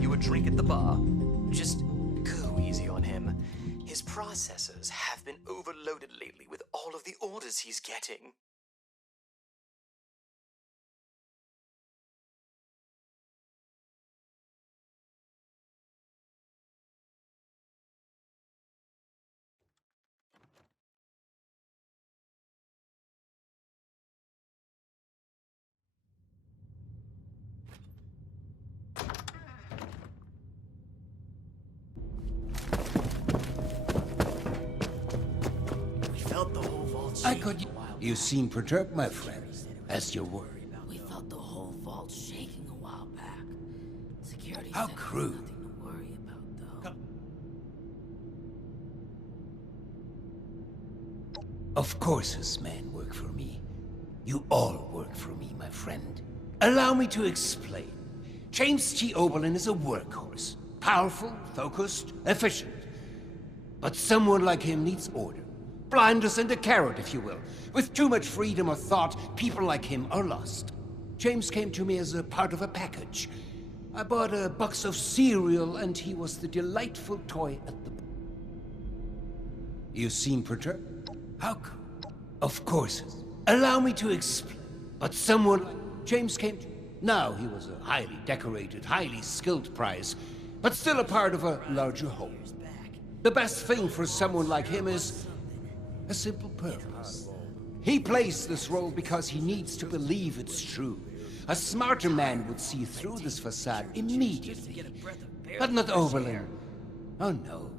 you a drink at the bar. Just go easy on him. His processors have been overloaded lately with all of the orders he's getting. We felt the whole vault I shake could... a while You back. seem perturbed, my friend, as you're worried. We felt the whole vault shaking a while back. Security How said crude. there was nothing to worry about, though. Of course his men work for me. You all work for me, my friend. Allow me to explain. James T. Oberlin is a workhorse. Powerful, focused, efficient. But someone like him needs order. Blinders and a carrot, if you will. With too much freedom of thought, people like him are lost. James came to me as a part of a package. I bought a box of cereal, and he was the delightful toy at the... You seem perturbed? How come? Of course. Allow me to explain. But someone like James came to... Now he was a highly decorated, highly skilled prize, but still a part of a larger whole. The best thing for someone like him is a simple purpose. He plays this role because he needs to believe it's true. A smarter man would see through this facade immediately. But not Oberlin. Oh no.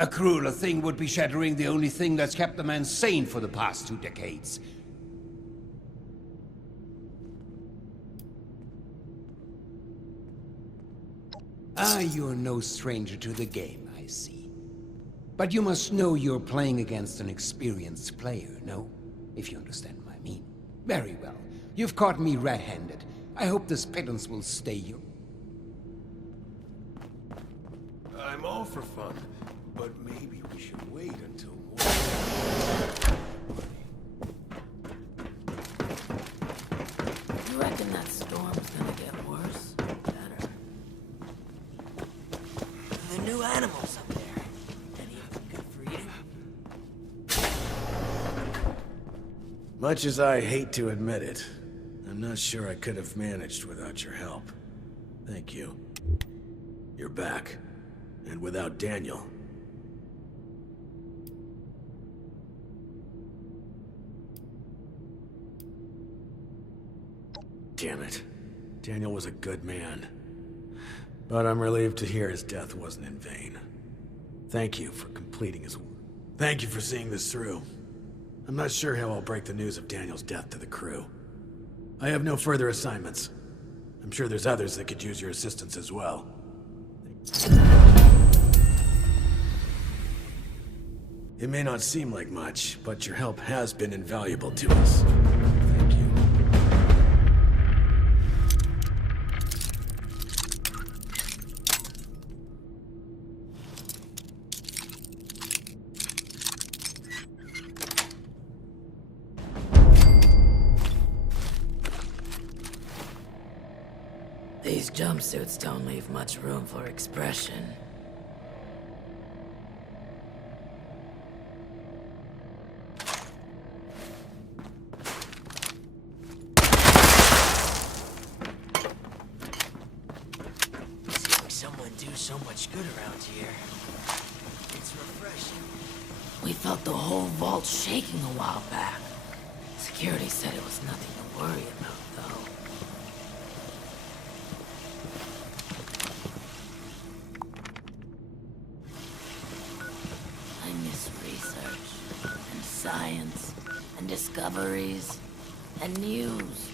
A crueler thing would be shattering the only thing that's kept the man sane for the past 2 decades. Ah, you're no stranger to the game, I see. But you must know you're playing against an experienced player, no? If you understand what I mean. Very well. You've caught me red-handed. I hope this pittance will stay you. I'm all for fun, but maybe we should wait until more. You reckon that storm's gonna get worse? Better. The new animals up there. Any of them good for eating? Much as I hate to admit it, I'm not sure I could have managed without your help. Thank you. You're back. And without Daniel. Damn it. Daniel was a good man. But I'm relieved to hear his death wasn't in vain. Thank you for completing his work. Thank you for seeing this through. I'm not sure how I'll break the news of Daniel's death to the crew. I have no further assignments. I'm sure there's others that could use your assistance as well. It may not seem like much, but your help has been invaluable to us. Thank you. These jumpsuits don't leave much room for expression. Seeing someone do so much good around here. It's refreshing. We felt the whole vault shaking a while back. Security said it was nothing to worry about, though. I miss research, and science, and discoveries, and news.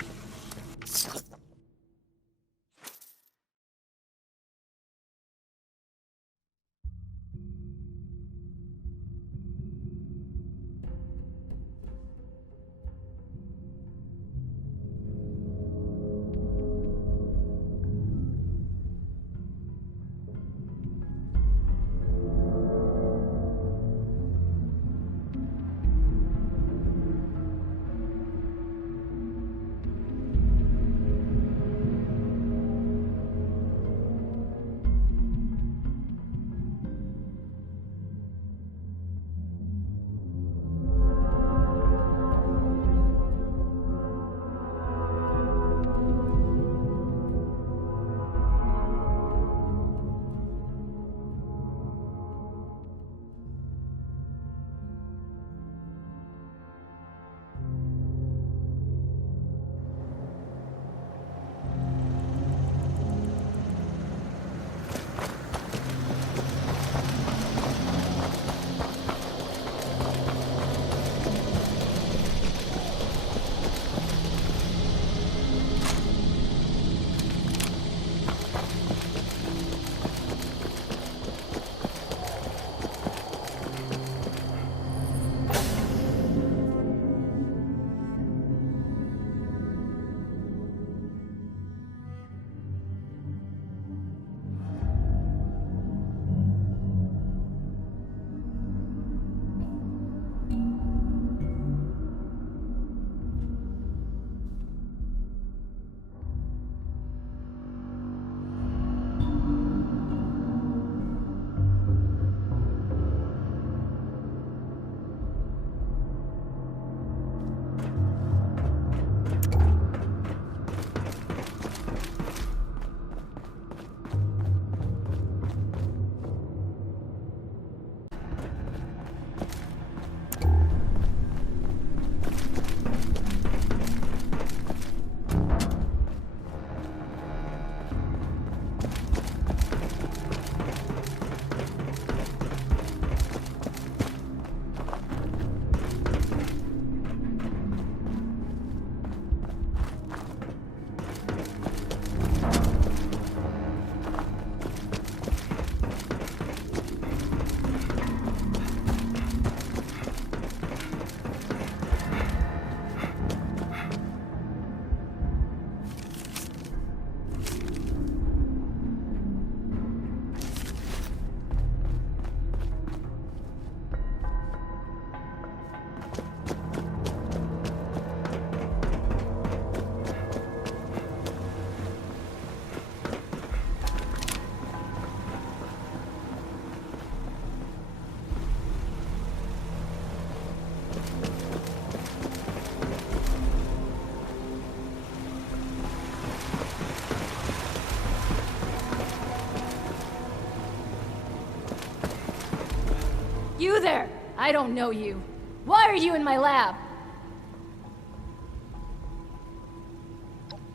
You there! I don't know you. Why are you in my lab?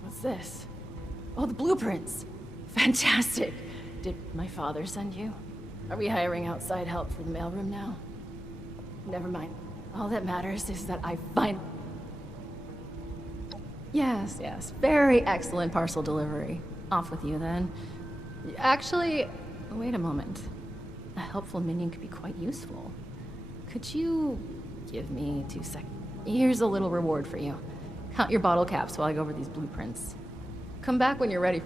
What's this? Oh, the blueprints. Fantastic. Did my father send you? Are we hiring outside help for the mailroom now? Never mind. All that matters is that I find... Yes, yes. Very excellent parcel delivery. Off with you, then. Actually, wait a moment. A helpful minion could be quite useful. Could you give me 2 seconds? Here's a little reward for you. Count your bottle caps while I go over these blueprints. Come back when you're ready.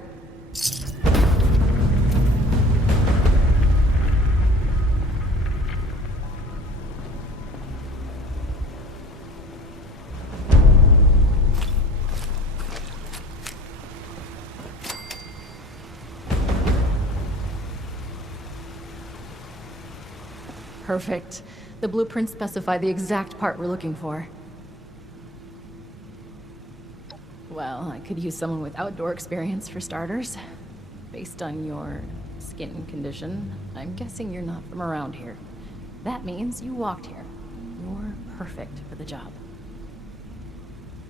Perfect. The blueprints specify the exact part we're looking for. Well, I could use someone with outdoor experience for starters. Based on your skin condition, I'm guessing you're not from around here. That means you walked here. You're perfect for the job.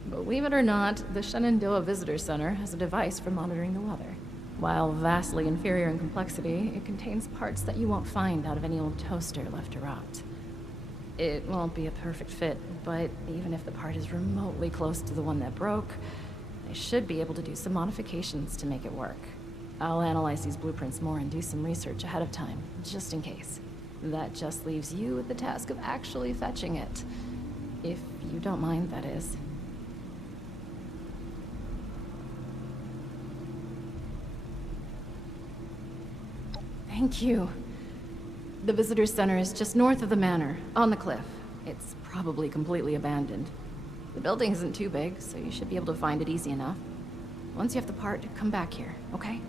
Believe it or not, the Shenandoah Visitor Center has a device for monitoring the weather. While vastly inferior in complexity, it contains parts that you won't find out of any old toaster left to rot. It won't be a perfect fit, but even if the part is remotely close to the one that broke, I should be able to do some modifications to make it work. I'll analyze these blueprints more and do some research ahead of time, just in case. That just leaves you with the task of actually fetching it. If you don't mind, that is. Thank you. The visitor center is just north of the manor, on the cliff. It's probably completely abandoned. The building isn't too big, so you should be able to find it easy enough. Once you have the part, come back here, okay?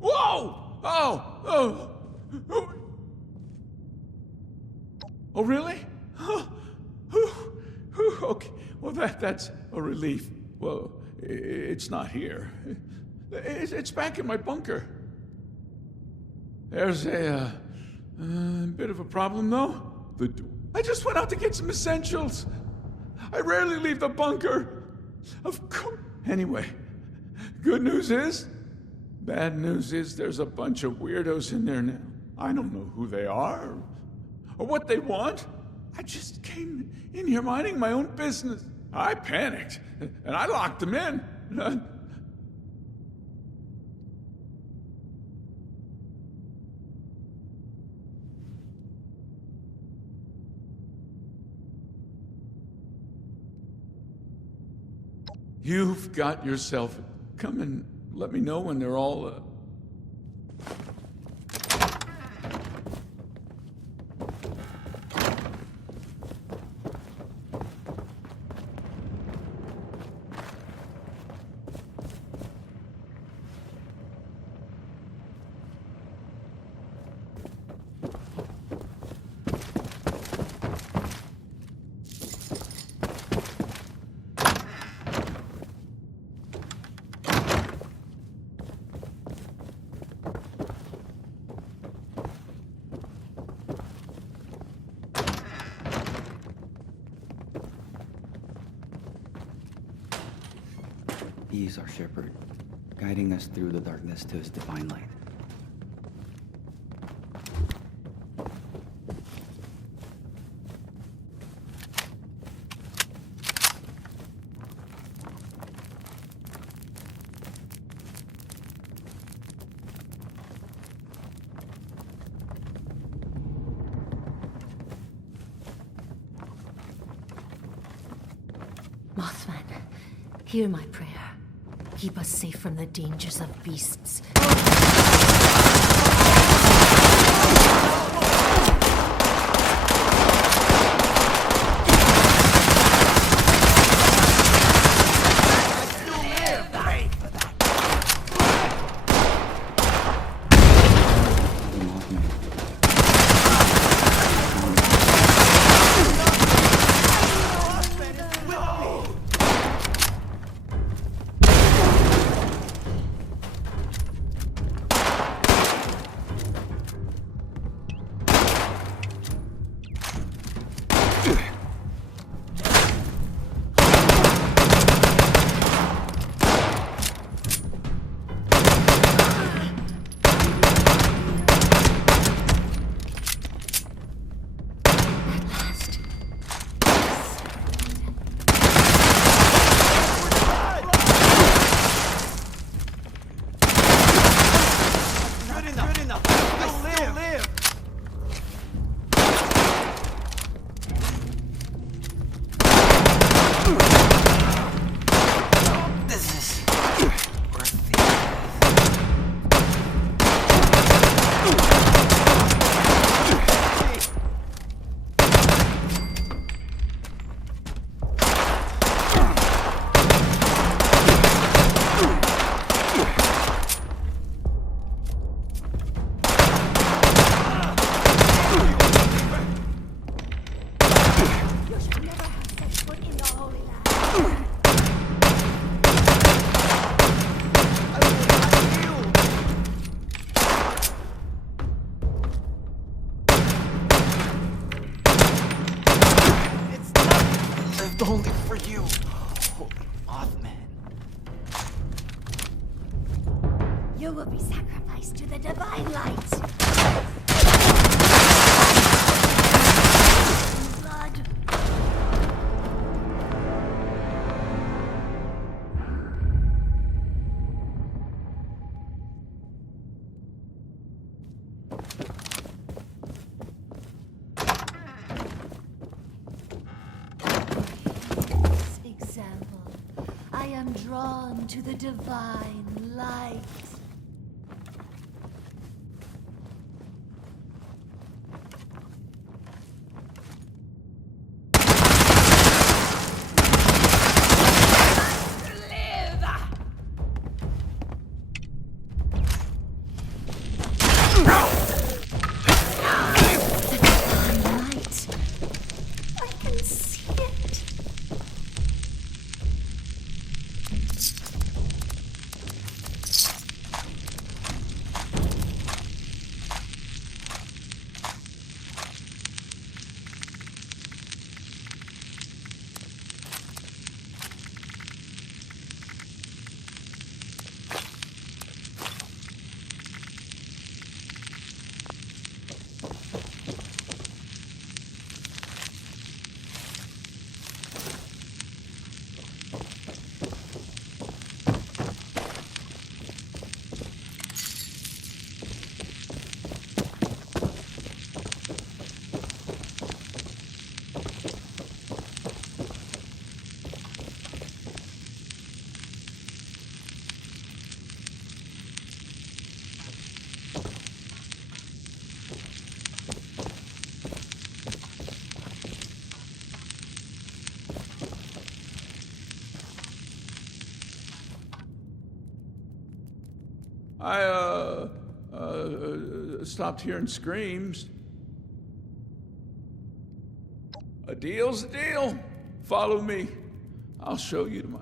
Whoa! Oh, really? Okay, well, that's a relief. Well, it's not here. It's back in my bunker. There's a bit of a problem, though. I just went out to get some essentials. I rarely leave the bunker. Of course. Anyway, good news is, bad news is there's a bunch of weirdos in there now. I don't know who they are or what they want. I just came in here minding my own business. I panicked, and I locked them in. You've got yourself come and let me know when they're all, He is our shepherd, guiding us through the darkness to his divine light. Mothman, hear my prayer. Keep us safe from the dangers of beasts. The Mothman. Only for you, holy Mothman. You will be sacrificed to the divine light. Blood. Example, I am drawn to the divine light. I stopped hearing screams. A deal's a deal. Follow me. I'll show you to my...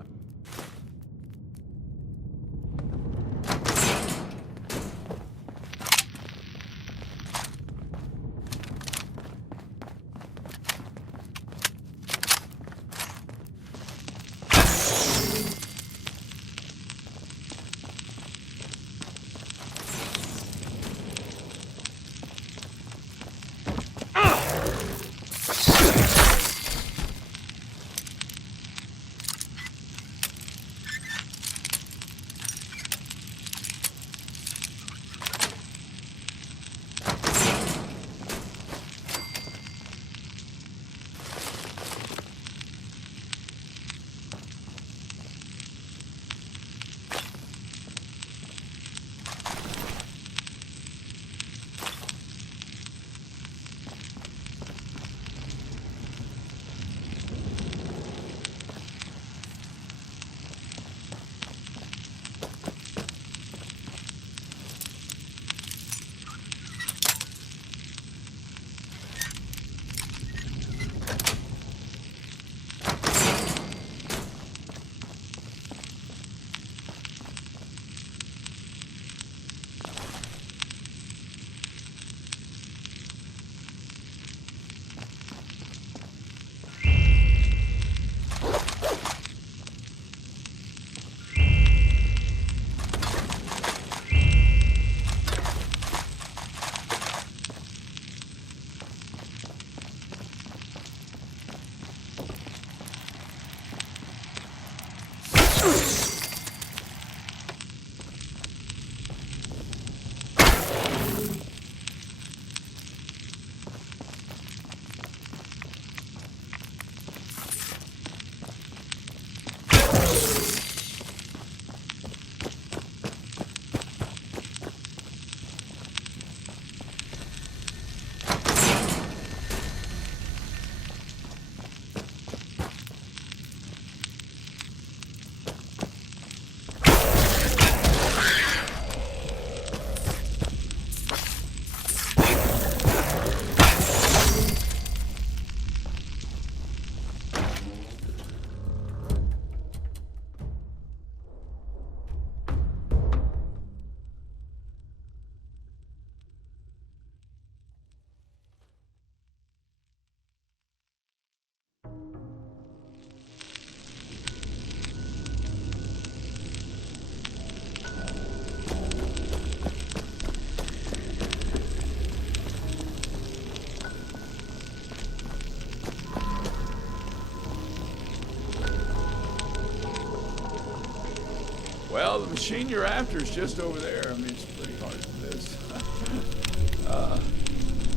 Well, the machine you're after is just over there. I mean, it's pretty hard to miss.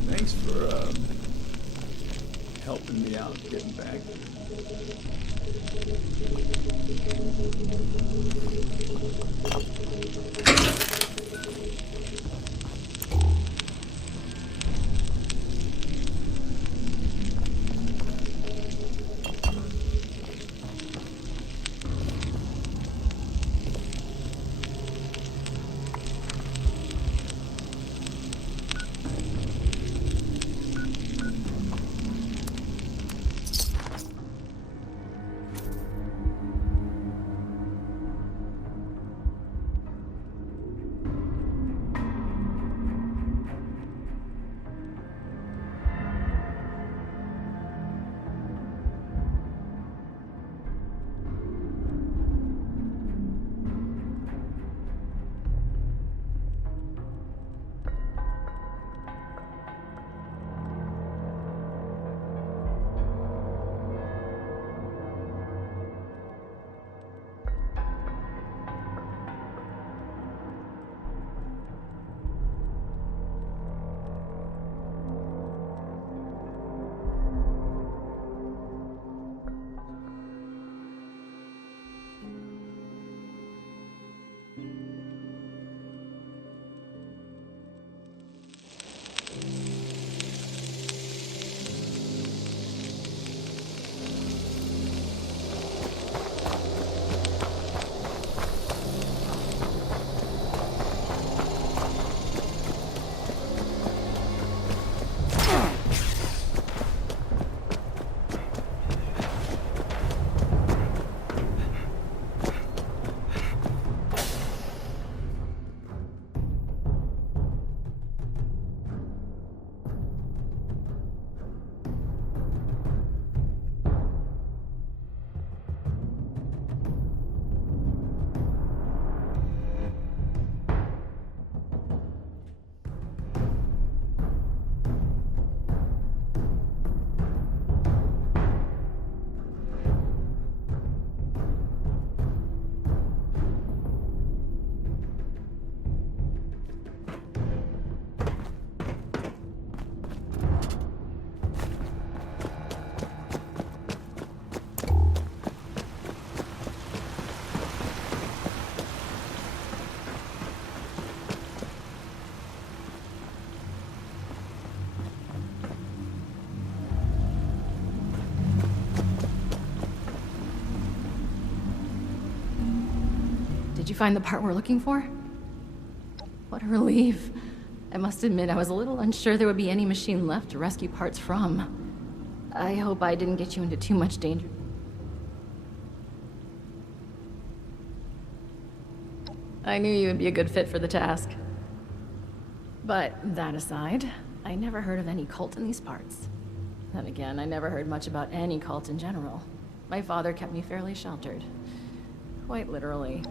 Thanks for helping me out getting back you find the part we're looking for? What a relief. I must admit, I was a little unsure there would be any machine left to rescue parts from. I hope I didn't get you into too much danger. I knew you would be a good fit for the task. But that aside, I never heard of any cult in these parts. Then again, I never heard much about any cult in general. My father kept me fairly sheltered. Quite literally.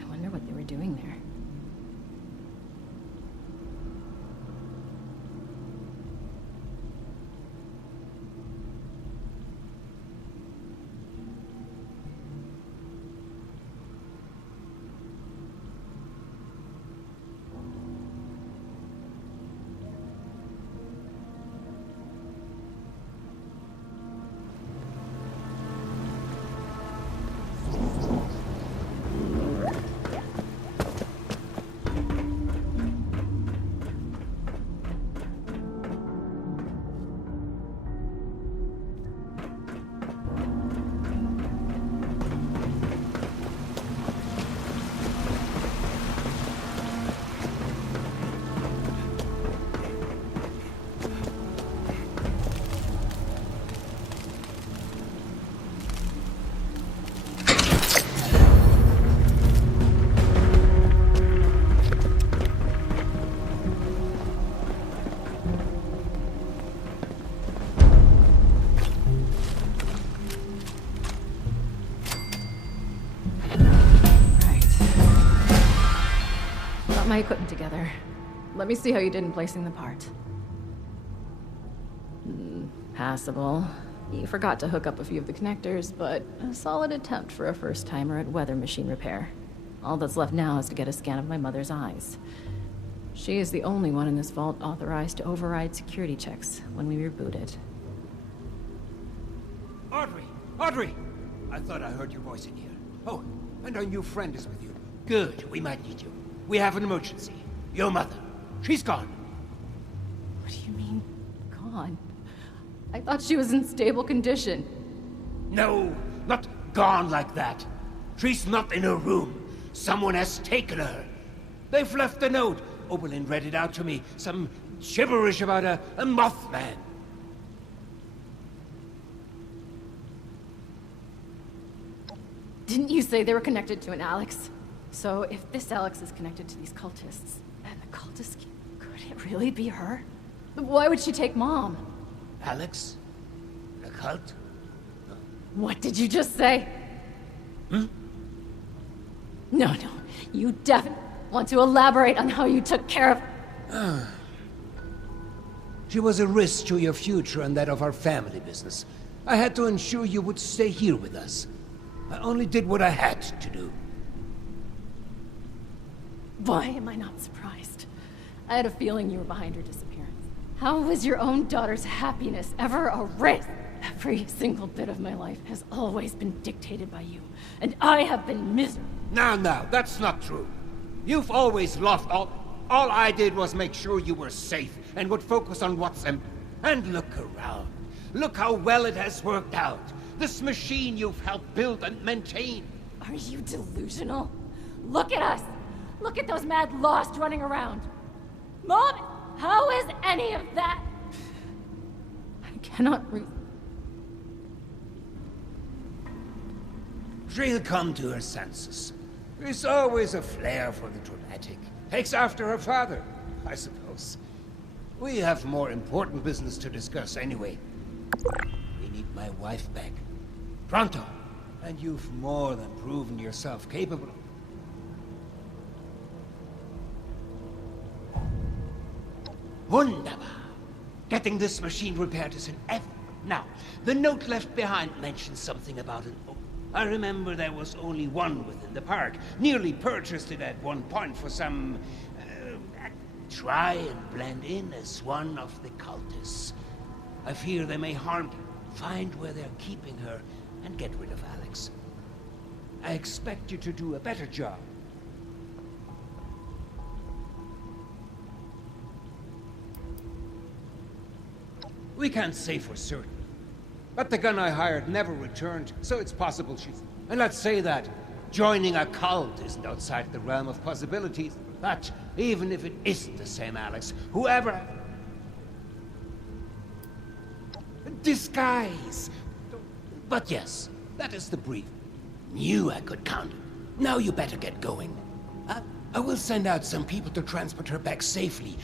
I wonder what they were doing there. My equipment together. Let me see how you did in placing the part. Passable. You forgot to hook up a few of the connectors, but a solid attempt for a first-timer at weather machine repair. All that's left now is to get a scan of my mother's eyes. She is the only one in this vault authorized to override security checks when we reboot it. Audrey! Audrey! I thought I heard your voice in here. Oh, and our new friend is with you. Good, we might need you. We have an emergency. Your mother. She's gone. What do you mean, gone? I thought she was in stable condition. No, not gone like that. She's not in her room. Someone has taken her. They've left a note. Oberlin read it out to me. Some gibberish about a Mothman. Didn't you say they were connected to an Alex? So if this Alex is connected to these cultists, and the cultists, could it really be her? Why would she take Mom? Alex? A cult? What did you just say? Hmm? No, you definitely want to elaborate on how you took care of... She was a risk to your future and that of our family business. I had to ensure you would stay here with us. I only did what I had to do. Why am I not surprised? I had a feeling you were behind her disappearance. How was your own daughter's happiness ever a risk? Every single bit of my life has always been dictated by you, and I have been miserable. Now, that's not true. You've always loved all I did was make sure you were safe and would focus on what's And look around. Look how well it has worked out. This machine you've helped build and maintain. Are you delusional? Look at us! Look at those mad lost running around! Mom, how is any of that? I cannot reason. She'll come to her senses. There's always a flair for the dramatic. Takes after her father, I suppose. We have more important business to discuss anyway. We need my wife back. Pronto. And you've more than proven yourself capable. Wunderbar. Getting this machine repaired is an effort. Now, the note left behind mentions something about an... I remember there was only one within the park. Nearly purchased it at one point for some... try and blend in as one of the cultists. I fear they may harm her. Find where they're keeping her and get rid of Alex. I expect you to do a better job. We can't say for certain. But the gun I hired never returned, so it's possible she's... And let's say that Joining a cult isn't outside the realm of possibilities. But even if it isn't the same Alex, whoever... Disguise! But yes, that is the brief. Knew I could count it. Now you better get going. I will send out some people to transport her back safely.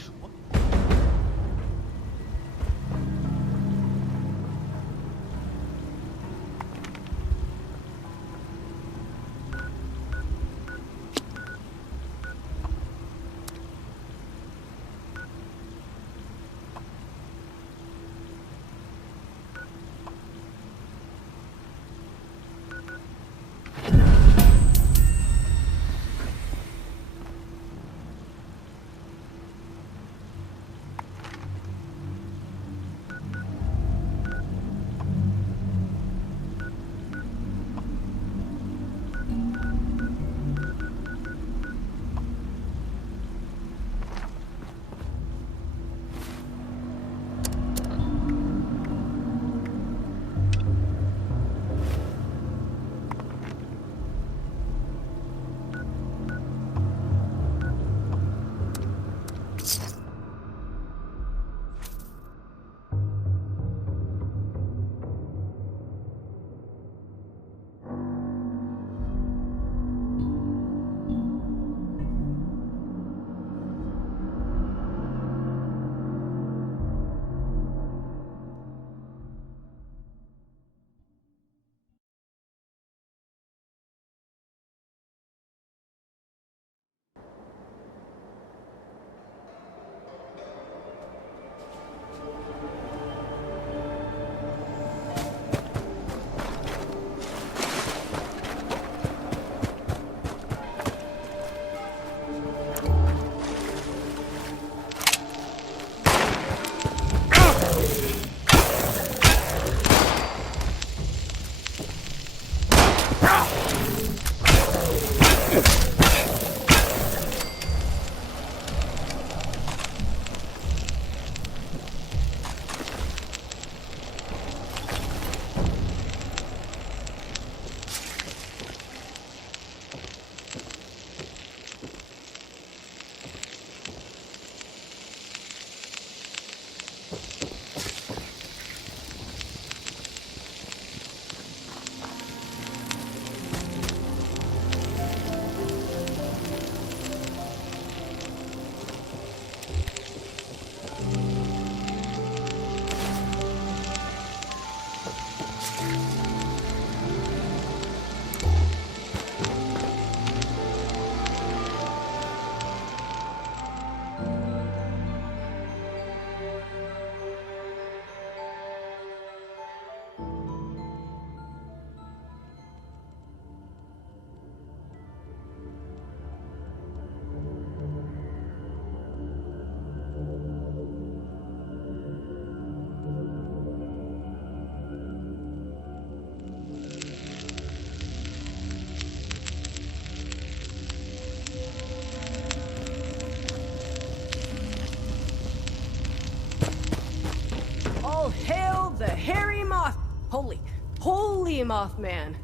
Holy Mothman.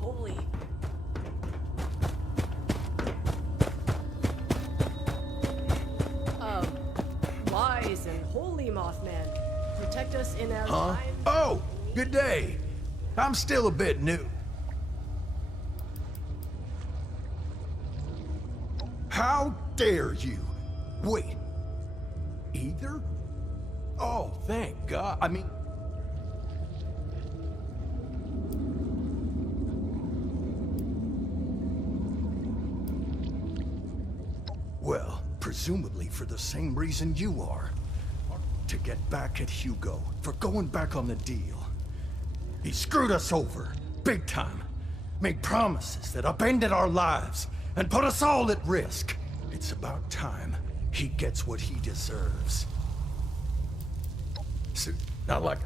Holy. Wise and holy Mothman. Protect us in our time. Oh, good day. I'm still a bit new. How dare you? Wait. Either? Oh, thank God. I mean... Well, presumably for the same reason you are. To get back at Hugo for going back on the deal. He screwed us over, big time. Made promises that upended our lives and put us all at risk. It's about time he gets what he deserves. So, not like...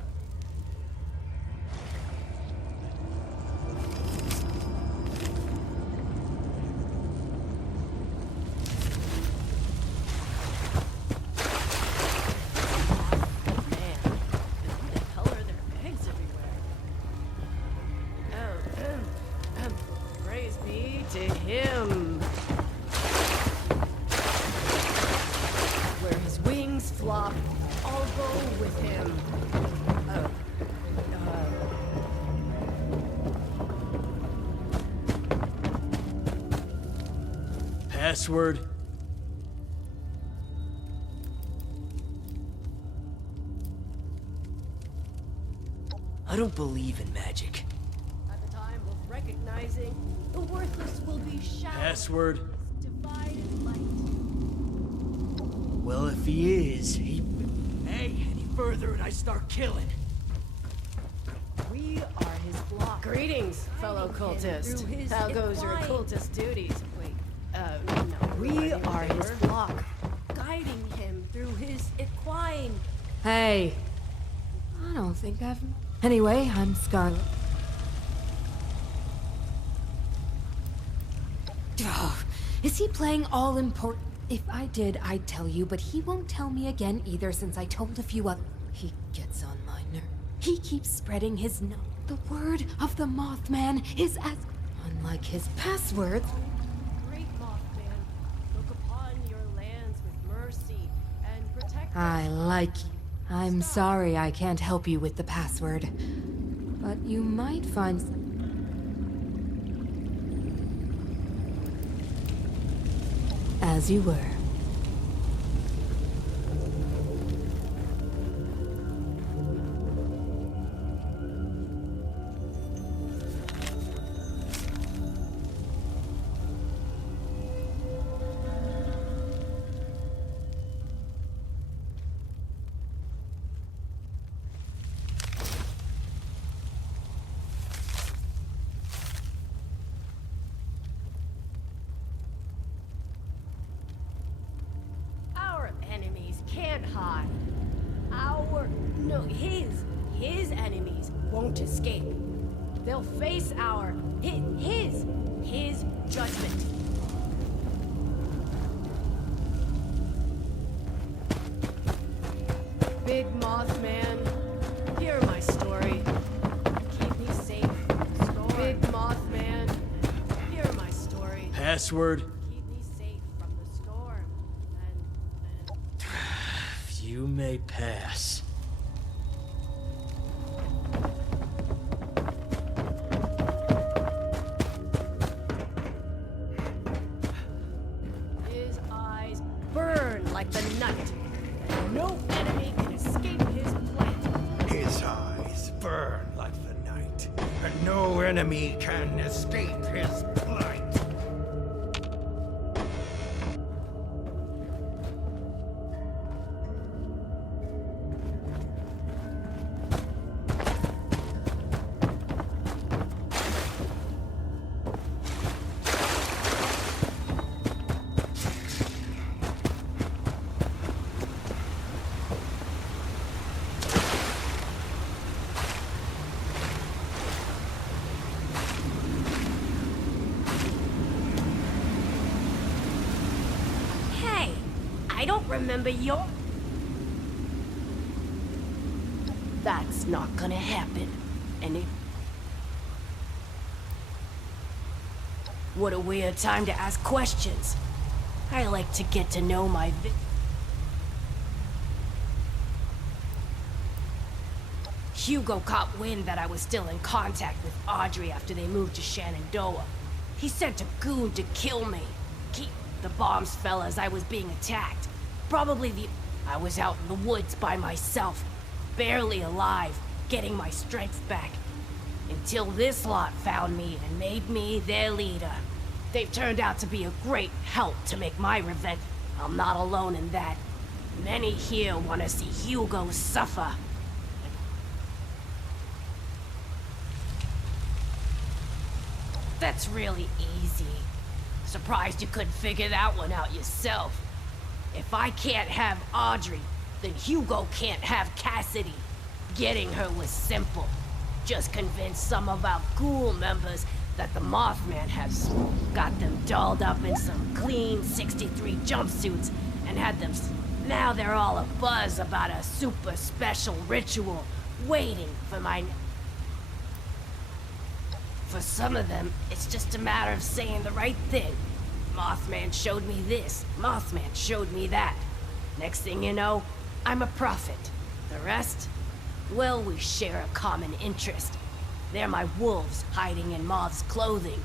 Praise be Password. I don't believe in magic. At the time of recognizing, the worthless will be showered. Password. with divided light. Well, if he is, he... Hey, any further and I start killing. We are his flock. Greetings, fellow cultist. How goes your cultist duties? Wait, no. We are his flock, guiding him through his equine. Hey. I don't think I've... Anyway, I'm Scarlet. Oh, is he playing all important? If I did, I'd tell you, but he won't tell me again either since I told a few other... He gets on my nerve. He keeps spreading his no... The word of the Mothman is as... Unlike his passwords... Great Mothman, look upon your lands with mercy and protect I like you. I'm sorry I can't help you with the password. But you might find... As you were. Our enemies can't hide. His enemies won't escape. They'll face his judgment. Big Mothman, hear my story. Keep me safe from the storm. Big Mothman, hear my story. Password. Keep me safe from the storm. And You may pass. his eyes burn like the night. No enemy can escape his plight. His eyes burn like the night, and no enemy can escape his plight. Hey, I don't remember your... That's not gonna happen. And it... What a weird time to ask questions. I like to get to know my Hugo caught wind that I was still in contact with Audrey after they moved to Shenandoah. He sent a goon to kill me. The bombs fell as I was being attacked. I was out in the woods by myself, barely alive, getting my strength back. Until this lot found me and made me their leader. They've turned out to be a great help to make my revenge. I'm not alone in that. Many here want to see Hugo suffer. That's really easy. Surprised you couldn't figure that one out yourself. If I can't have Audrey, then Hugo can't have Cassidy. Getting her was simple. Just convince some of our ghoul members that the Mothman has got them dolled up in some clean 63 jumpsuits and had them... Now they're all abuzz about a super special ritual waiting for my... For some of them, it's just a matter of saying the right thing. Mothman showed me this, Mothman showed me that. Next thing you know, I'm a prophet. The rest? Well, we share a common interest. They're my wolves hiding in Moth's clothing.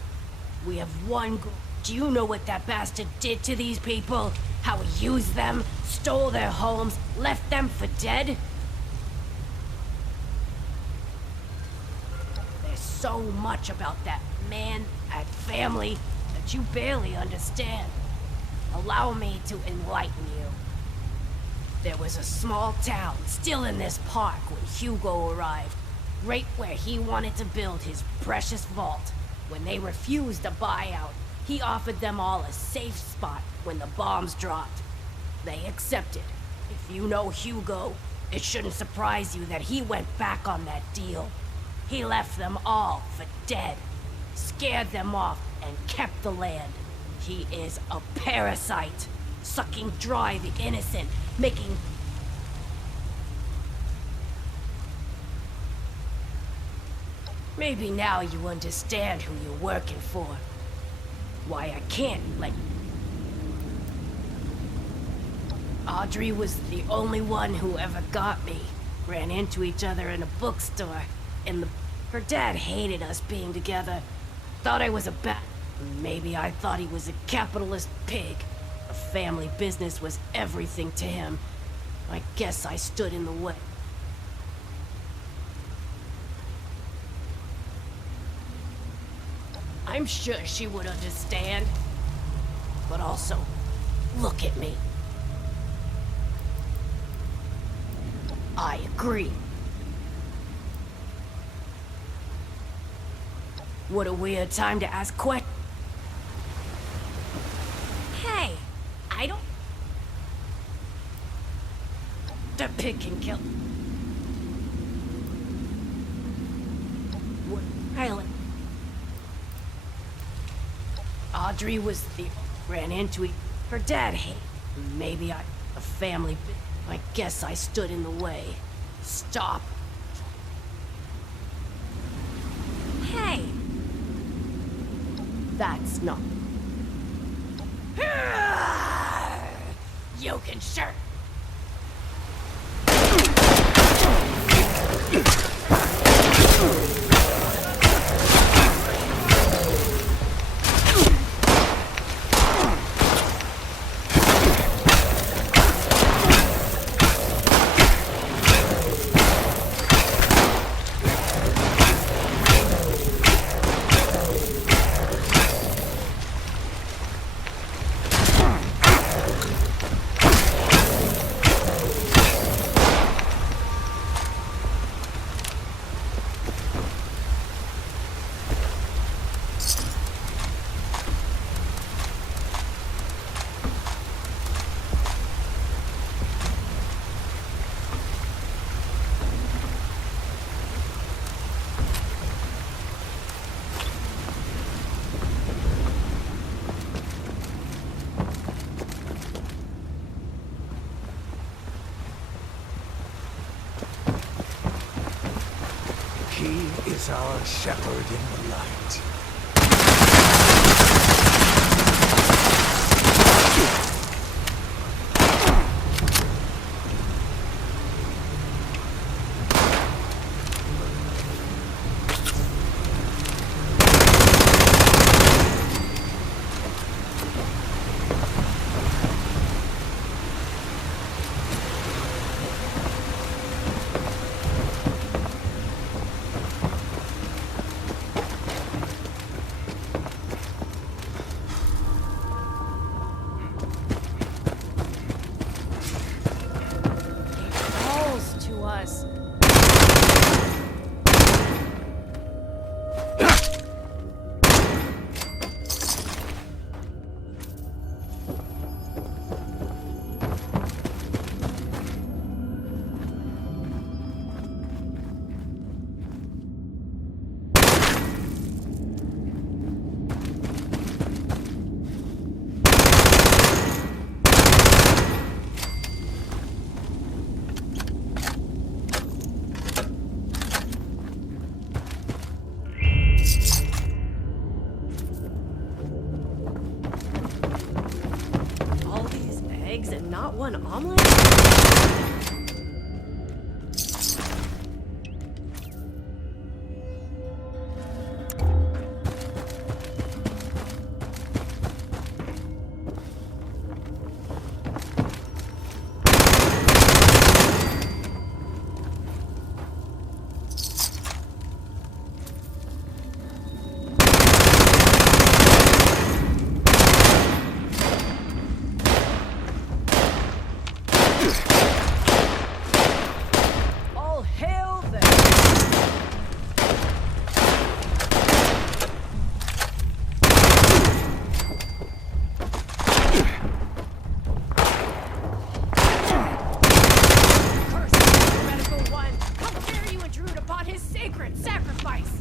We have one goal, Do you know what that bastard did to these people? How he used them, stole their homes, left them for dead? There's so much about that man, that family, that you barely understand. Allow me to enlighten you. There was a small town still in this park when Hugo arrived, right where he wanted to build his precious vault. When they refused a buyout, he offered them all a safe spot when the bombs dropped. They accepted. If you know Hugo, it shouldn't surprise you that he went back on that deal. He left them all for dead, scared them off, and kept the land. He is a parasite, sucking dry the innocent, making... Maybe now you understand who you're working for. Why I can't let you... Audrey was the only one who ever got me. Ran into each other in a bookstore. Her dad hated us being together. Thought I was a bat. Maybe I thought he was a capitalist pig. A family business was everything to him. I guess I stood in the way. I'm sure she would understand. But also, look at me. I agree. What a weird time to ask questions. Hey, I don't... To pick and kill. What island? Audrey was the... Ran into it. Her dad hated. Maybe a family... I guess I stood in the way. Stop. Hey! That's not... You can sure... He is our shepherd in the light. Not one omelet? sacred sacrifice!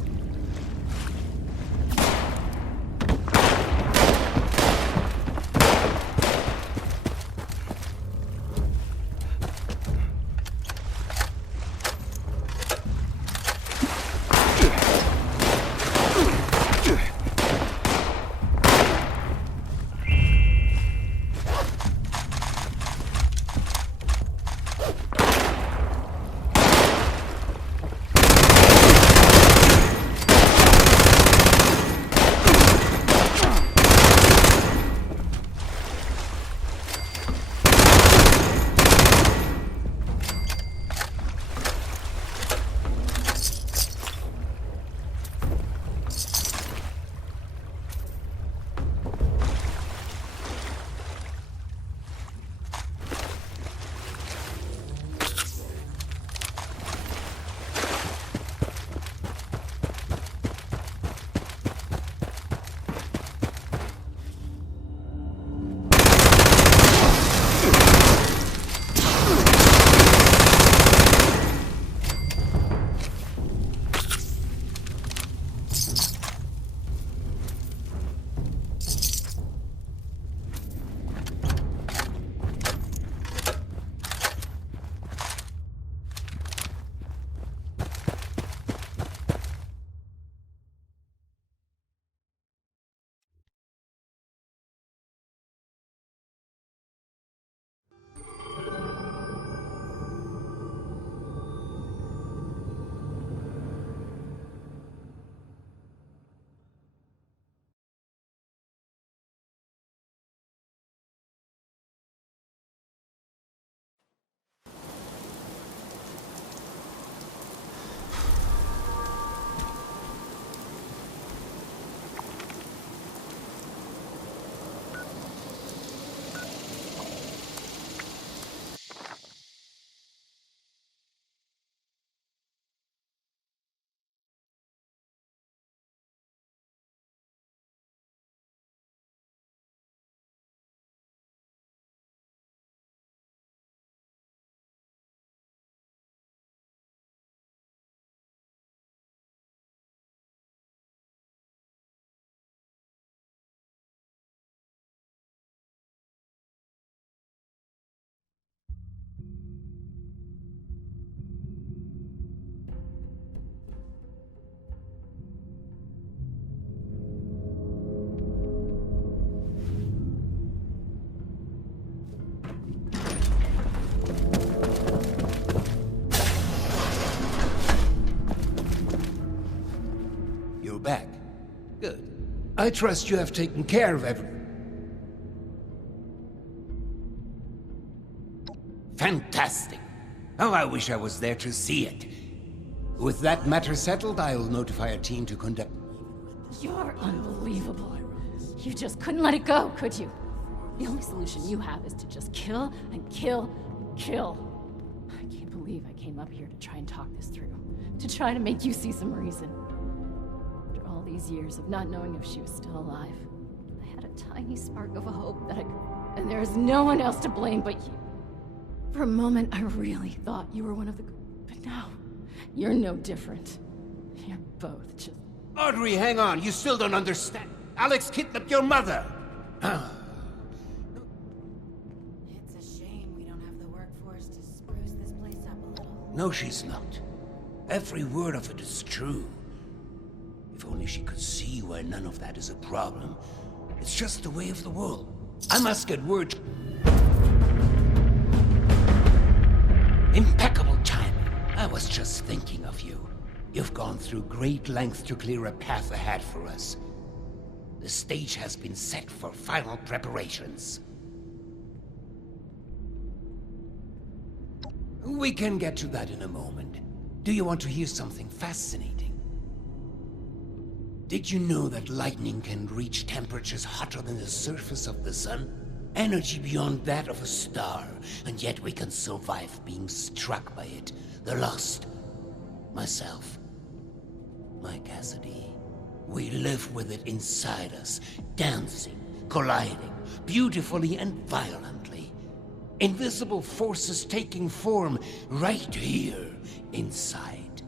Back. Good. I trust you have taken care of everything. Fantastic. Oh, I wish I was there to see it. With that matter settled, I'll notify a team to conduct... You're unbelievable. You just couldn't let it go, could you? The only solution you have is to just kill and kill and kill. I can't believe I came up here to try and talk this through. To try to make you see some reason. All these years of not knowing if she was still alive, I had a tiny spark of a hope that I could... And there is no one else to blame but you. For a moment, I really thought you were one of the... But now, you're no different. You're both just... Audrey, hang on. You still don't understand. Alex kidnapped your mother. It's a shame we don't have the workforce to spruce this place up a little. No, she's not. Every word of it is true. If only she could see why none of that is a problem. It's just the way of the world. I must get word. Impeccable timing. I was just thinking of you. You've gone through great lengths to clear a path ahead for us. The stage has been set for final preparations. We can get to that in a moment. Do you want to hear something fascinating? Did you know that lightning can reach temperatures hotter than the surface of the sun? Energy beyond that of a star, and yet we can survive being struck by it. The Lost. Myself. My Cassidy. We live with it inside us, dancing, colliding, beautifully and violently. Invisible forces taking form right here, inside.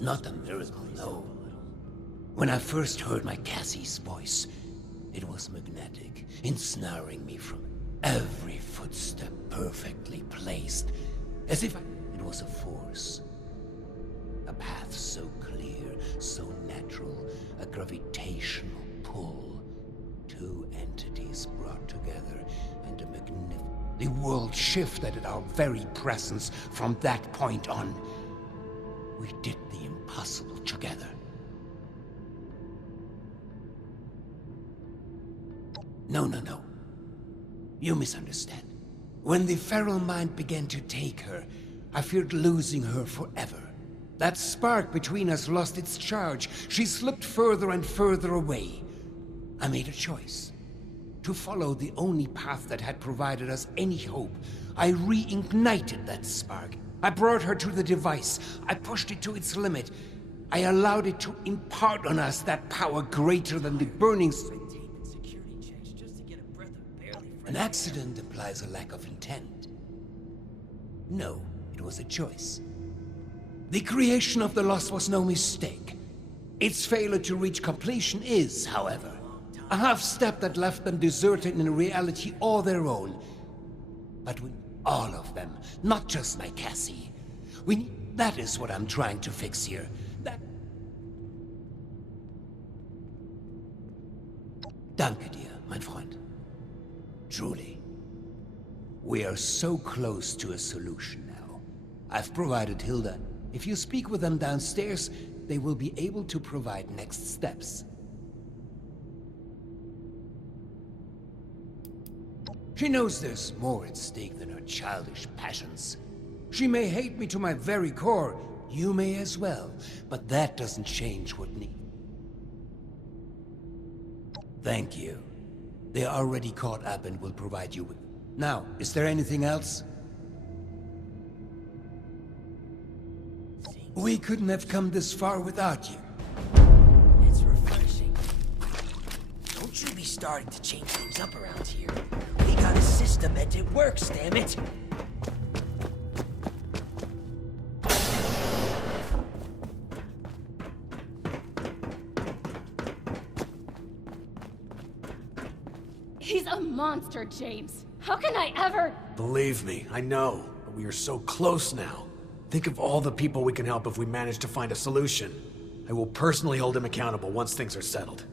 Not a miracle, no. When I first heard my Cassie's voice, it was magnetic, ensnaring me from every footstep perfectly placed, as if it was a force. A path so clear, so natural, a gravitational pull. Two entities brought together, and a magnificent... The world shifted at our very presence from that point on. We did the impossible together. No. You misunderstand. When the feral mind began to take her, I feared losing her forever. That spark between us lost its charge. She slipped further and further away. I made a choice. To follow the only path that had provided us any hope. I reignited that spark. I brought her to the device. I pushed it to its limit. I allowed it to impart on us that power greater than the burning... An accident implies a lack of intent. No, it was a choice. The creation of the Lost was no mistake. Its failure to reach completion is, however, a half-step that left them deserted in a reality all their own. But we, all of them, not just my Cassie. That is what I'm trying to fix here. Danke dir, mein Freund. Truly. We are so close to a solution now. I've provided Hilda. If you speak with them downstairs, they will be able to provide next steps. She knows there's more at stake than her childish passions. She may hate me to my very core. You may as well. But that doesn't change what needs. Thank you. They are already caught up and will provide you with... Now, is there anything else? We couldn't have come this far without you. It's refreshing. Don't you be starting to change things up around here. We got a system and it works, damn it! He's a monster, James. How can I ever... Believe me, I know. But we are so close now. Think of all the people we can help if we manage to find a solution. I will personally hold him accountable once things are settled.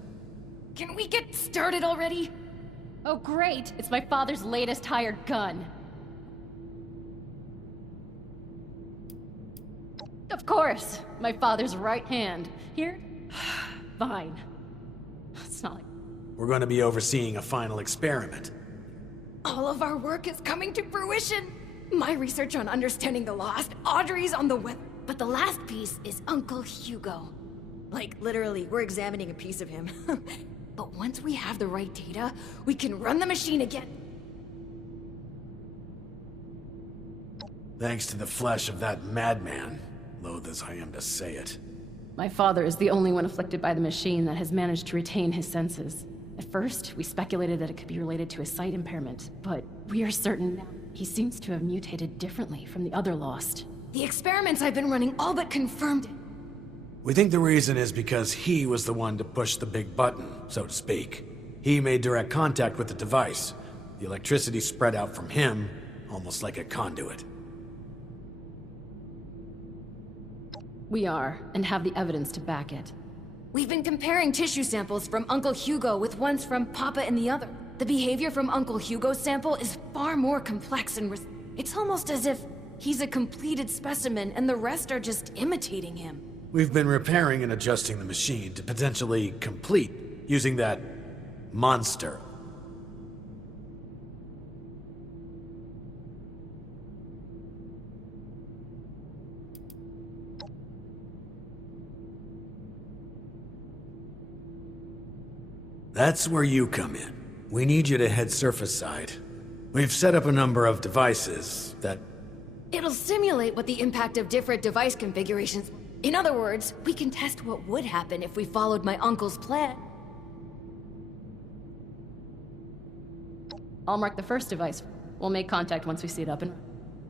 Can we get started already? Oh, great. It's my father's latest hired gun. Of course. My father's right hand. Here? Fine. It's not like... We're going to be overseeing a final experiment. All of our work is coming to fruition. My research on understanding the Lost, Audrey's on the web. But the last piece is Uncle Hugo. Like, literally, we're examining a piece of him. But once we have the right data, we can run the machine again. Thanks to the flesh of that madman, loath as I am to say it. My father is the only one afflicted by the machine that has managed to retain his senses. At first, we speculated that it could be related to his sight impairment, but we are certain now he seems to have mutated differently from the other Lost. The experiments I've been running all but confirmed it. We think the reason is because he was the one to push the big button, so to speak. He made direct contact with the device. The electricity spread out from him, almost like a conduit. We are, and have the evidence to back it. We've been comparing tissue samples from Uncle Hugo with ones from Papa and the other. The behavior from Uncle Hugo's sample is far more complex and it's almost as if he's a completed specimen and the rest are just imitating him. We've been repairing and adjusting the machine to potentially complete using that monster. That's where you come in. We need you to head surface side. We've set up a number of devices that... It'll simulate what the impact of different device configurations... In other words, we can test what would happen if we followed my uncle's plan. I'll mark the first device. We'll make contact once we see it up and...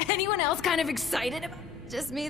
Anyone else kind of excited about it? Just me?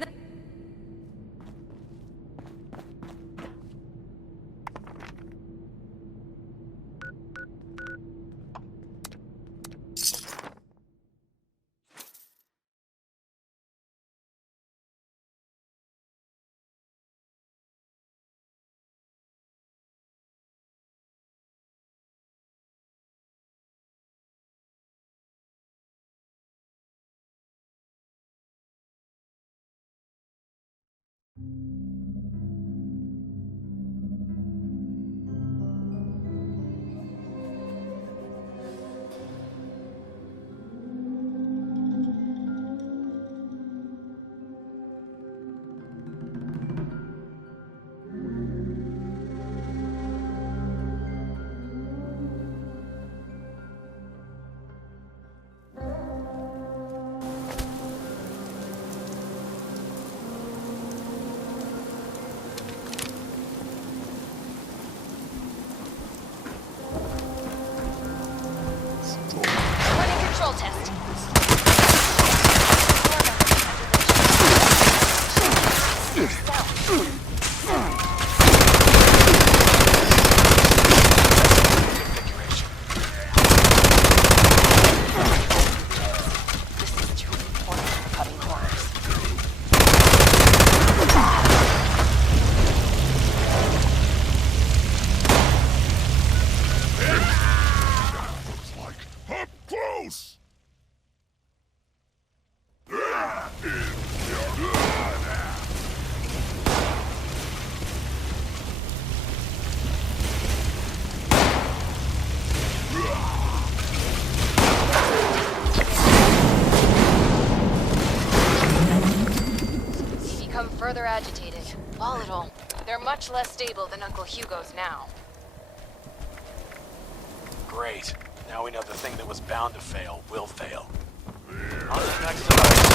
Running control test. This is too important for cutting corners. Up close! They become further agitated, volatile. They're much less stable than Uncle Hugo's now. Great. Now we know the thing that was bound to fail will fail. On to the next device.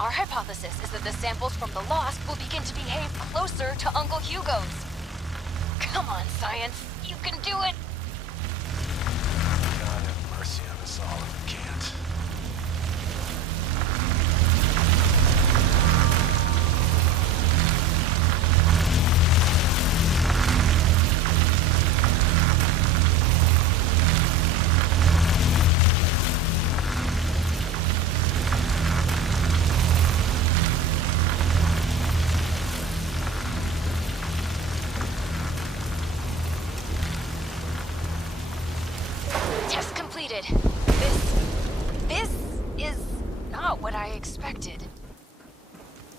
Our hypothesis is that the samples from the Lost will begin to behave closer to Uncle Hugo's. Come on, science. You can do it! God have mercy on us all if we can't. Test completed. This is not what I expected.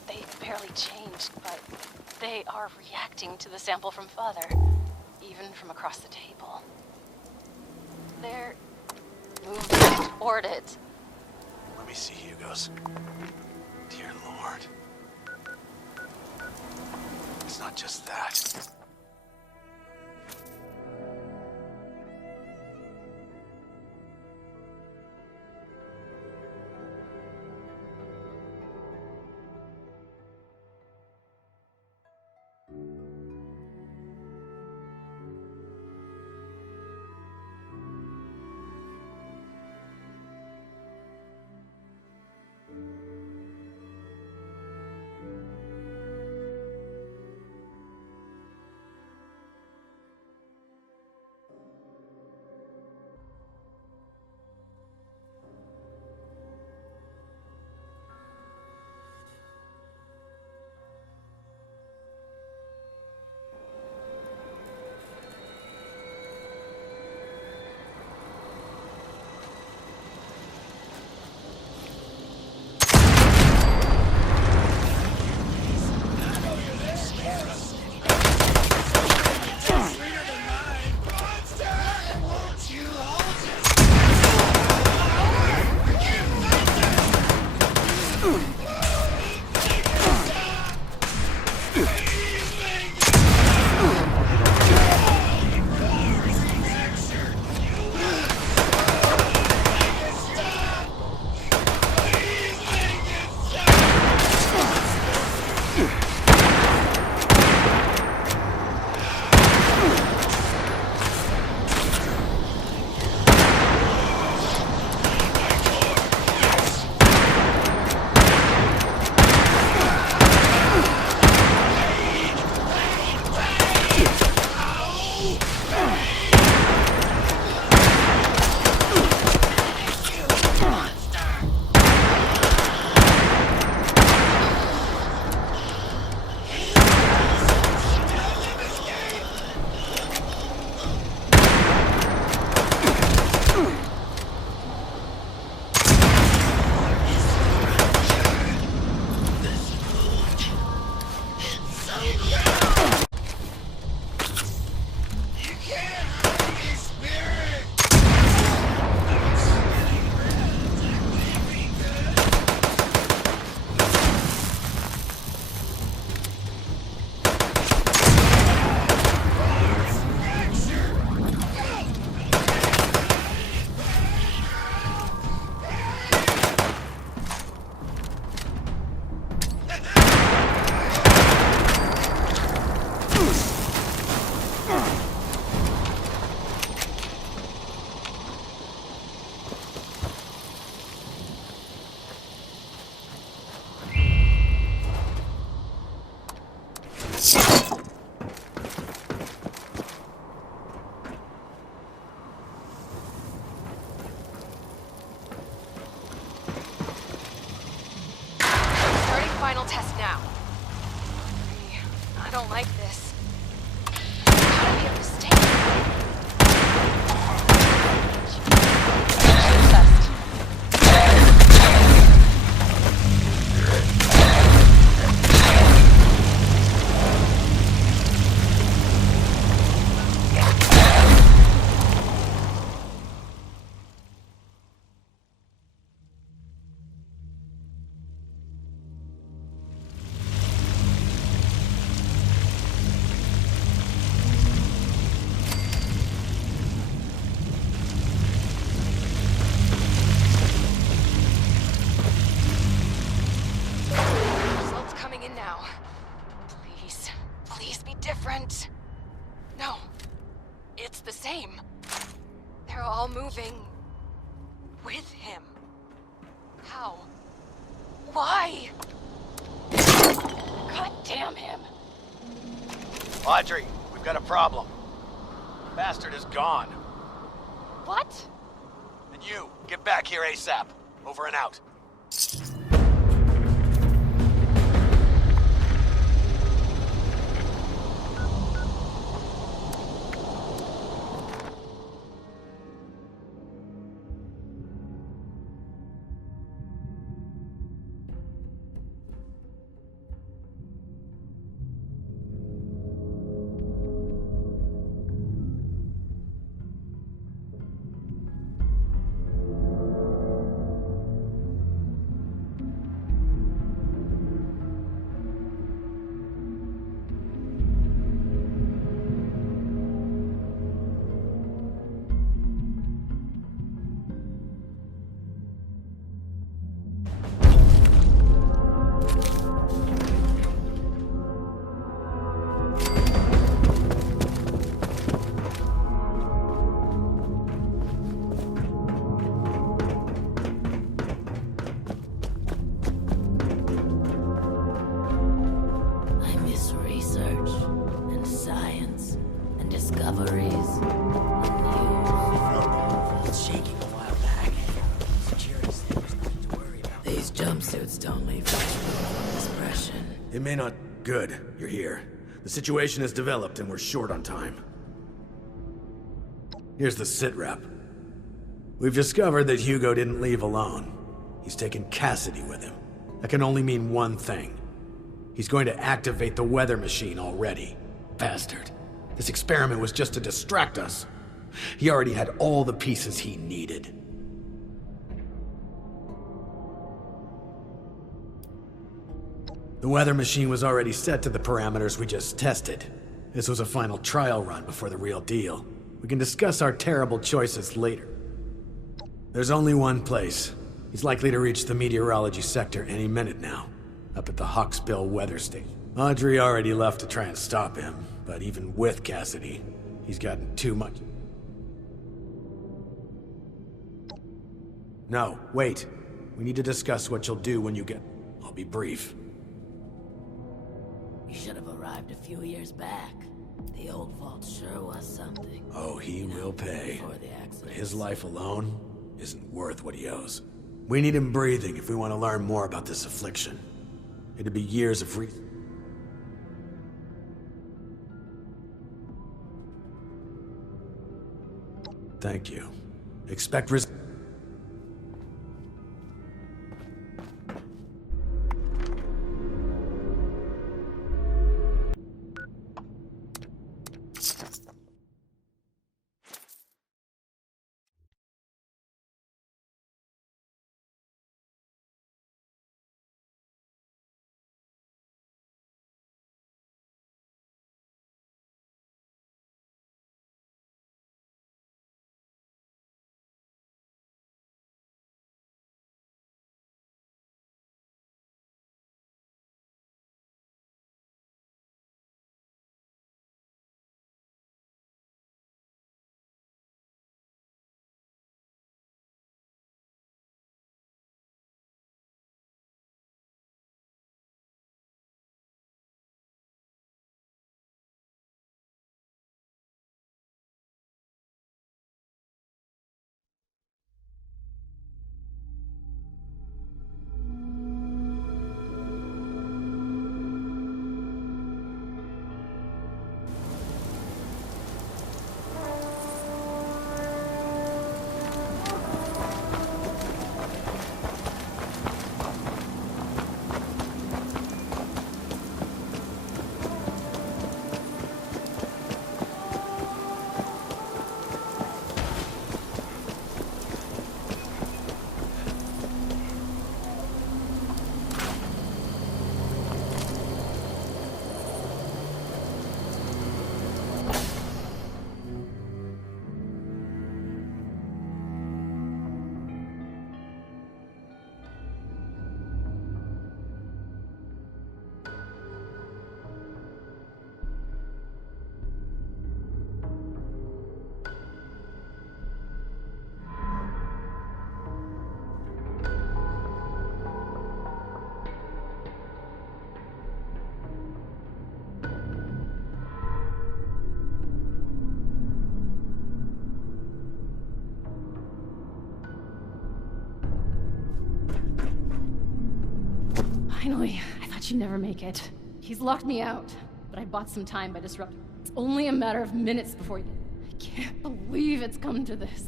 They barely changed, but they are reacting to the sample from Father, even from across the table. They're moving toward it. Let me see Hugo's. Dear Lord. It's not just that. Final test now. I don't like this. It's gotta be a mistake. now. Please, please be different. No, it's the same. They're all moving with him. How? Why? God damn him. Audrey, we've got a problem. Bastard is gone. What? And you, get back here ASAP. Over and out. I miss research and science and discoveries and news. It's shaking a while back. Security said there's nothing to worry about. These jumpsuits don't leave much expression. It may not... Good, you're here. The situation has developed and we're short on time. Here's the sitrep. We've discovered that Hugo didn't leave alone. He's taken Cassidy with him. That can only mean one thing. He's going to activate the weather machine already. Bastard. This experiment was just to distract us. He already had all the pieces he needed. The weather machine was already set to the parameters we just tested. This was a final trial run before the real deal. We can discuss our terrible choices later. There's only one place. He's likely to reach the meteorology sector any minute now, up at the Hawksbill weather station. Audrey already left to try and stop him, but even with Cassidy, he's gotten too much. No, wait. We need to discuss what you'll do when you get... I'll be brief. You should have arrived a few years back. The old vault sure was something. Oh, he will pay. Before the accident. But his life alone isn't worth what he owes. We need him breathing if we want to learn more about this affliction. It'd be years of Thank you. Expect Finally, I thought you'd never make it. He's locked me out, but I bought some time by disrupting. It's only a matter of minutes before you... I can't believe it's come to this.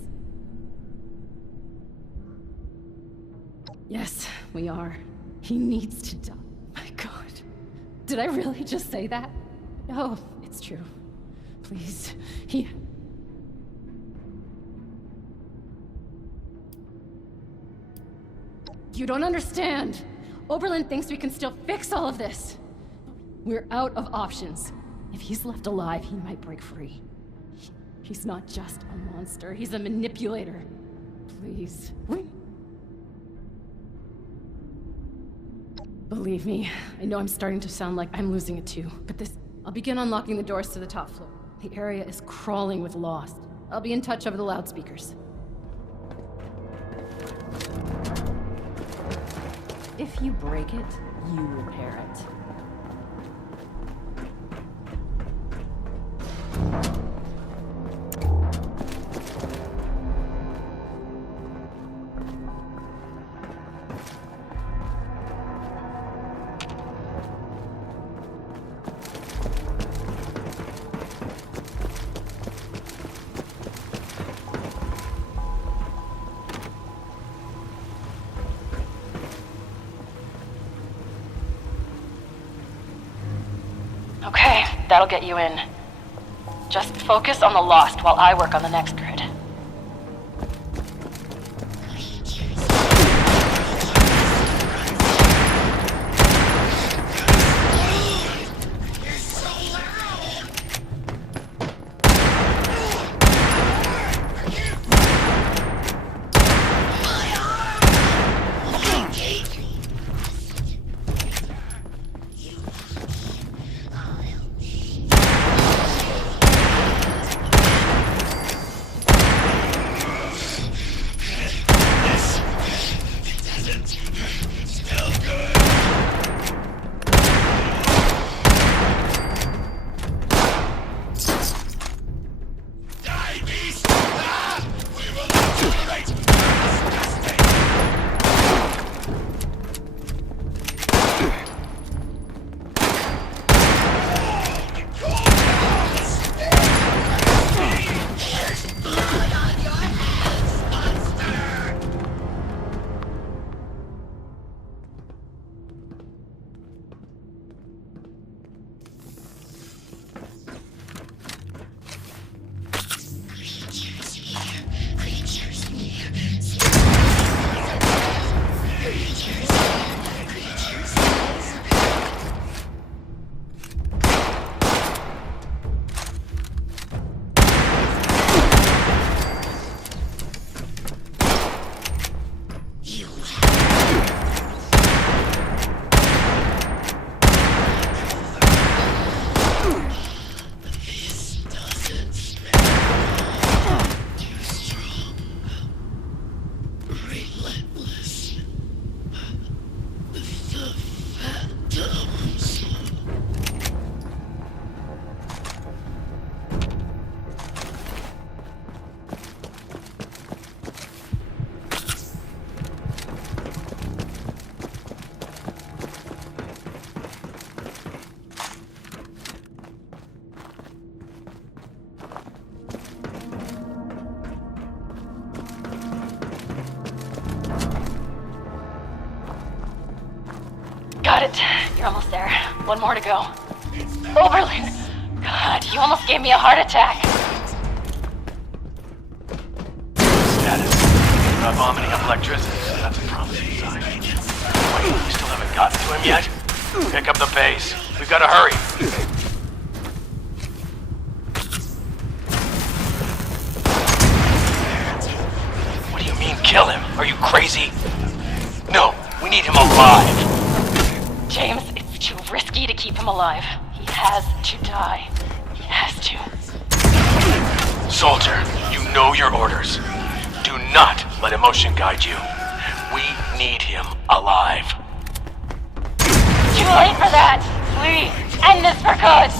Yes, we are. He needs to die. My God. Did I really just say that? No, it's true. Please, he... You don't understand. Oberlin thinks we can still fix all of this. We're out of options. If he's left alive, he might break free. He's not just a monster, he's a manipulator. Please. Believe me, I know I'm starting to sound like I'm losing it too, but this... I'll begin unlocking the doors to the top floor. The area is crawling with Lost. I'll be in touch over the loudspeakers. If you break it, you repair it. Okay, that'll get you in. Just focus on the Lost while I work on the next grid. Got it. You're almost there. One more to go. Oberlin! God, you almost gave me a heart attack. Status. You're not vomiting up electricity, so that's a promising sign. Wait, we still haven't gotten to him yet? Pick up the pace. We've got to hurry. What do you mean, kill him? Are you crazy? No, we need him alive. James, it's too risky to keep him alive. He has to die. He has to. Soldier, you know your orders. Do not let emotion guide you. We need him alive. Too late for that! Please, end this for good!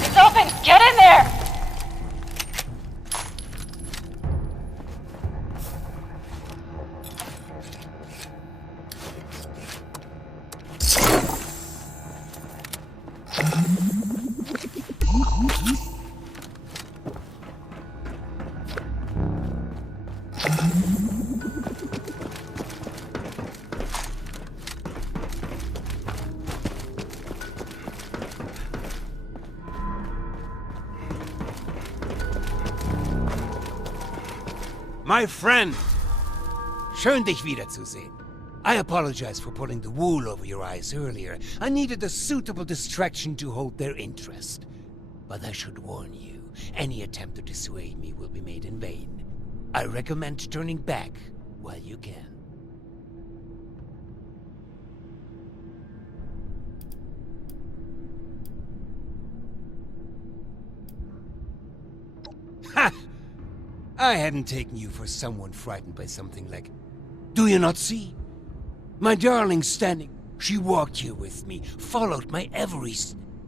It's open! Get in there! My friend! Schön, dich wiederzusehen. I apologize for pulling the wool over your eyes earlier. I needed a suitable distraction to hold their interest. But I should warn you, any attempt to dissuade me will be made in vain. I recommend turning back while you can. Ha! I hadn't taken you for someone frightened by something like... Do you not see? My darling standing... She walked here with me, followed my every...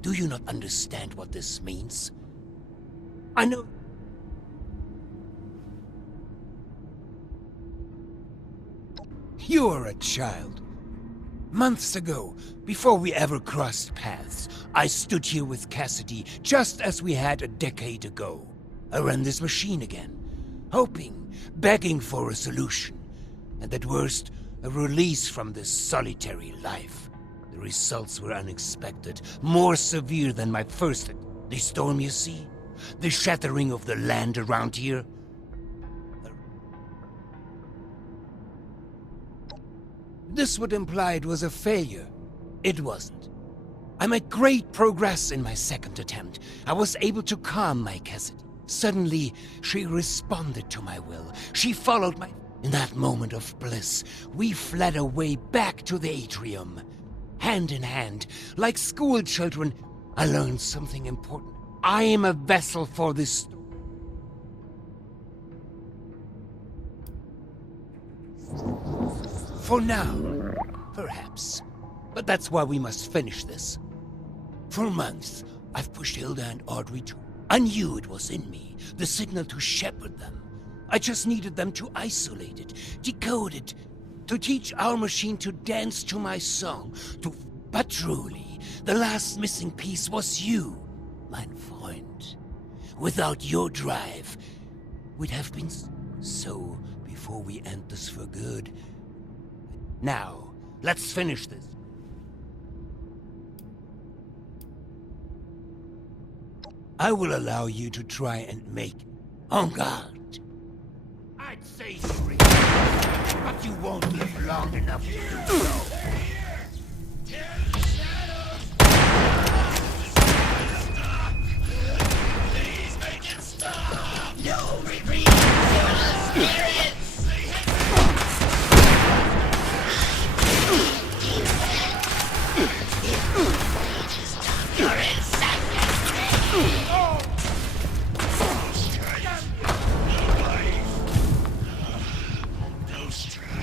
Do you not understand what this means? I know... You're a child. Months ago, before we ever crossed paths, I stood here with Cassidy, just as we had a decade ago. I ran this machine again. Hoping, begging for a solution, and at worst, a release from this solitary life. The results were unexpected, more severe than my first... The storm, you see? The shattering of the land around here? This would imply it was a failure. It wasn't. I made great progress in my second attempt. I was able to calm my Cassidy. Suddenly, she responded to my will. She followed my... In that moment of bliss, we fled away back to the atrium. Hand in hand, like school children, I learned something important. I am a vessel for this... For now, perhaps. But that's why we must finish this. For months, I've pushed Hilda and Audrey to... I knew it was in me, the signal to shepherd them. I just needed them to isolate it, decode it, to teach our machine to dance to my song, to... But truly, the last missing piece was you, mein Freund. Without your drive, we'd have been so before we end this for good. Now, let's finish this. I will allow you to try and make... En garde. I'd say three, but you won't live long enough to do so. Please make it stop! No retreat! Experience! You're insane! No strength.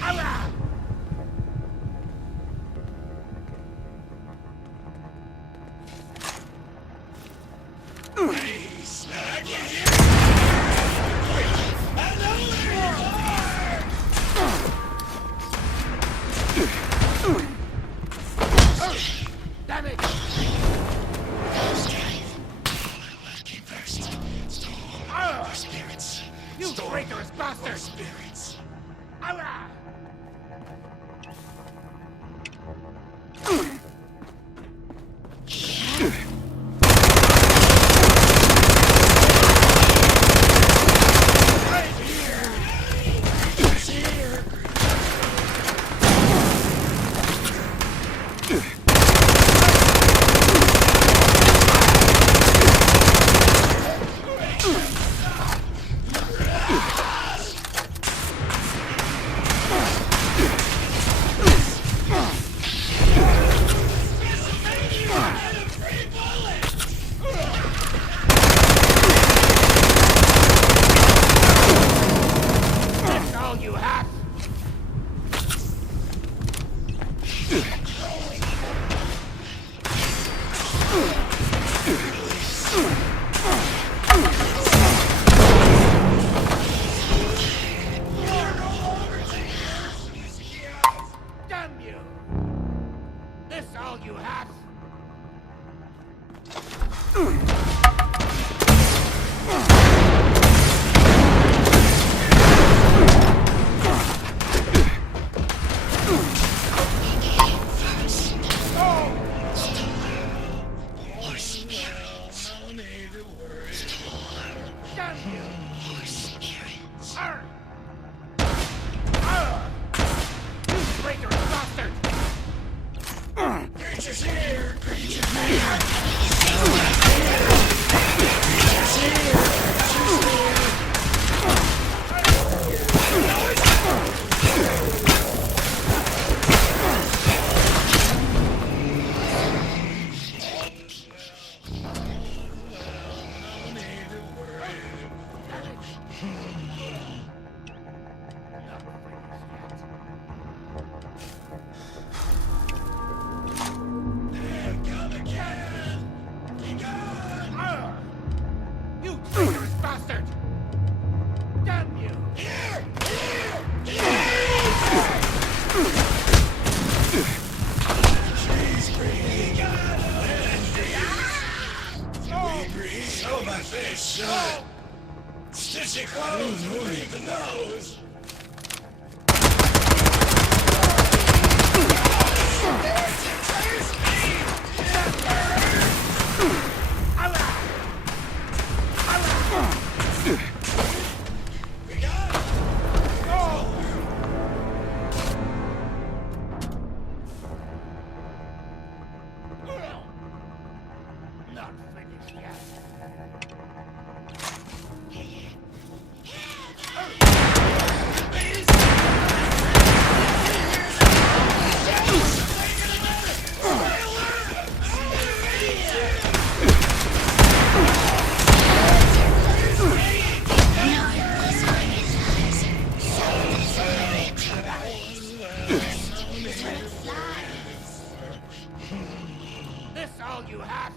Damn you! Your spirits. You traitorous bastard! Creatures here! Creatures here! Creatures here! You traitorous bastard! Damn you! Show my face, show! Stitch your clothes, who even knows? Not finished yet. This all you have?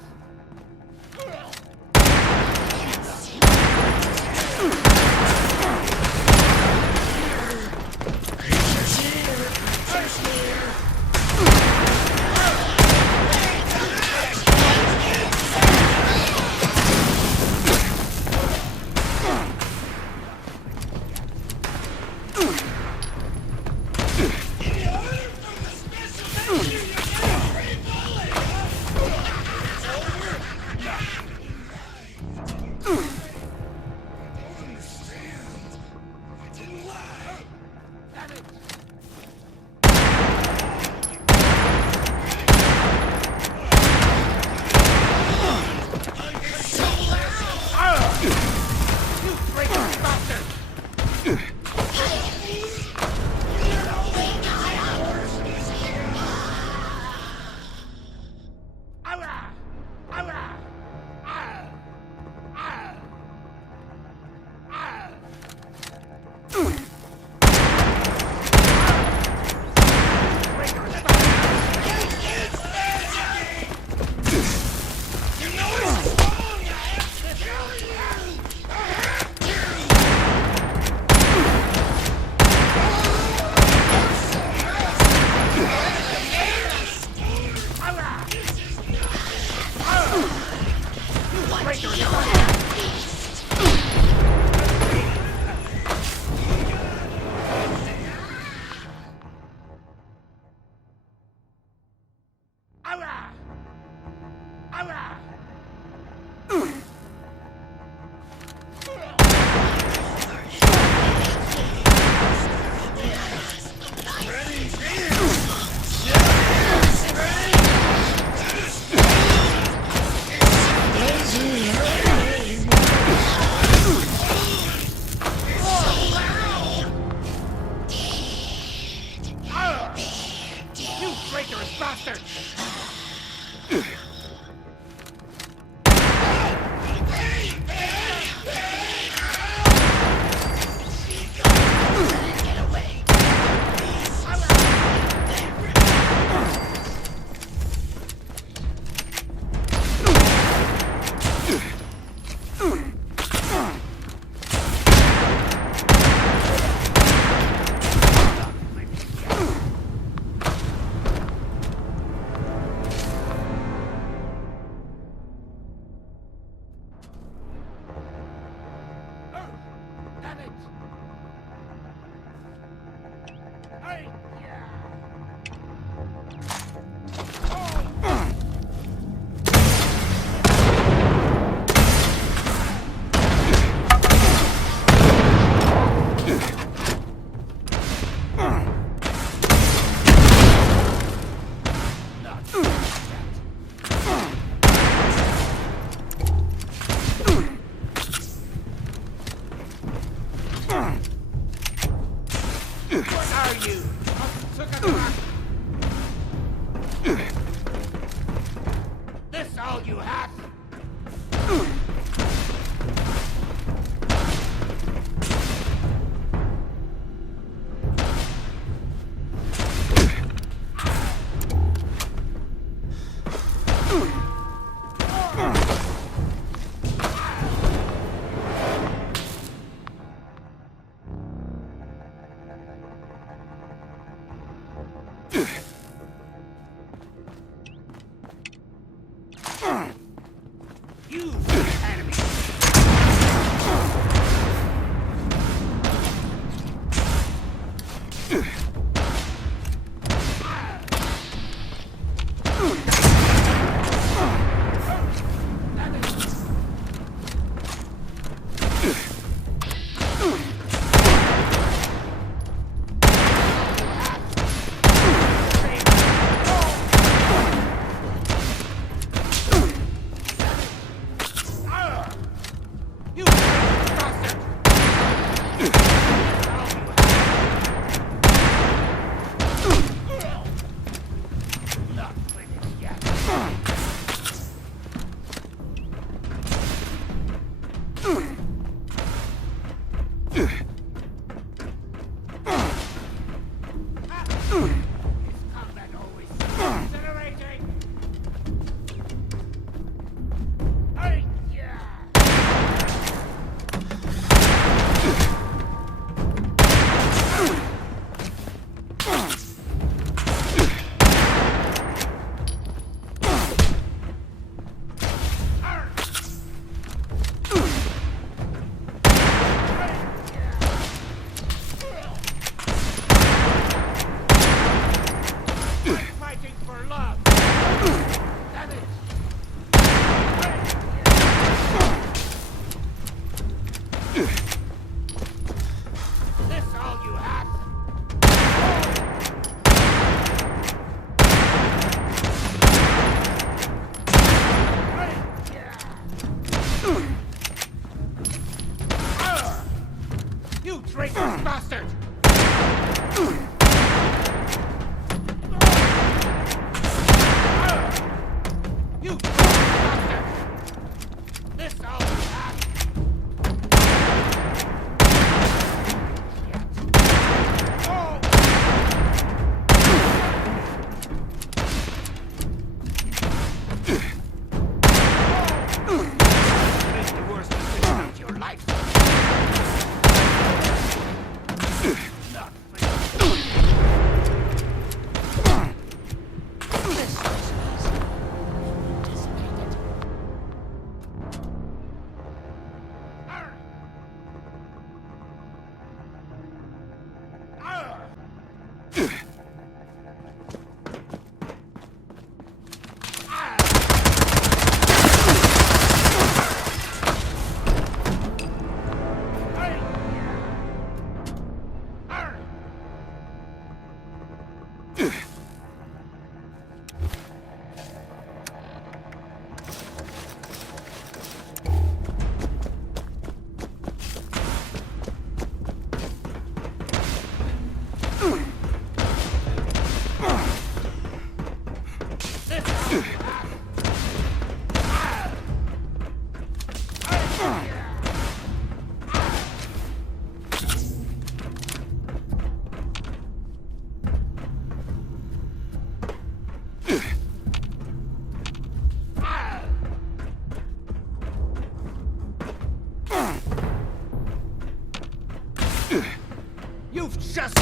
You've just...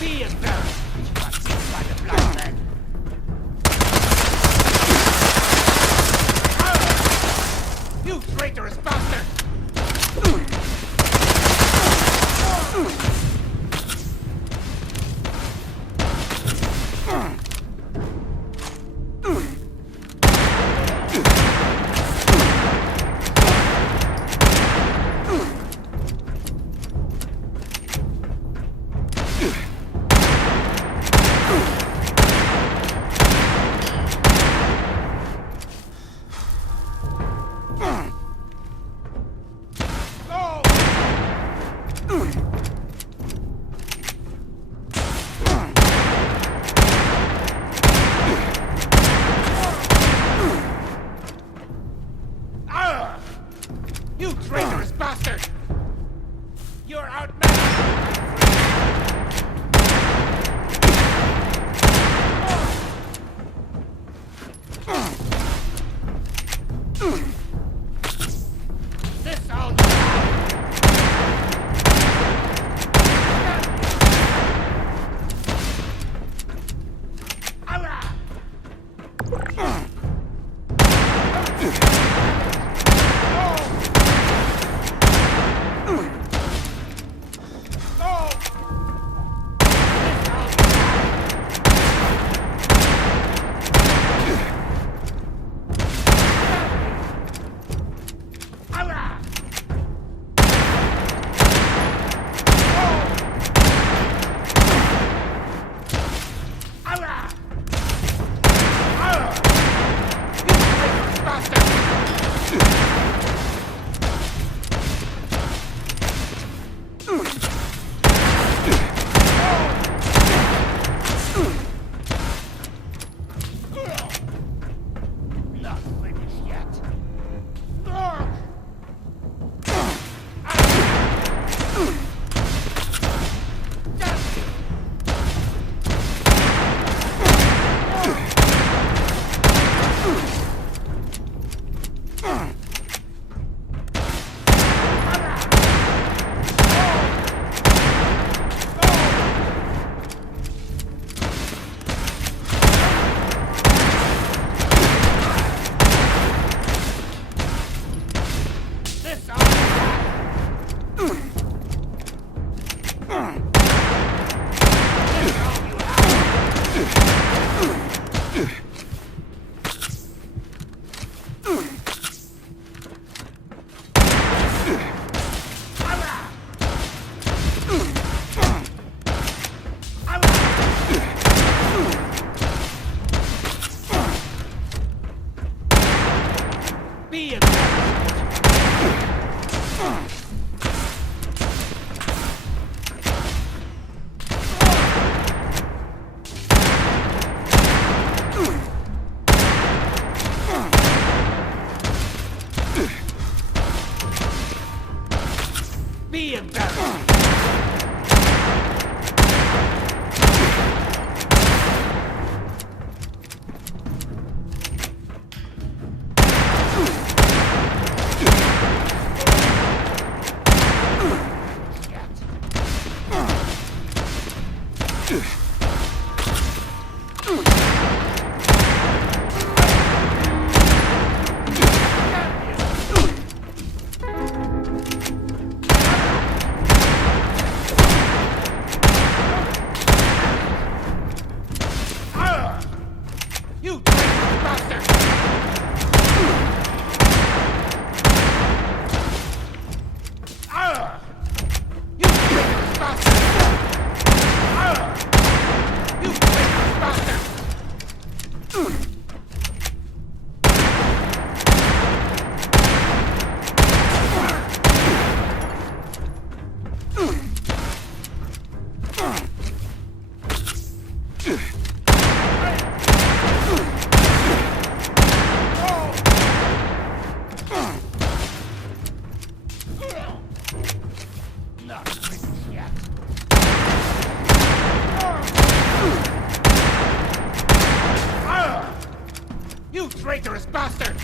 Be embarrassed! You got seen by the black man! You traitorous bastard! You traitorous bastard!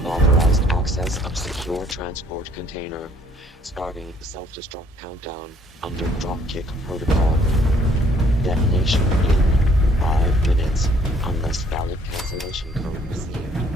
Unauthorized access of secure transport container. Starting self-destruct countdown under dropkick protocol. Detonation in 5 minutes, unless valid cancellation code received.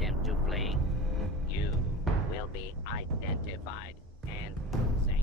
attempt to flee, you will be identified and sent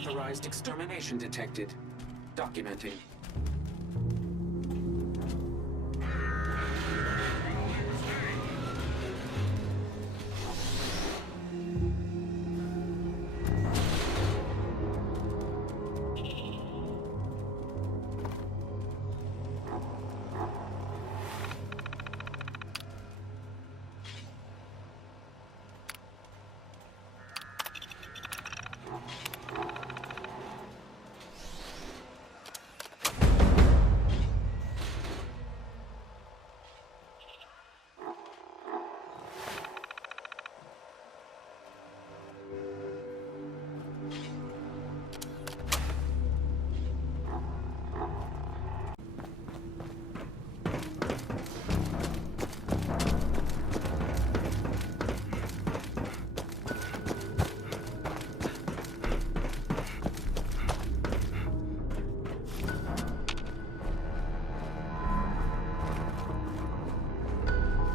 Unauthorized extermination detected. Documenting.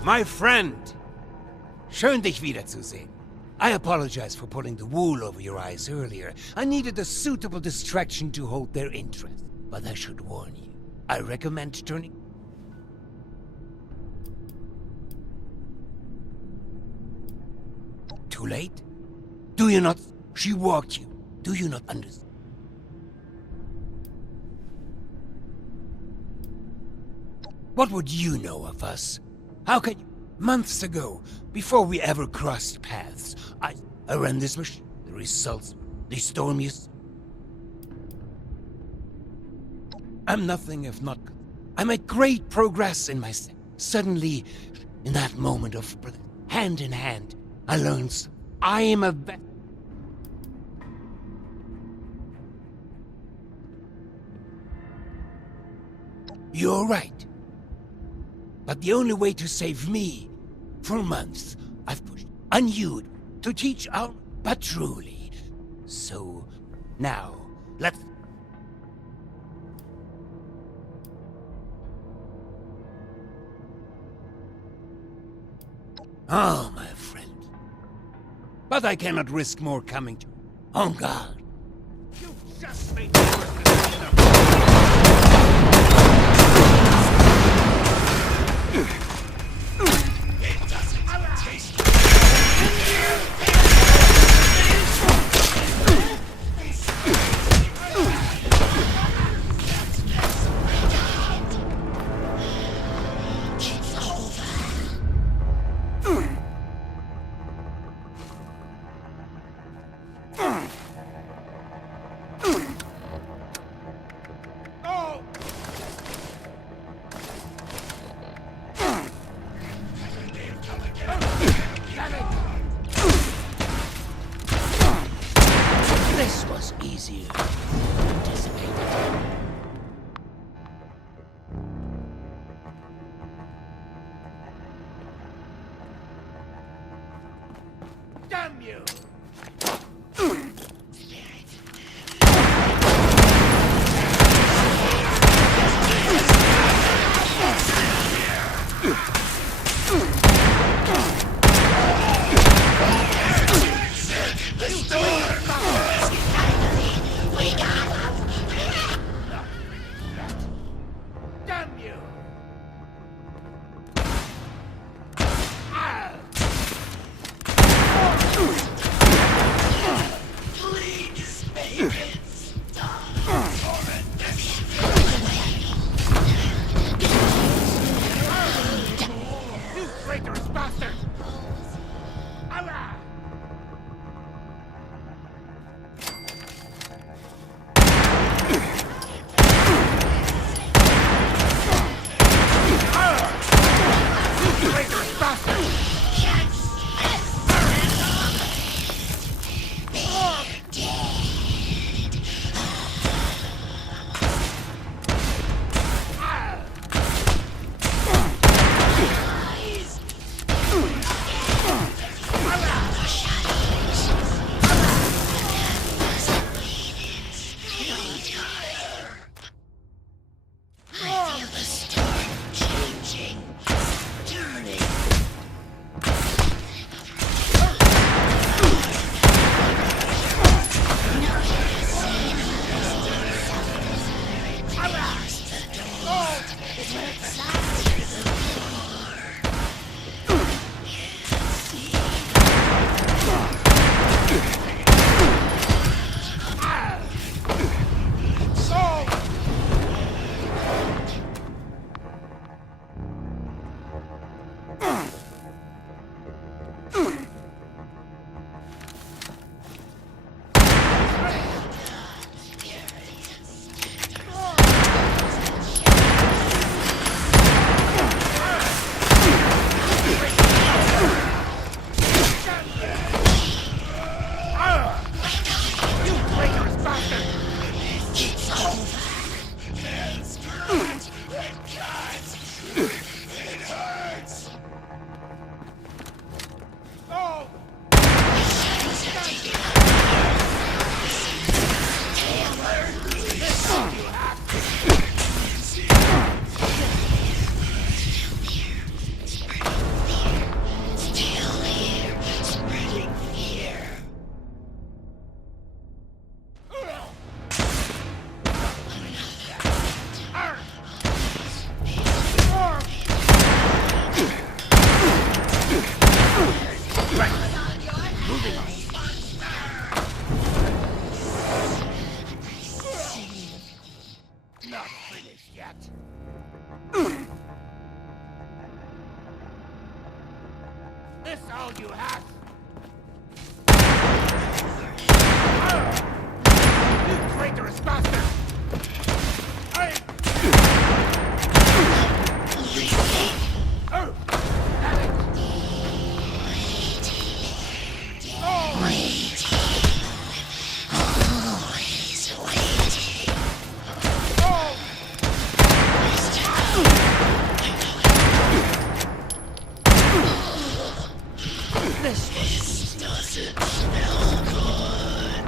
My friend! Schön, dich wiederzusehen. I apologize for pulling the wool over your eyes earlier. I needed a suitable distraction to hold their interest. But I should warn you, I recommend turning... Too late? Do you not... She walked you. Do you not understand? What would you know of us? How can you... Months ago, before we ever crossed paths, I ran this machine. The results, the stormiest... I'm nothing if not... I made great progress in my... Suddenly, in that moment of... Hand in hand, I learned... I am a... You're right. But the only way to save me, for months, I've pushed on you to teach our... But truly. So, now, let's... Oh, my friend. But I cannot risk more coming to... On guard. You just made me work. It doesn't taste good. This was easier than anticipated. Damn you! Damn you! Moving on. Not finished yet. This all you have? You traitorous bastard! This doesn't smell good.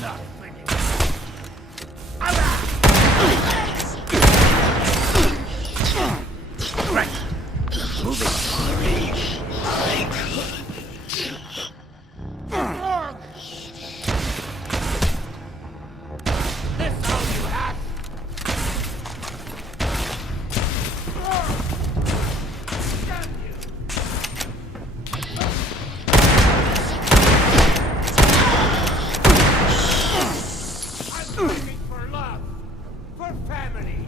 Not finished. Right. Moving. Sorry. I could. This all you have? I'm looking for love, for family.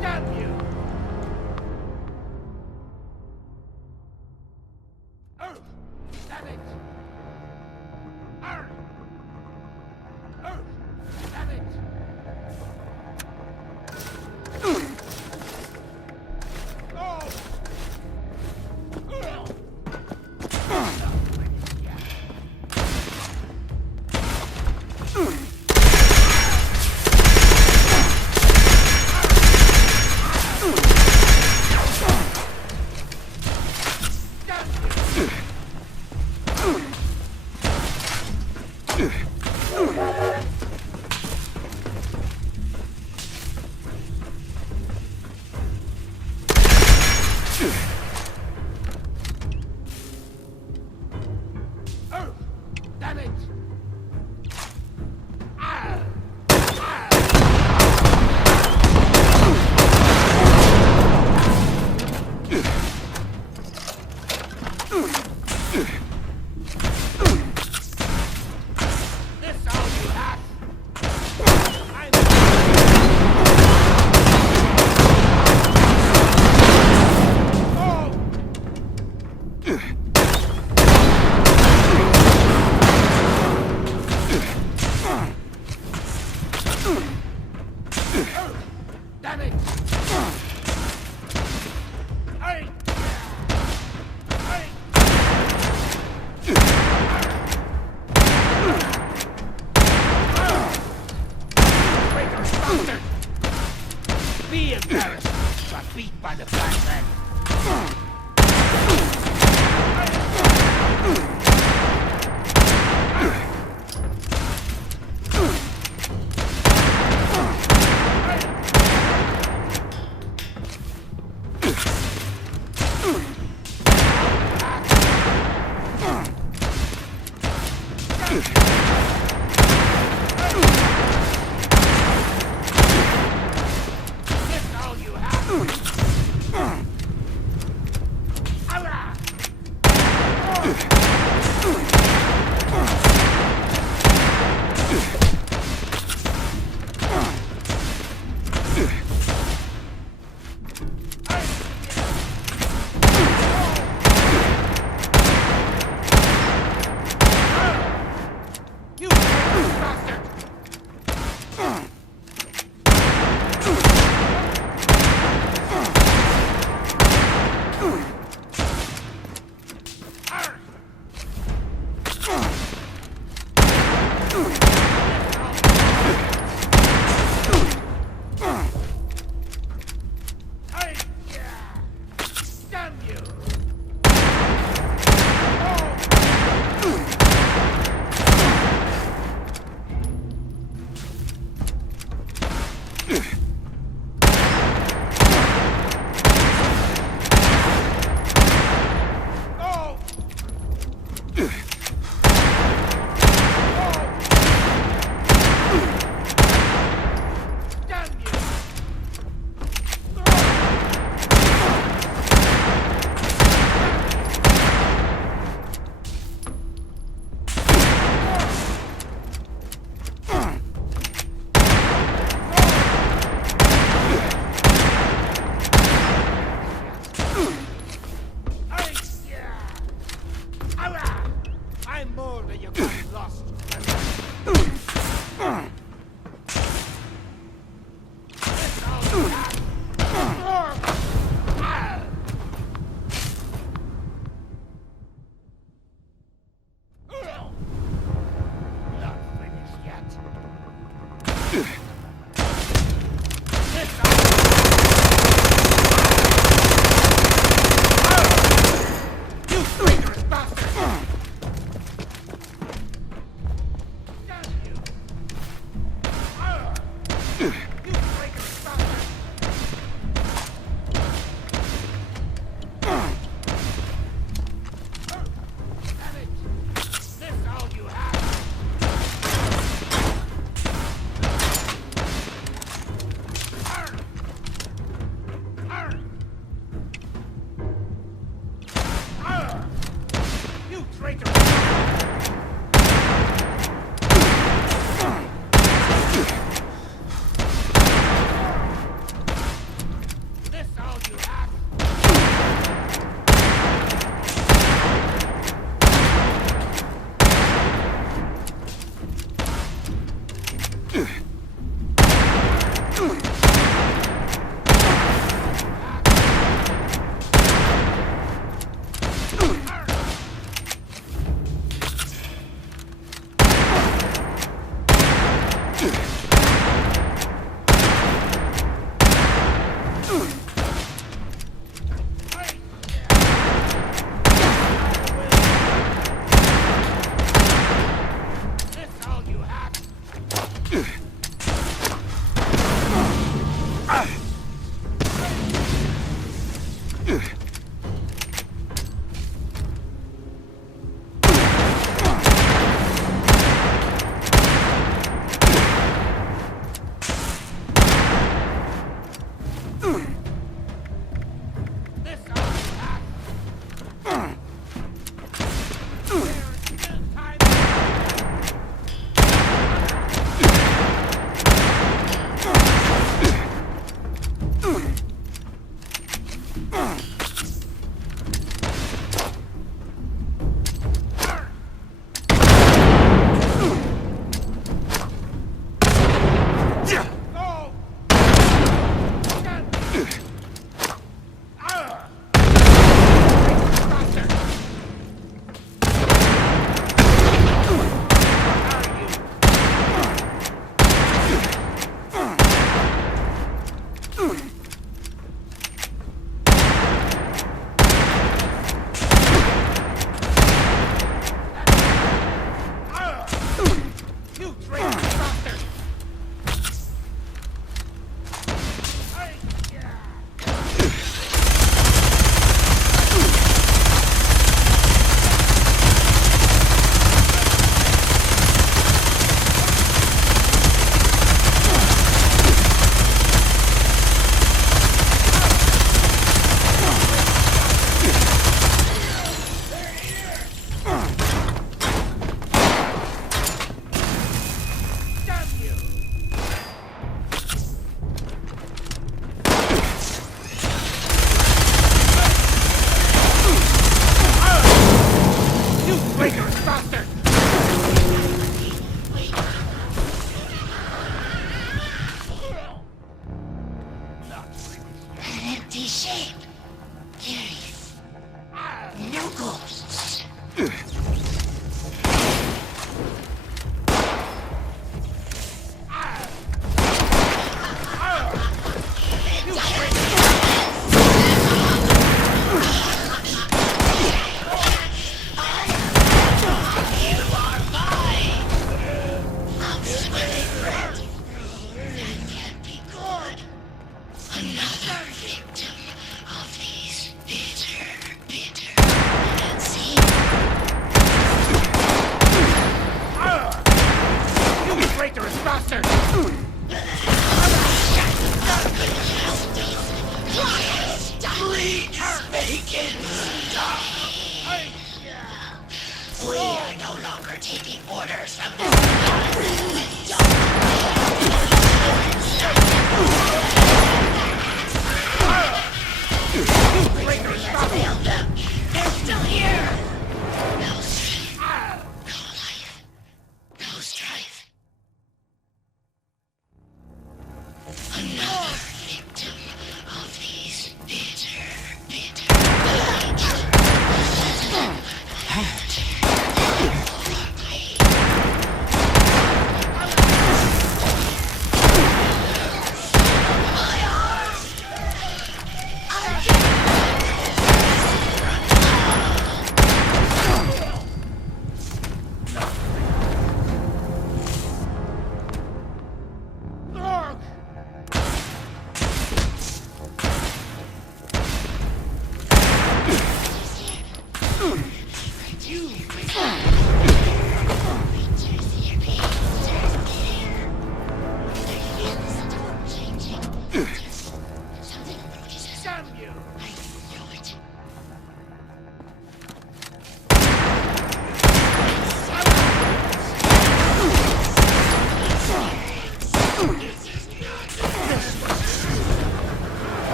Damn you! Oh, damn it! Oh, damn it! Oh, damn it! This all you have? Damn it! Be embarrassed, but beat by the black man. That's all you have.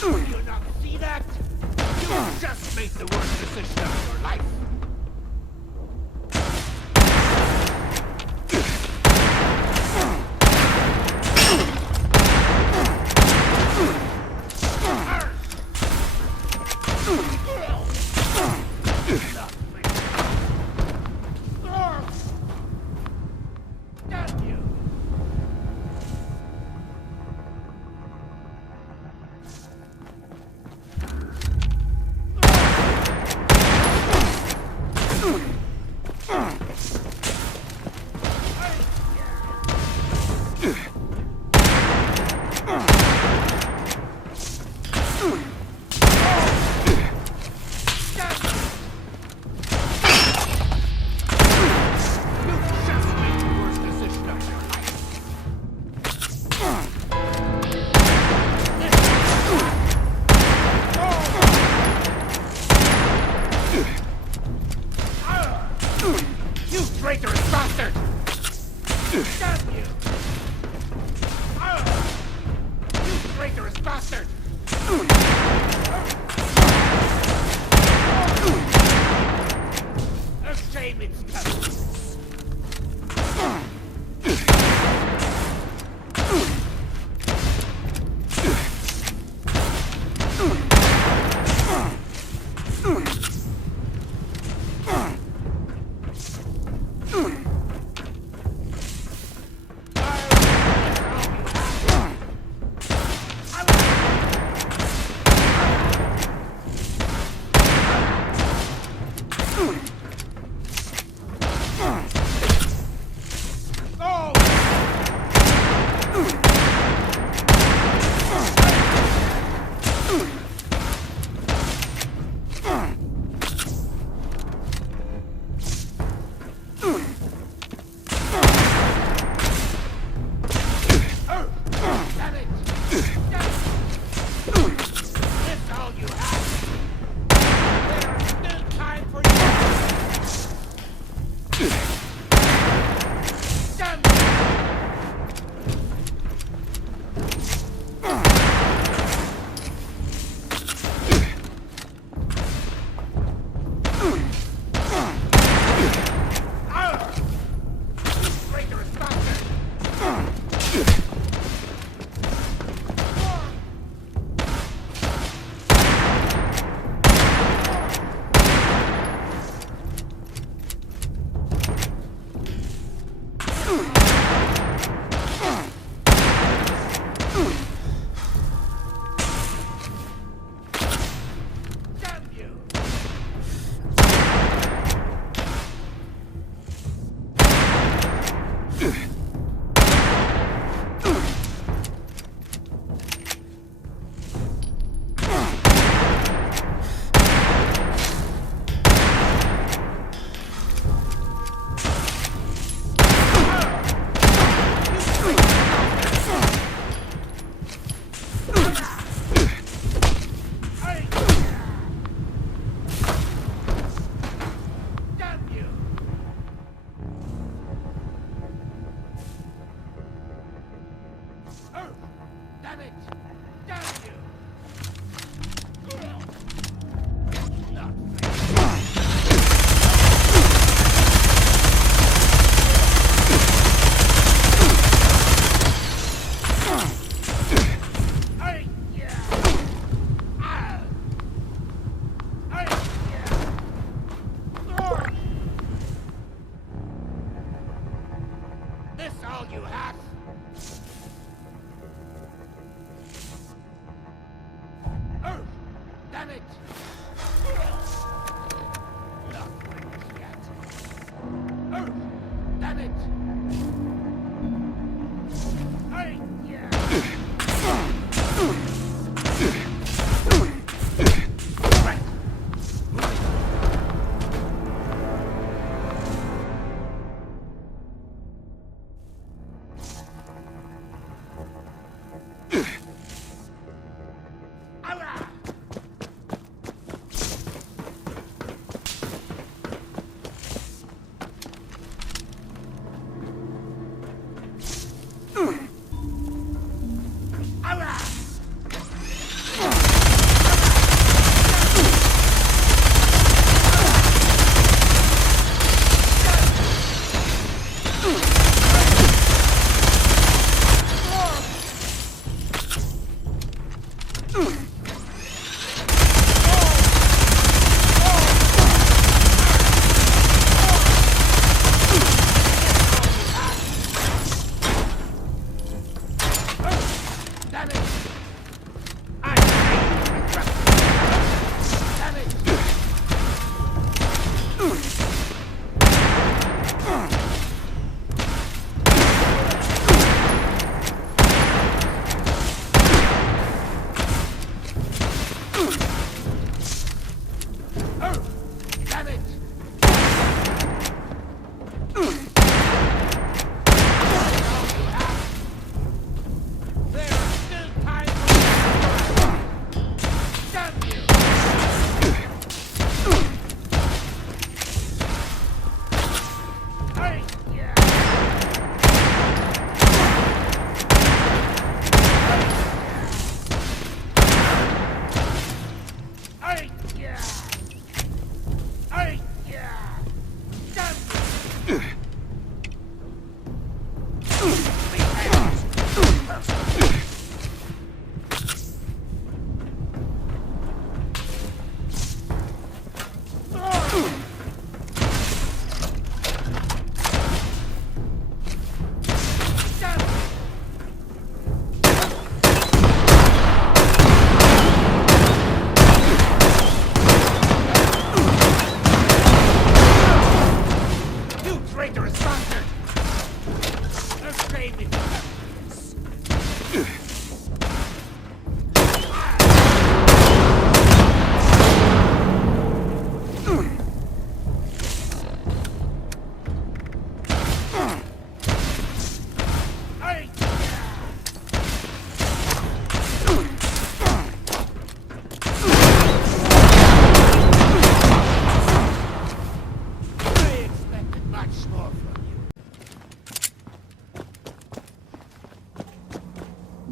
Do you not see that? You just made the worst decision of your life.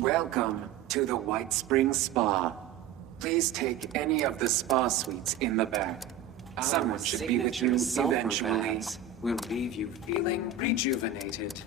Welcome to the White Springs Spa. Please take any of the spa suites in the back. Someone should be with you eventually. Will leave you feeling rejuvenated.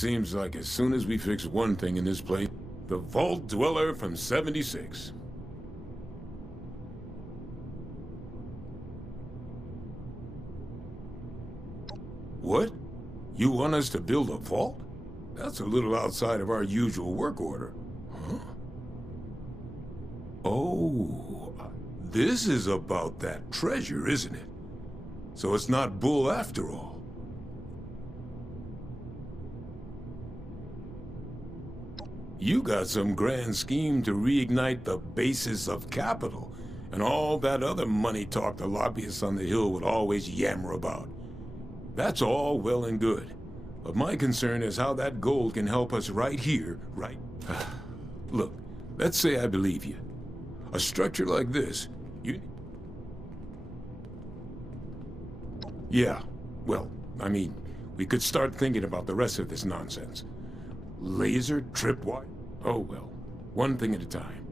Seems like as soon as we fix one thing in this place, the Vault Dweller from 76. What? You want us to build a vault? That's a little outside of our usual work order. Huh? Oh, this is about that treasure, isn't it? So it's not bull after all. You got some grand scheme to reignite the basis of capital, and all that other money talk the lobbyists on the Hill would always yammer about. That's all well and good. But my concern is how that gold can help us right here, right... Look, let's say I believe you. A structure like this, you... Yeah, well, I mean, we could start thinking about the rest of this nonsense. Laser tripwire? Oh well, one thing at a time.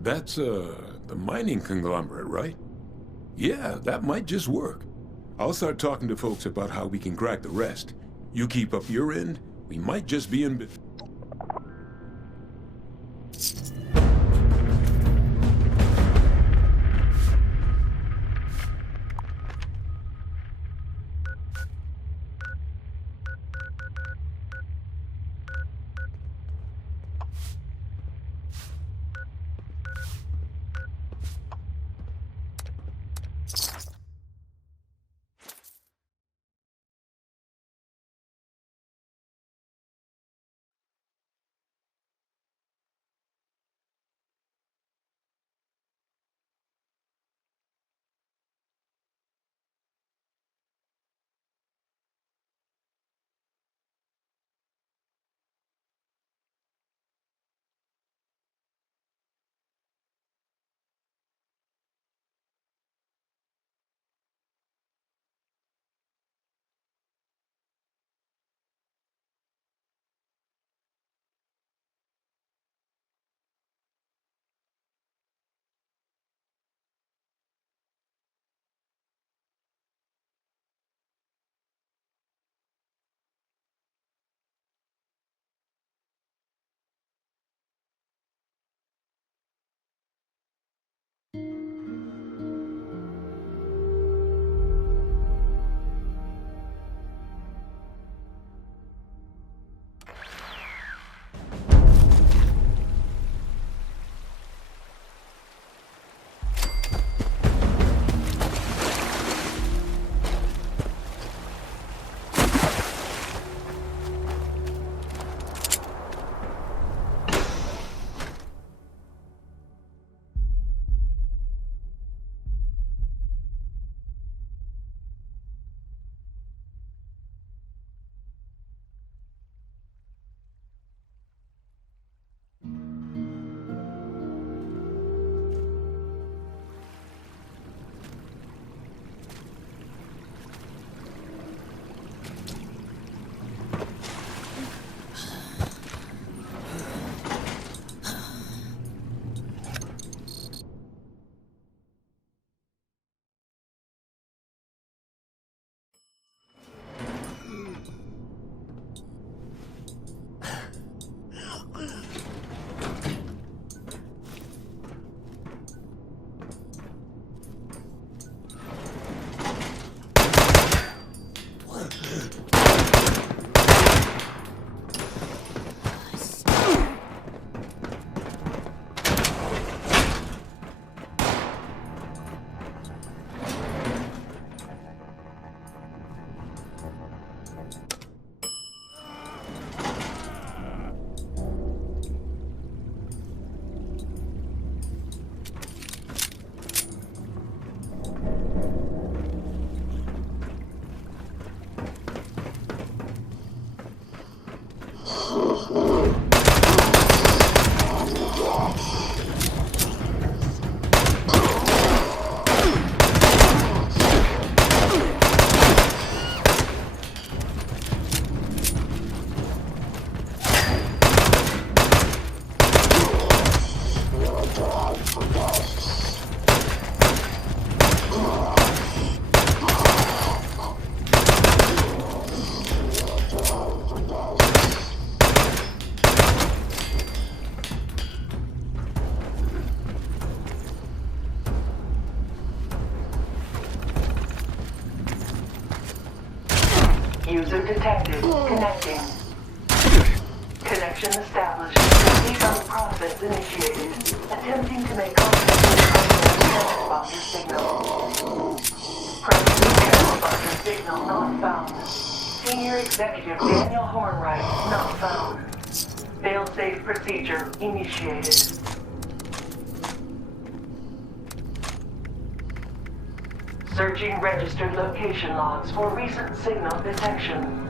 That's, the mining conglomerate, right? Yeah, that might just work. I'll start talking to folks about how we can crack the rest. You keep up your end, we might just be in business. User detected. Connecting. Connection established. Decon process initiated. Attempting to make contact with transponder signal. Present transponder signal not found. Senior Executive Daniel Hornwright not found. Fail-safe procedure initiated. Searching registered location logs for recent signal detection.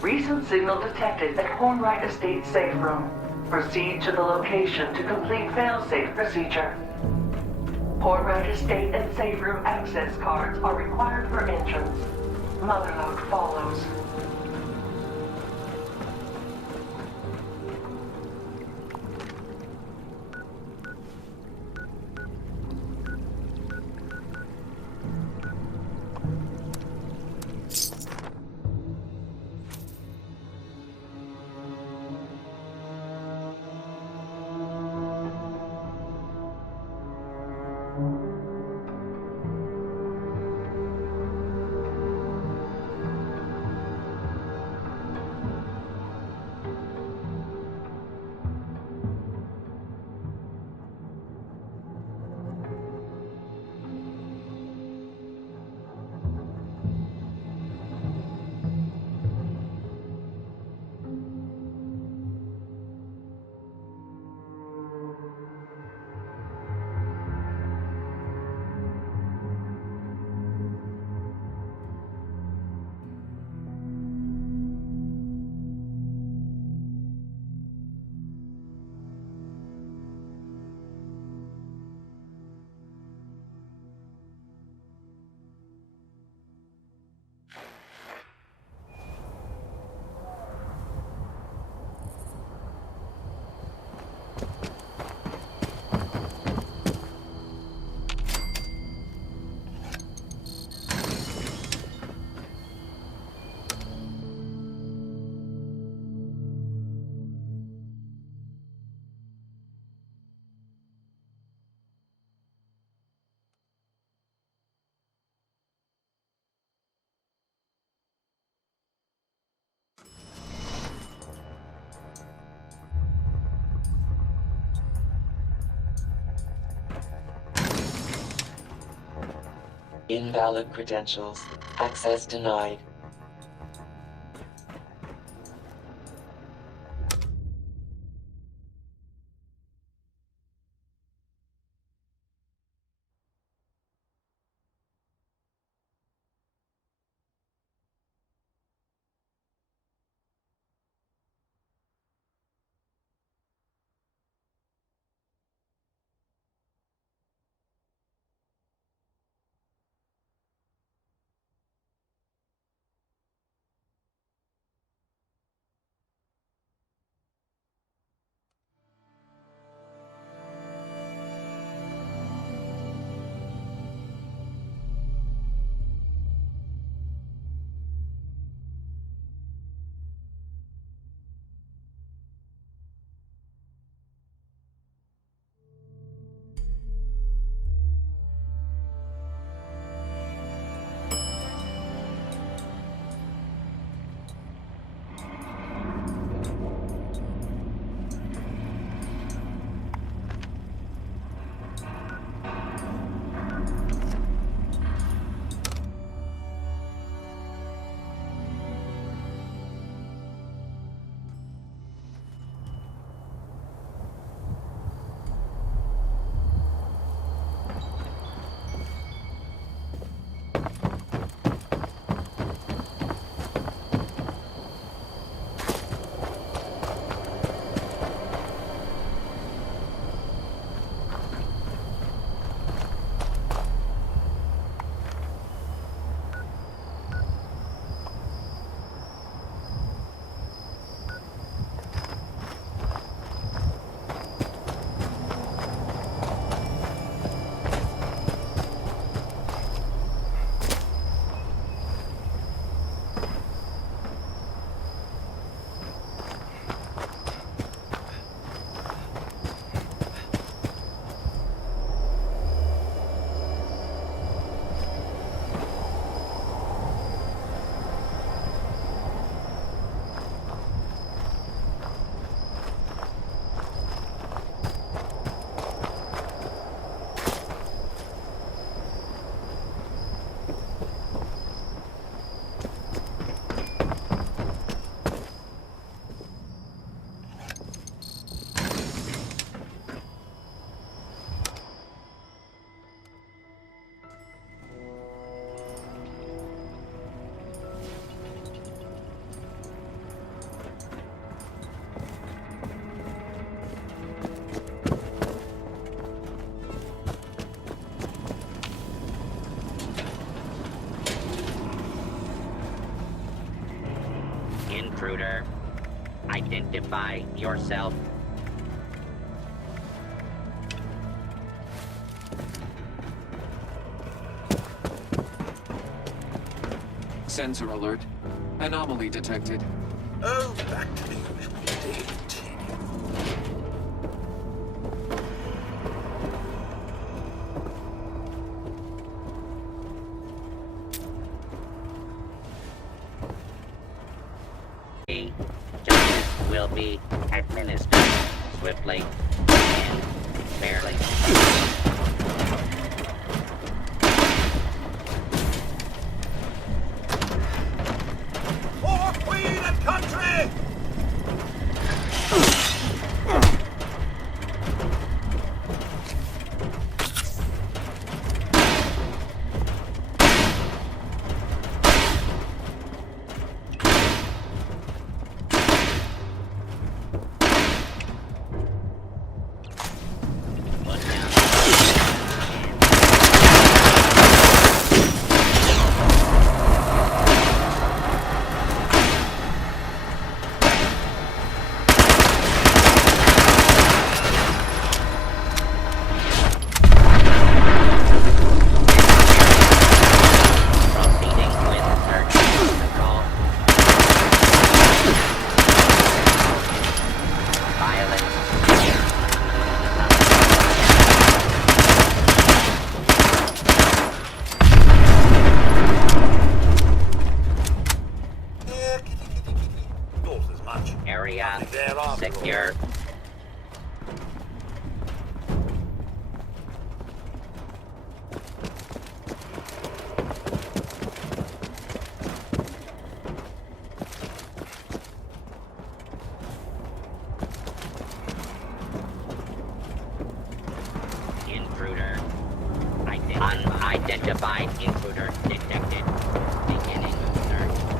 Recent signal detected at Hornwright Estate safe room. Proceed to the location to complete fail-safe procedure. Hornwright Estate and safe room access cards are required for entrance. Motherlode follows. Invalid credentials. Access denied. identify yourself? Sensor alert. Anomaly detected. Oh, back to the usual daily Justice will be administered swiftly and fairly. For Queen and country! Area secure. Intruder. Unidentified intruder detected. Beginning search.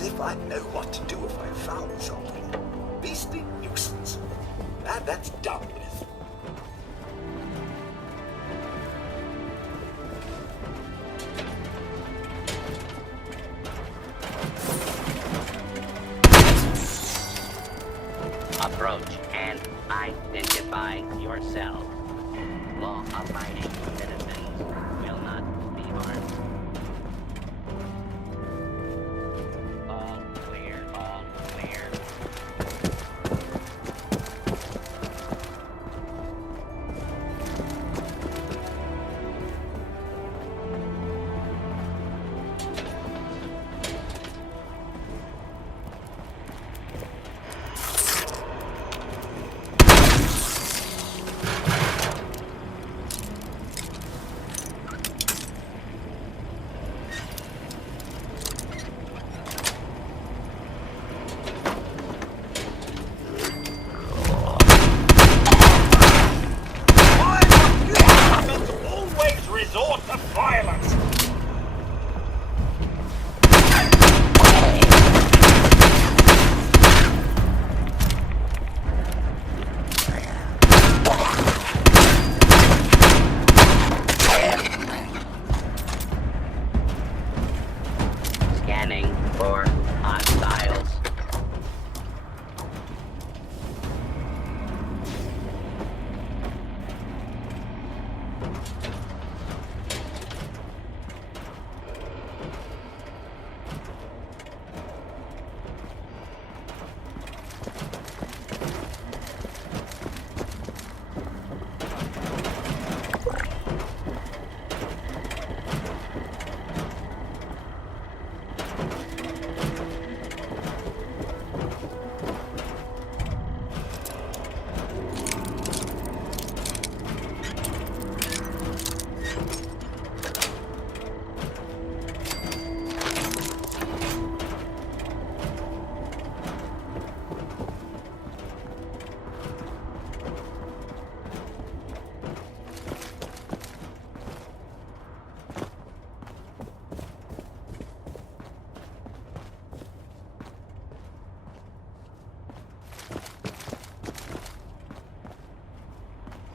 as if I know what to do if I found something. Beastly nuisance. That's done with. Approach and identify yourself. Law-abiding citizens will not be harmed. All clear, all clear. Always resort to violence! Scanning for hostiles.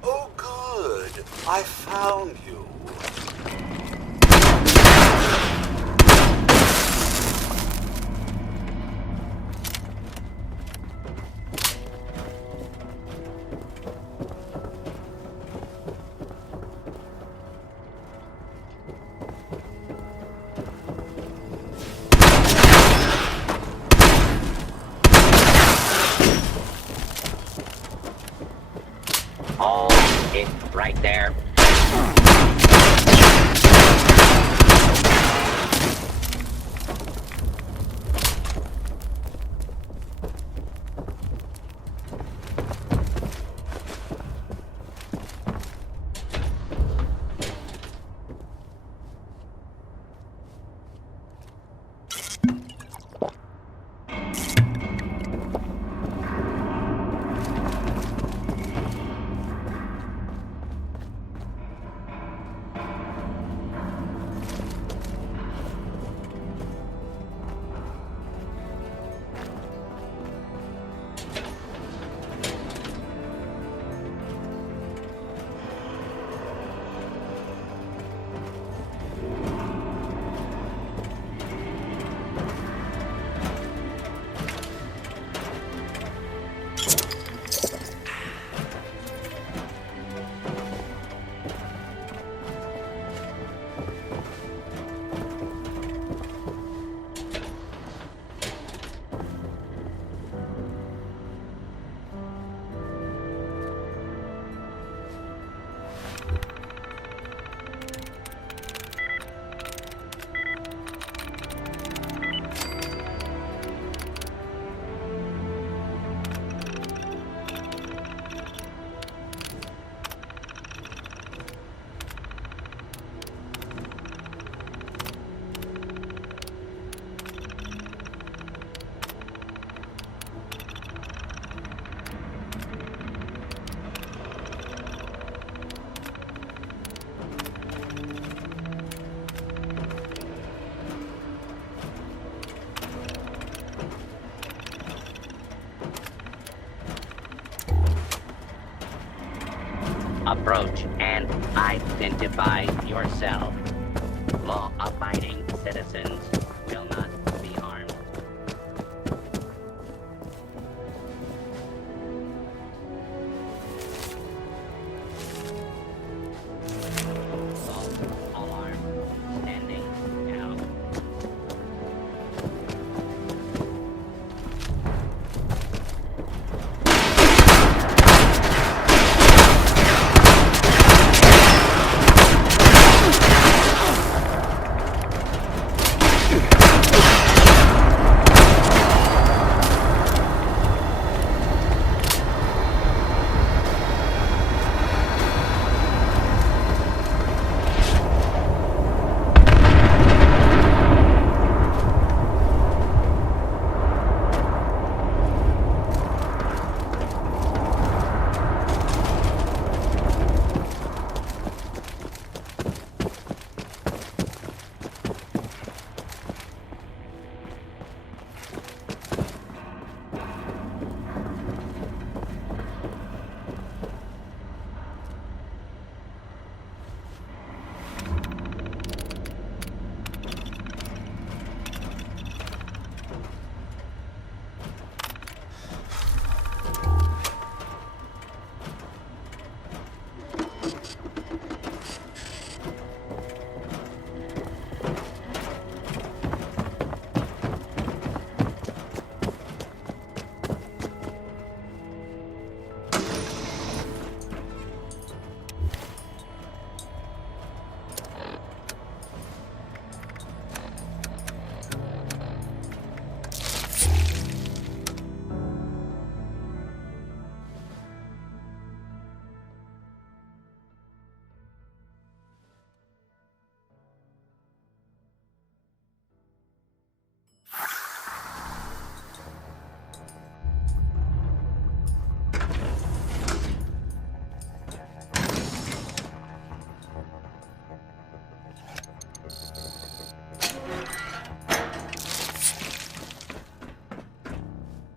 Oh, good. I found you. All it right there. Approach and identify yourself. Law-abiding citizens will not be harmed. False alarm. Standing down.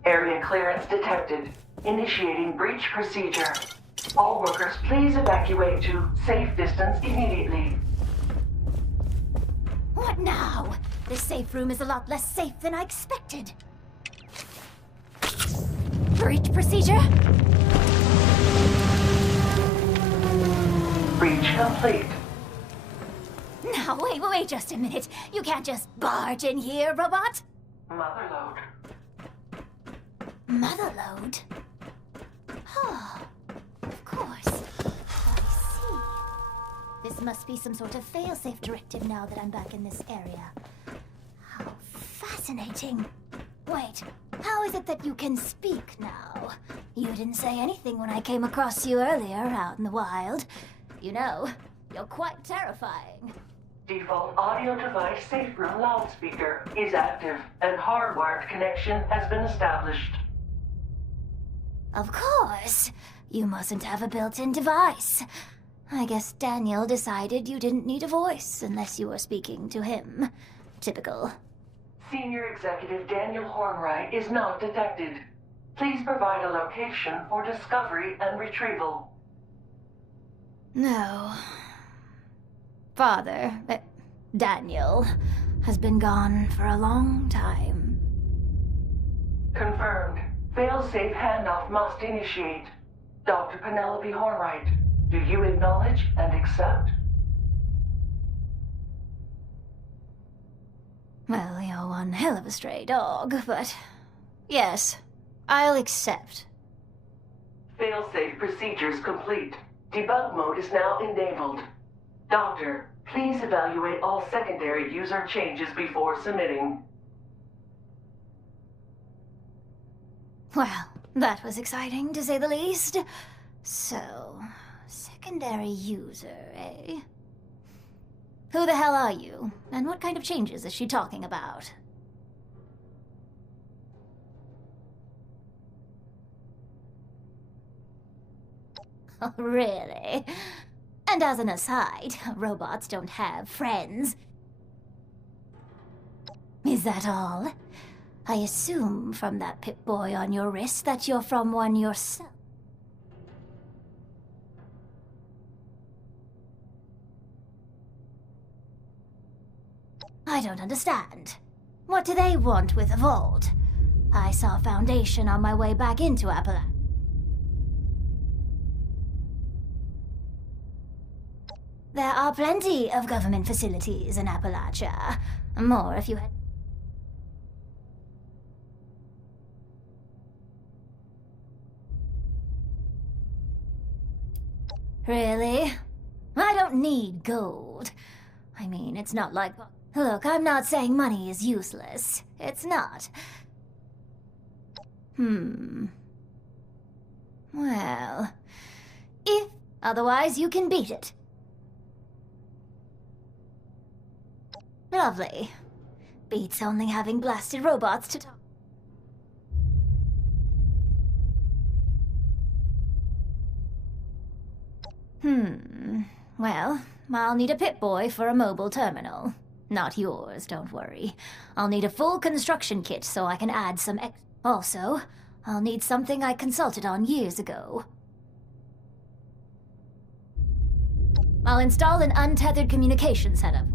Area clearance detected. Initiating breach procedure. All workers, please evacuate to safe distance immediately. What now? This safe room is a lot less safe than I expected. Breach procedure? Breach complete. Now, wait just a minute. You can't just barge in here, robot. Motherload. Motherload? Oh, of course. I see. This must be some sort of failsafe directive now that I'm back in this area. How fascinating. Wait, how is it that you can speak now? You didn't say anything when I came across you earlier out in the wild. You know, you're quite terrifying. Default audio device safe room loudspeaker is active and hardwired connection has been established. Of course. You mustn't have a built-in device. I guess Daniel decided you didn't need a voice unless you were speaking to him. Typical. Senior Executive Daniel Hornwright is not detected. Please provide a location for discovery and retrieval. No. Father, Daniel, has been gone for a long time. Confirmed. Failsafe handoff must initiate. Dr. Penelope Hornwright, do you acknowledge and accept? Well, you're one hell of a stray dog, but yes, I'll accept. Failsafe procedures complete. Debug mode is now enabled. Doctor, please evaluate all secondary user changes before submitting. Well, that was exciting, to say the least. So, secondary user, eh? Who the hell are you? And what kind of changes is she talking about? Oh, really? And as an aside, robots don't have friends. Is that all? I assume from that Pip-Boy on your wrist that you're from one yourself. I don't understand. What do they want with the vault? I saw Foundation on my way back into Appalachia. There are plenty of government facilities in Appalachia. More if you had... Really? I don't need gold. I mean, it's not like... Look, I'm not saying money is useless. It's not. Well... If... Otherwise, you can beat it. Lovely. Beats only having blasted robots to talk. Well, I'll need a Pip-Boy for a mobile terminal. Not yours, don't worry. I'll need a full construction kit so I can add some Also, I'll need something I consulted on years ago. I'll install an untethered communication setup.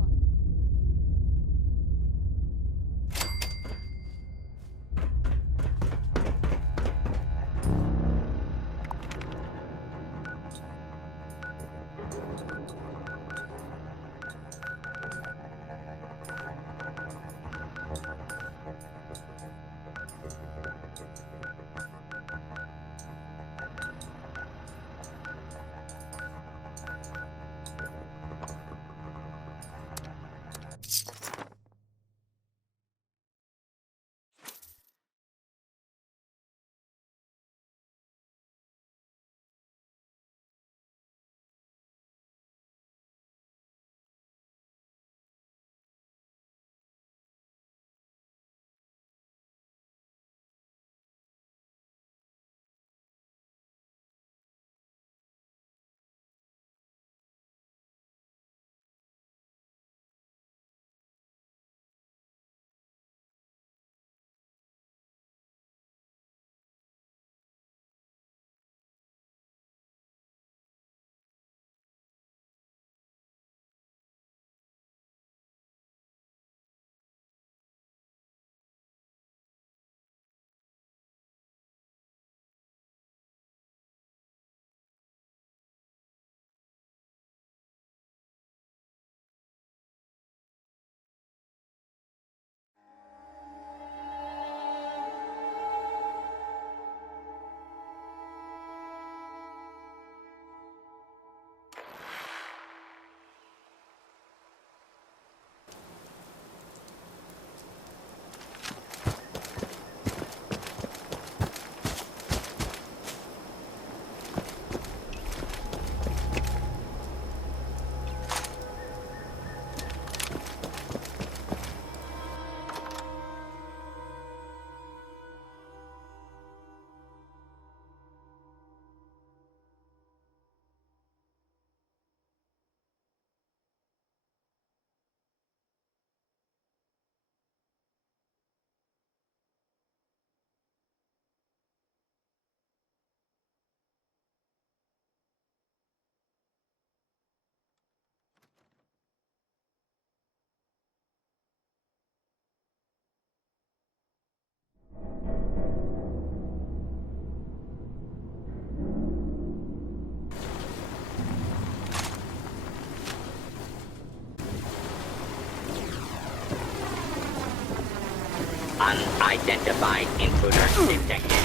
Unidentified intruder detected.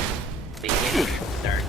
Beginning search.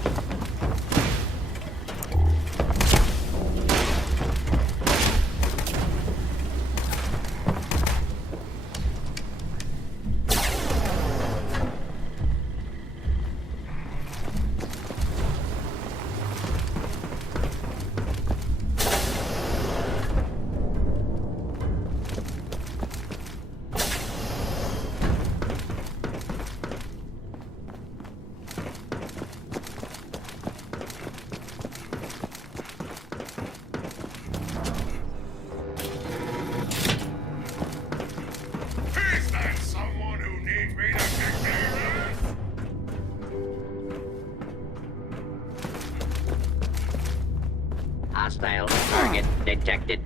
Hostile target detected.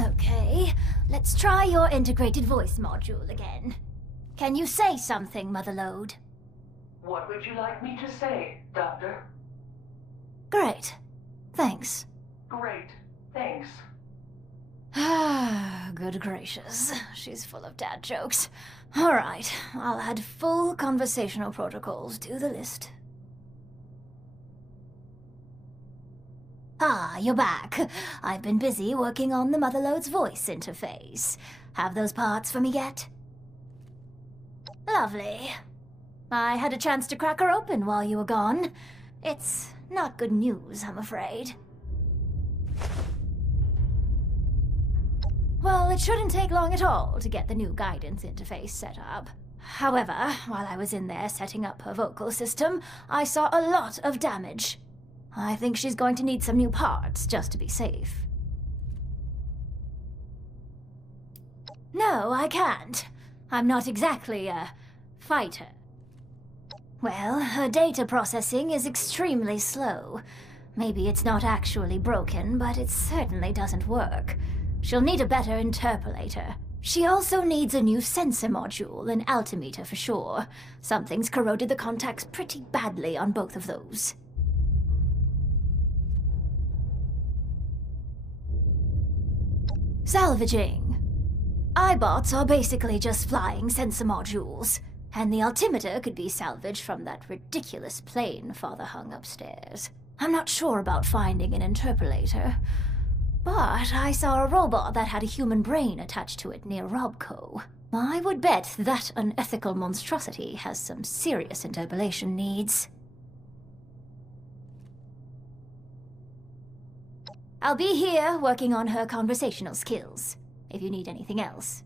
Okay. Let's try your integrated voice module again. Can you say something, Motherlode? What would you like me to say, Doctor? Great. Thanks. Great. Thanks. Ah, good gracious. She's full of dad jokes. All right, I'll add full conversational protocols to the list. Ah, you're back. I've been busy working on the Motherlode's voice interface. Have those parts for me yet? Lovely. I had a chance to crack her open while you were gone. It's not good news, I'm afraid. Well, it shouldn't take long at all to get the new guidance interface set up. However, while I was in there setting up her vocal system, I saw a lot of damage. I think she's going to need some new parts just to be safe. No, I can't. I'm not exactly a fighter. Well, her data processing is extremely slow. Maybe it's not actually broken, but it certainly doesn't work. She'll need a better interpolator. She also needs a new sensor module and altimeter for sure. Something's corroded the contacts pretty badly on both of those. Salvaging. iBots are basically just flying sensor modules, and the altimeter could be salvaged from that ridiculous plane Father hung upstairs. I'm not sure about finding an interpolator, but I saw a robot that had a human brain attached to it near Robco. I would bet that unethical monstrosity has some serious interpolation needs. I'll be here working on her conversational skills, if you need anything else.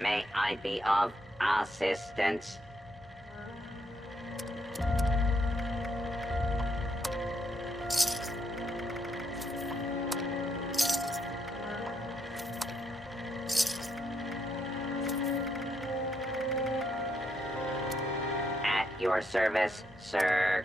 May I be of assistance? At your service, sir.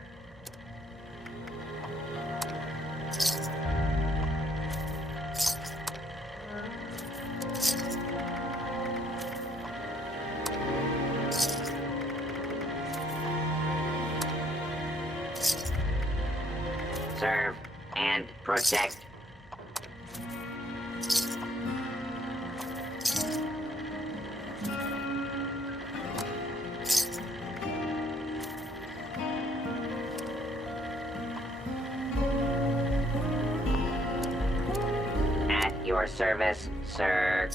Serve and protect. At your service, sir.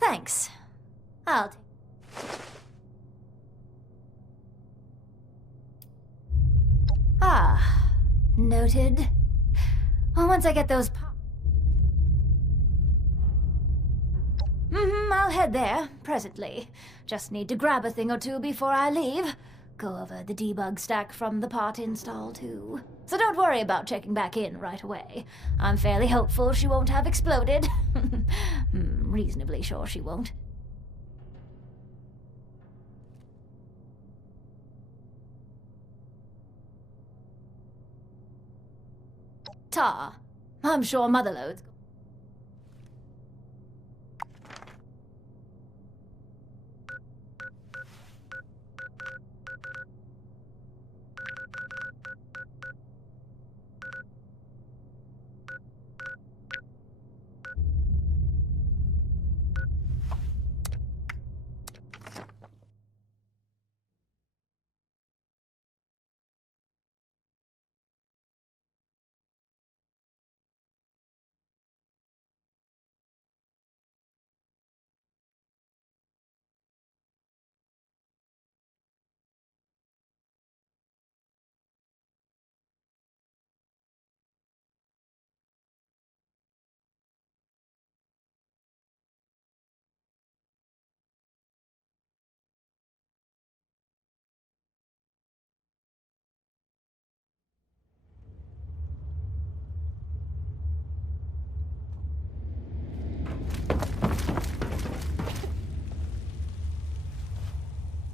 Thanks. I'll take. Ah, noted. Well, once I get those I'll head there, presently. Just need to grab a thing or two before I leave. Go over the debug stack from the part install, too. So don't worry about checking back in right away. I'm fairly hopeful she won't have exploded. Reasonably sure she won't. Tar. I'm sure Motherlode's...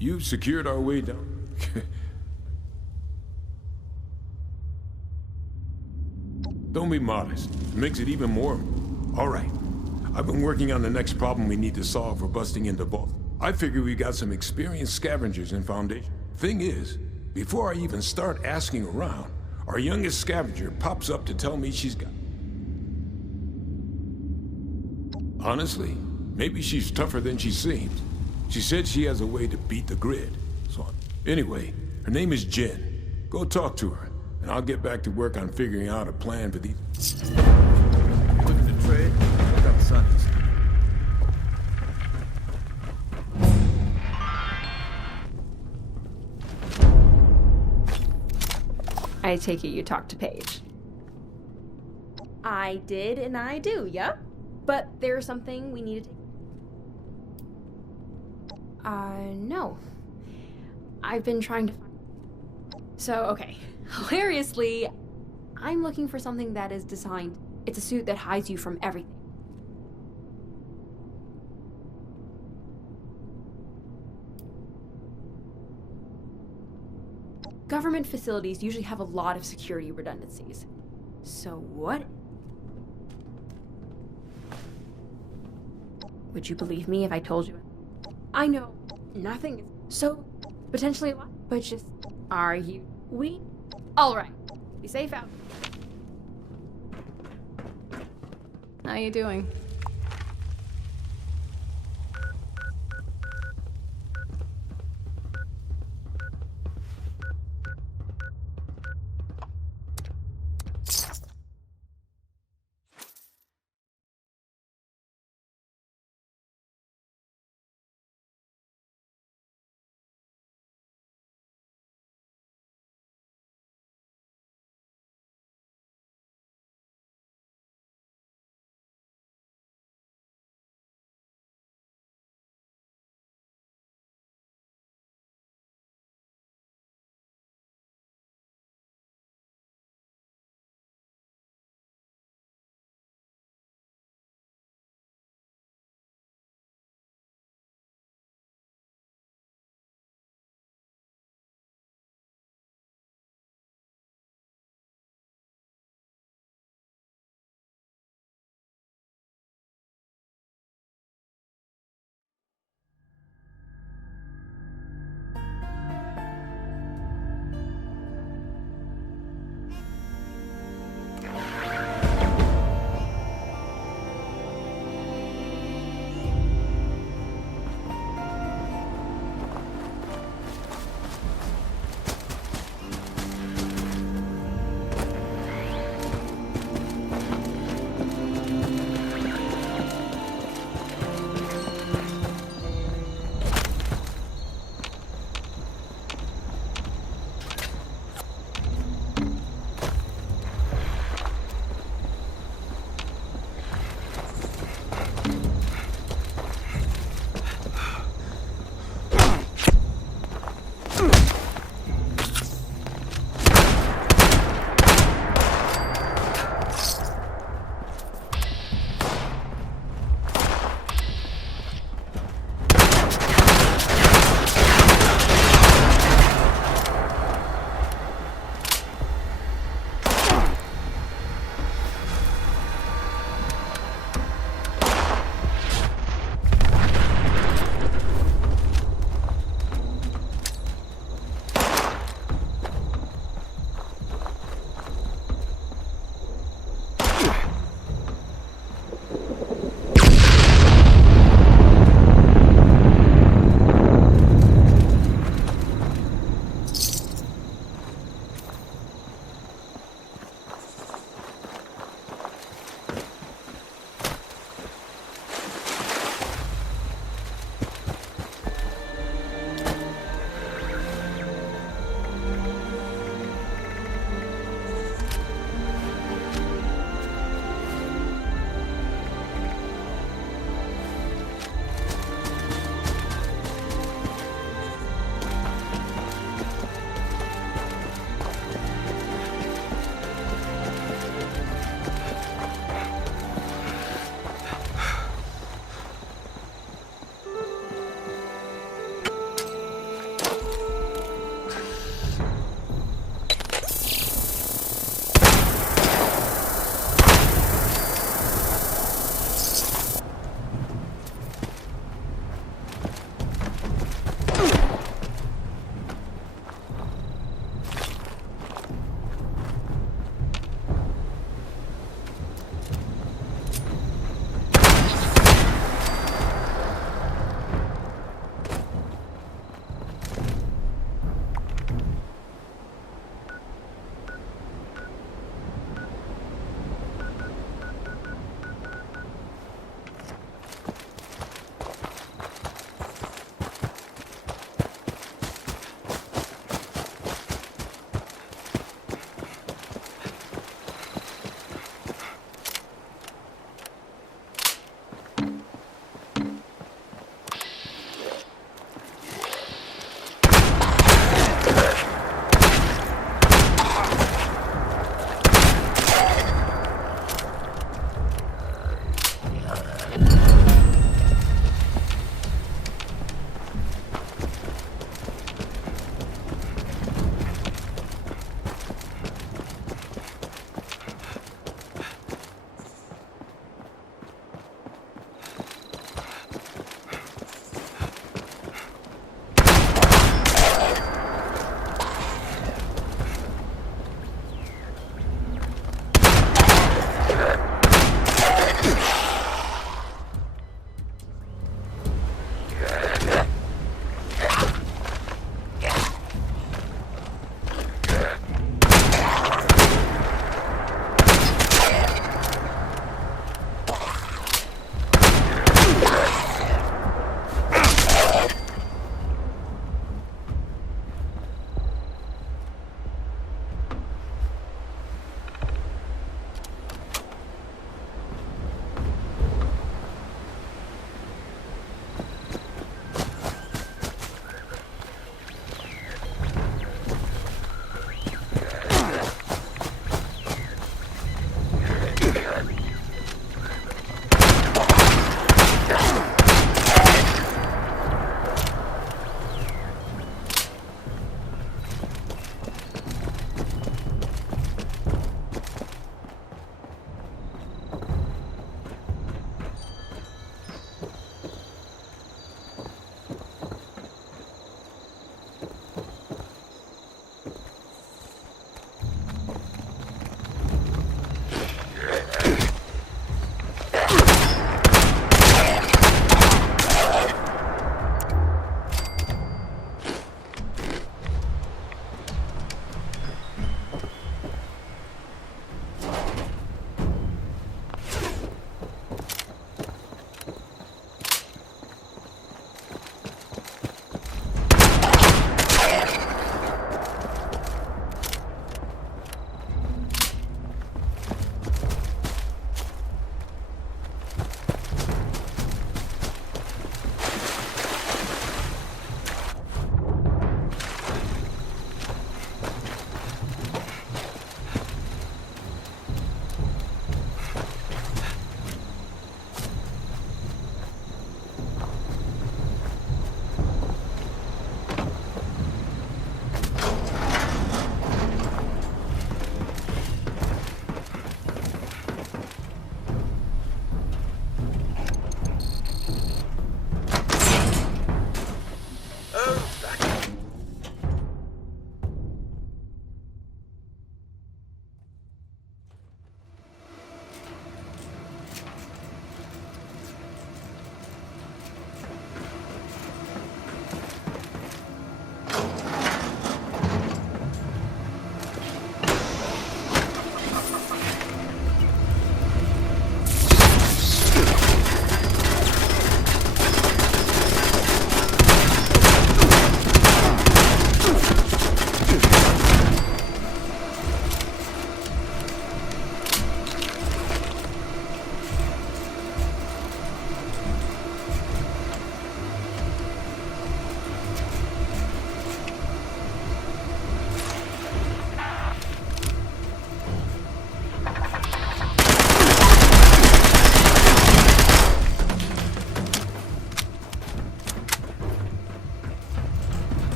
You've secured our way down. Don't be modest. It makes it even more. All right. I've been working on the next problem we need to solve for busting into Vault. I figure we got some experienced scavengers in Foundation. Thing is, before I even start asking around, our youngest scavenger pops up to tell me she's got... Honestly, maybe she's tougher than she seems. She said she has a way to beat the grid. So, anyway, her name is Jen. Go talk to her, and I'll get back to work on figuring out a plan for these... Looking to trade? I got Sonny's. I take it you talked to Paige. I did, and I do, yep. But there's something we needed to... no. I've been trying to find... So, okay. Hilariously, I'm looking for something that is designed... It's a suit that hides you from everything. Government facilities usually have a lot of security redundancies. So what? Would you believe me if I told you? I know nothing is so potentially a lot, but just are you? All right. Be safe out. How you doing?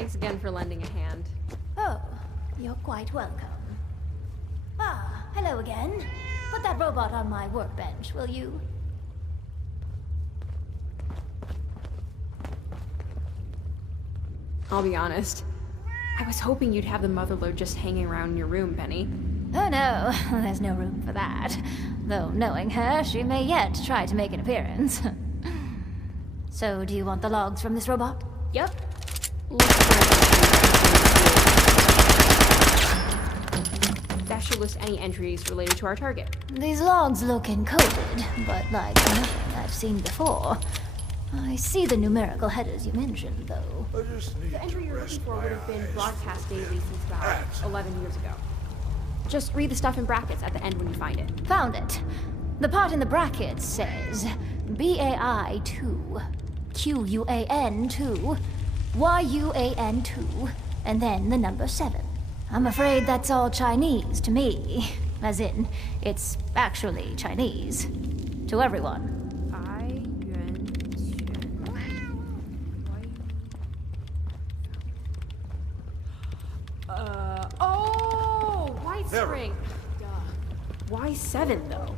Thanks again for lending a hand. Oh, you're quite welcome. Ah, hello again. Put that robot on my workbench, will you? I'll be honest. I was hoping you'd have the motherlode just hanging around in your room, Penny. Oh no, there's no room for that. Though knowing her, she may yet try to make an appearance. So, do you want the logs from this robot? Yep. That should list any entries related to our target. These logs look encoded, but like nothing I've seen before. I see the numerical headers you mentioned, though. The entry you're looking for would have been broadcast daily since about 11 years ago. Just read the stuff in brackets at the end when you find it. Found it. The part in the brackets says BAI2, QUAN2, YUAN2, and then the number 7. I'm afraid that's all Chinese to me. As in, it's actually Chinese. To everyone. White Spring. Duh. Why 7, though?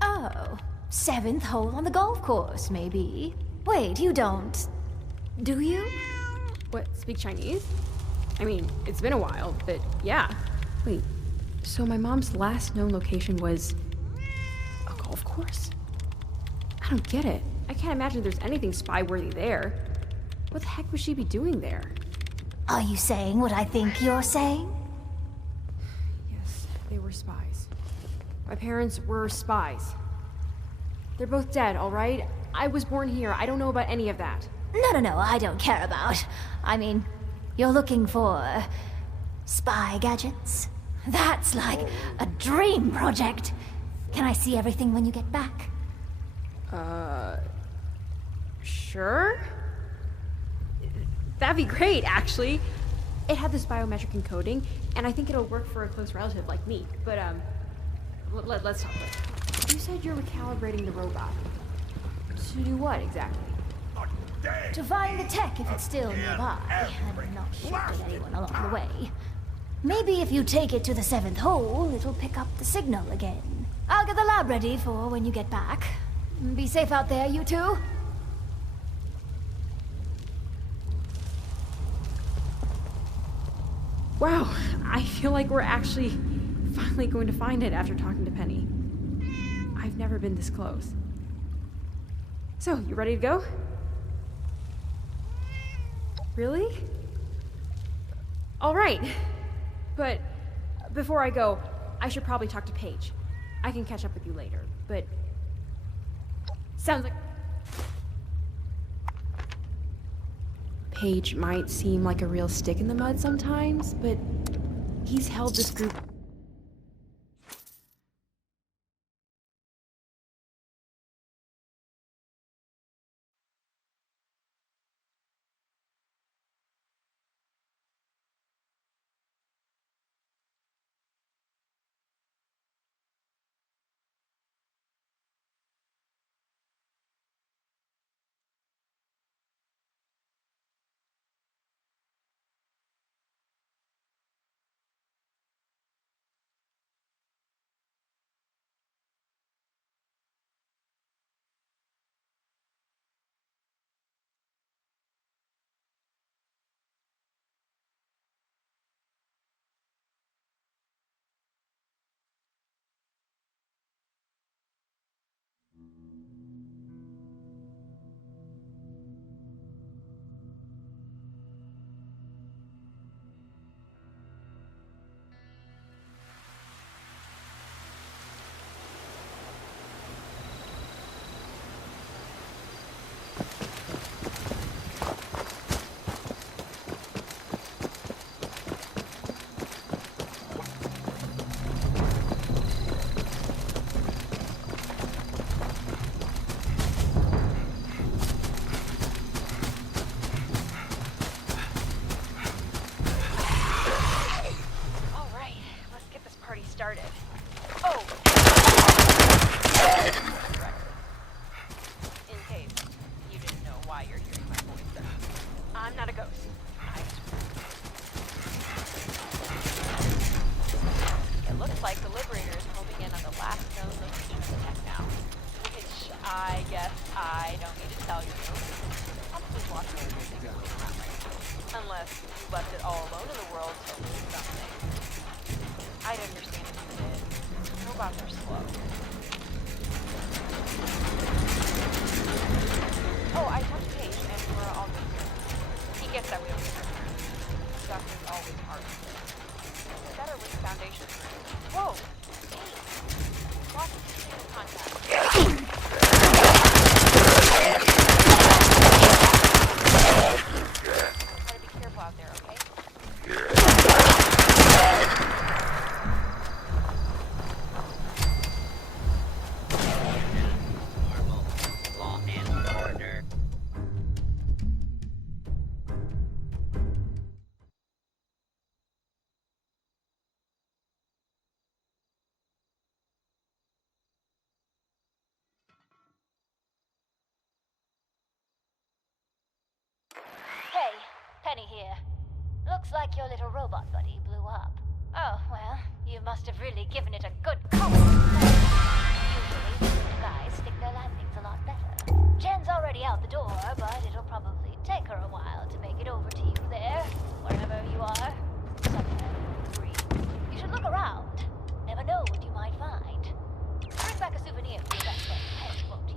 Oh, 7th hole on the golf course, maybe. Wait, you don't... do you? What, speak Chinese? I mean, it's been a while, but yeah. Wait, so my mom's last known location was... a golf course? I don't get it. I can't imagine there's anything spy-worthy there. What the heck would she be doing there? Are you saying what I think you're saying? Yes, they were spies. My parents were spies. They're both dead, all right? I was born here. I don't know about any of that. No, I don't care about. I mean, you're looking for... spy gadgets? That's like a dream project. Can I see everything when you get back? Sure? That'd be great, actually. It had this biometric encoding, and I think it'll work for a close relative like me. But, let's talk about it. You said you're recalibrating the robot. To do what, exactly? To find the tech if it's still nearby, and not shifted anyone along the way. Maybe if you take it to the 7th hole, it'll pick up the signal again. I'll get the lab ready for when you get back. Be safe out there, you two. Wow, I feel like we're actually finally going to find it after talking to Penny. I've never been this close. So, you ready to go? Really? All right. But before I go, I should probably talk to Paige. I can catch up with you later, but sounds like Paige might seem like a real stick in the mud sometimes, but he's held this group goes. It looks like the Liberator is homing in on the last known location of the tech now. Which I guess I don't need to tell you. Probably watching everything going around right now. Unless you left it all alone in the world to lose something. I'd understand if you did. Robots are slow. Oh, I talked to Paige, and we're all good here. He gets that we don't care. Stuff is always hard. It's better with foundation. Whoa! Hey! Lots of single contact. Try to be careful out there, okay? Law and order. Hey, Penny here. Looks like your little robot buddy blew up. Oh, well, you must have really given it a good cover. Usually, these guys stick their landings a lot better. Jen's already out the door, but it'll probably take her a while to make it over to you there, wherever you are. Somewhere green. You should look around. Never know what you might find. Bring back a souvenir for your best friend, Penny, won't you?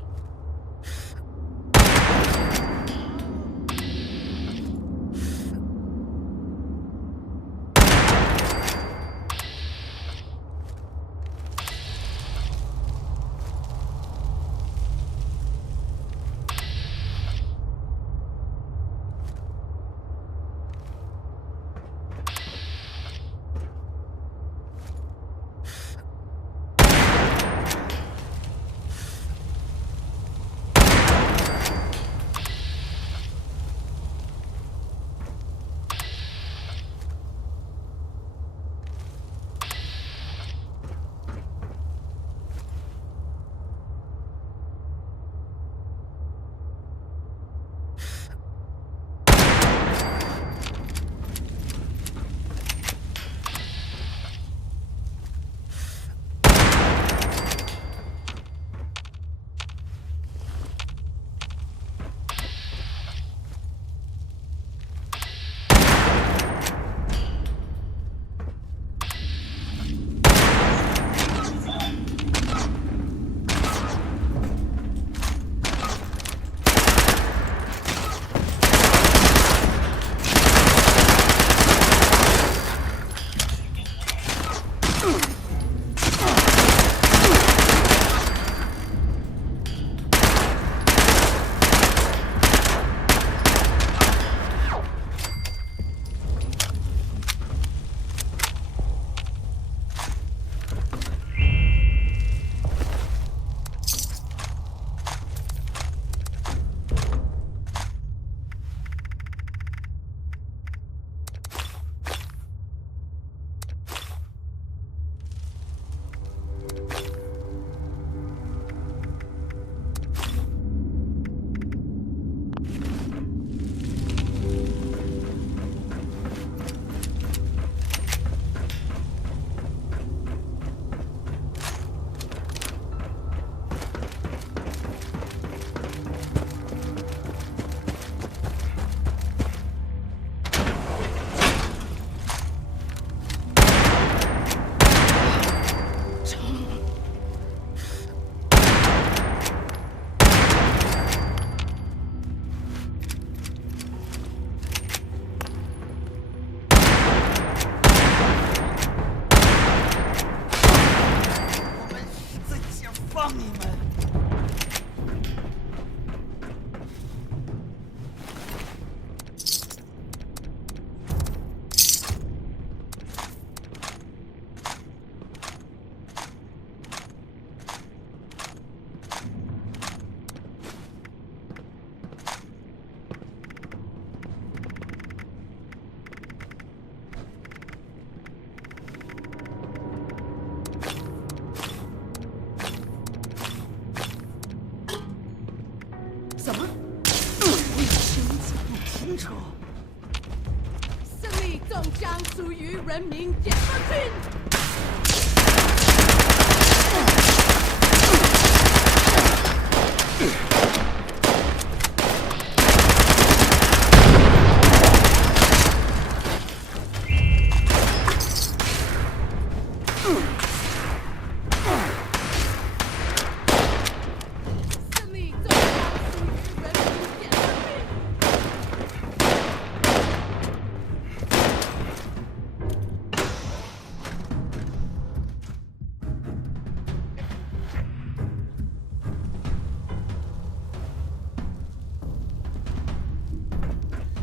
能将属于人民解放军。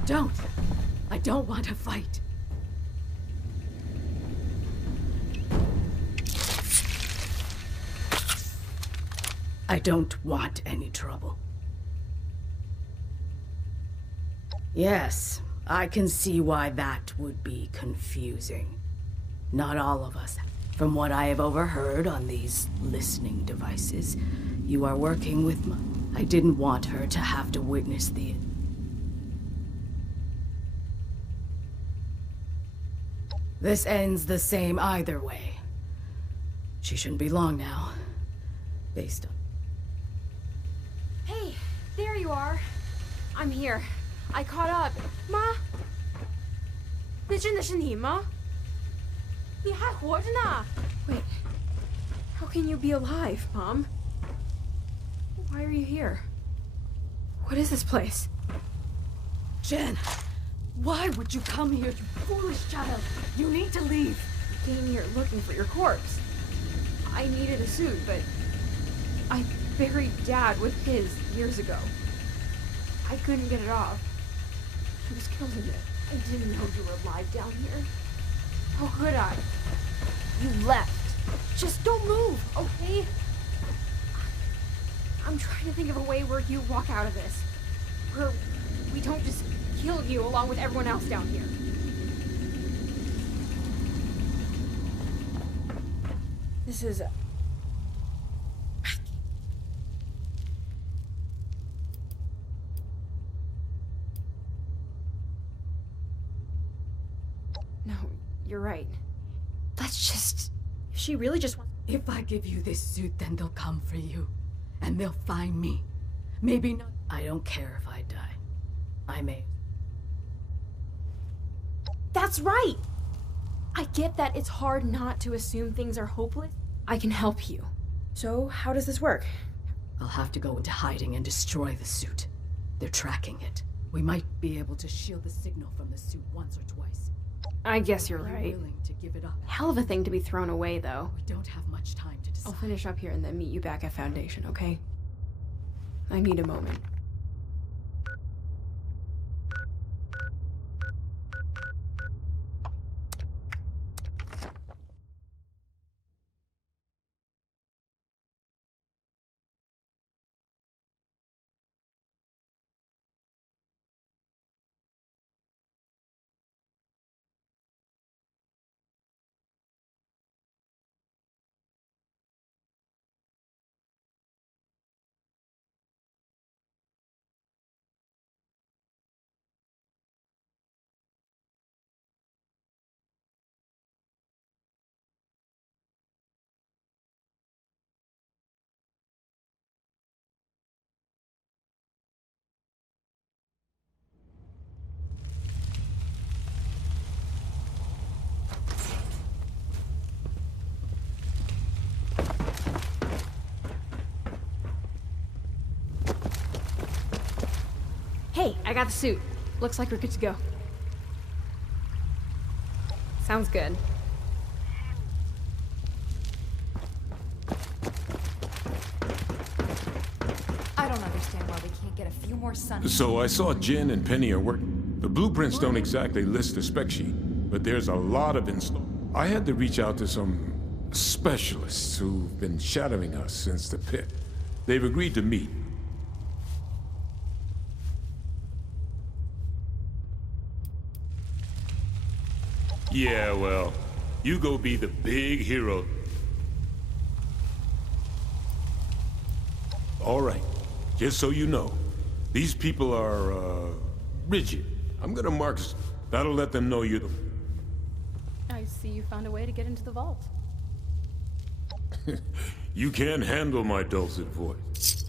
Don't. I don't want to fight. I don't want any trouble. Yes, I can see why that would be confusing. Not all of us. From what I have overheard on these listening devices, you are working with I didn't want her to have to witness the... This ends the same either way. She shouldn't be long now. Based on... Hey, there you are. I'm here. I caught up. 妈，那真的是你吗？你还活着呢。Wait, how can you be alive, Mom? Why are you here? What is this place? Jen, why would you come here, you foolish child? You need to leave. I came here looking for your corpse. I needed a suit, but I buried Dad with his years ago. I couldn't get it off. He was killed in it. I didn't know you were alive down here. How could I? You left. Just don't move, okay? I'm trying to think of a way where you walk out of this. Where we don't just kill you along with everyone else down here. This is... No, you're right. Let's just... If she really just wants... If I give you this suit, then they'll come for you. And they'll find me. Maybe not. I don't care if I die. I may. That's right! I get that it's hard not to assume things are hopeless. I can help you. So, how does this work? I'll have to go into hiding and destroy the suit. They're tracking it. We might be able to shield the signal from the suit once or twice. I guess you're right. Willing to give it up. Hell of a thing to be thrown away, though. We don't have much time to decide. I'll finish up here and then meet you back at Foundation, okay? I need a moment. Hey, I got the suit. Looks like we're good to go. Sounds good. I don't understand why we can't get a few more sun. So I saw Jen and Penny are working. The blueprints don't exactly list the spec sheet, but there's a lot of install. I had to reach out to some specialists who've been shadowing us since the pit. They've agreed to meet. Yeah, well, you go be the big hero. All right, just so you know, these people are, rigid. I'm gonna mark... That'll let them know you're the... I see you found a way to get into the vault. You can't handle my dulcet voice.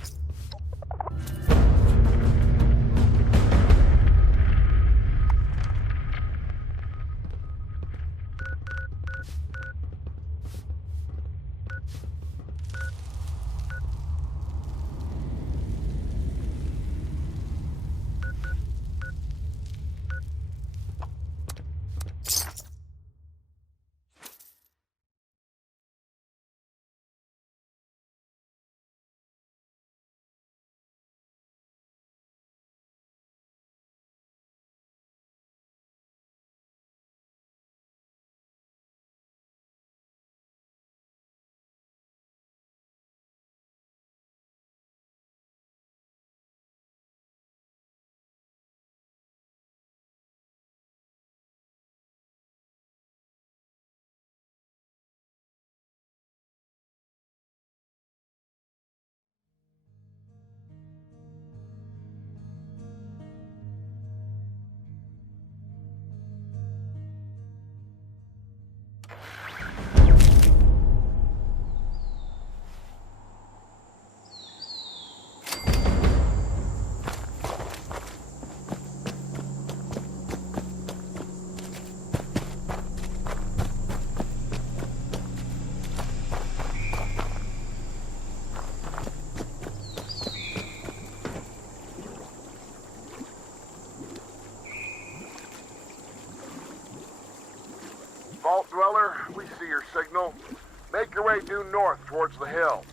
Vault Dweller, we see your signal. Make your way due north towards the hill.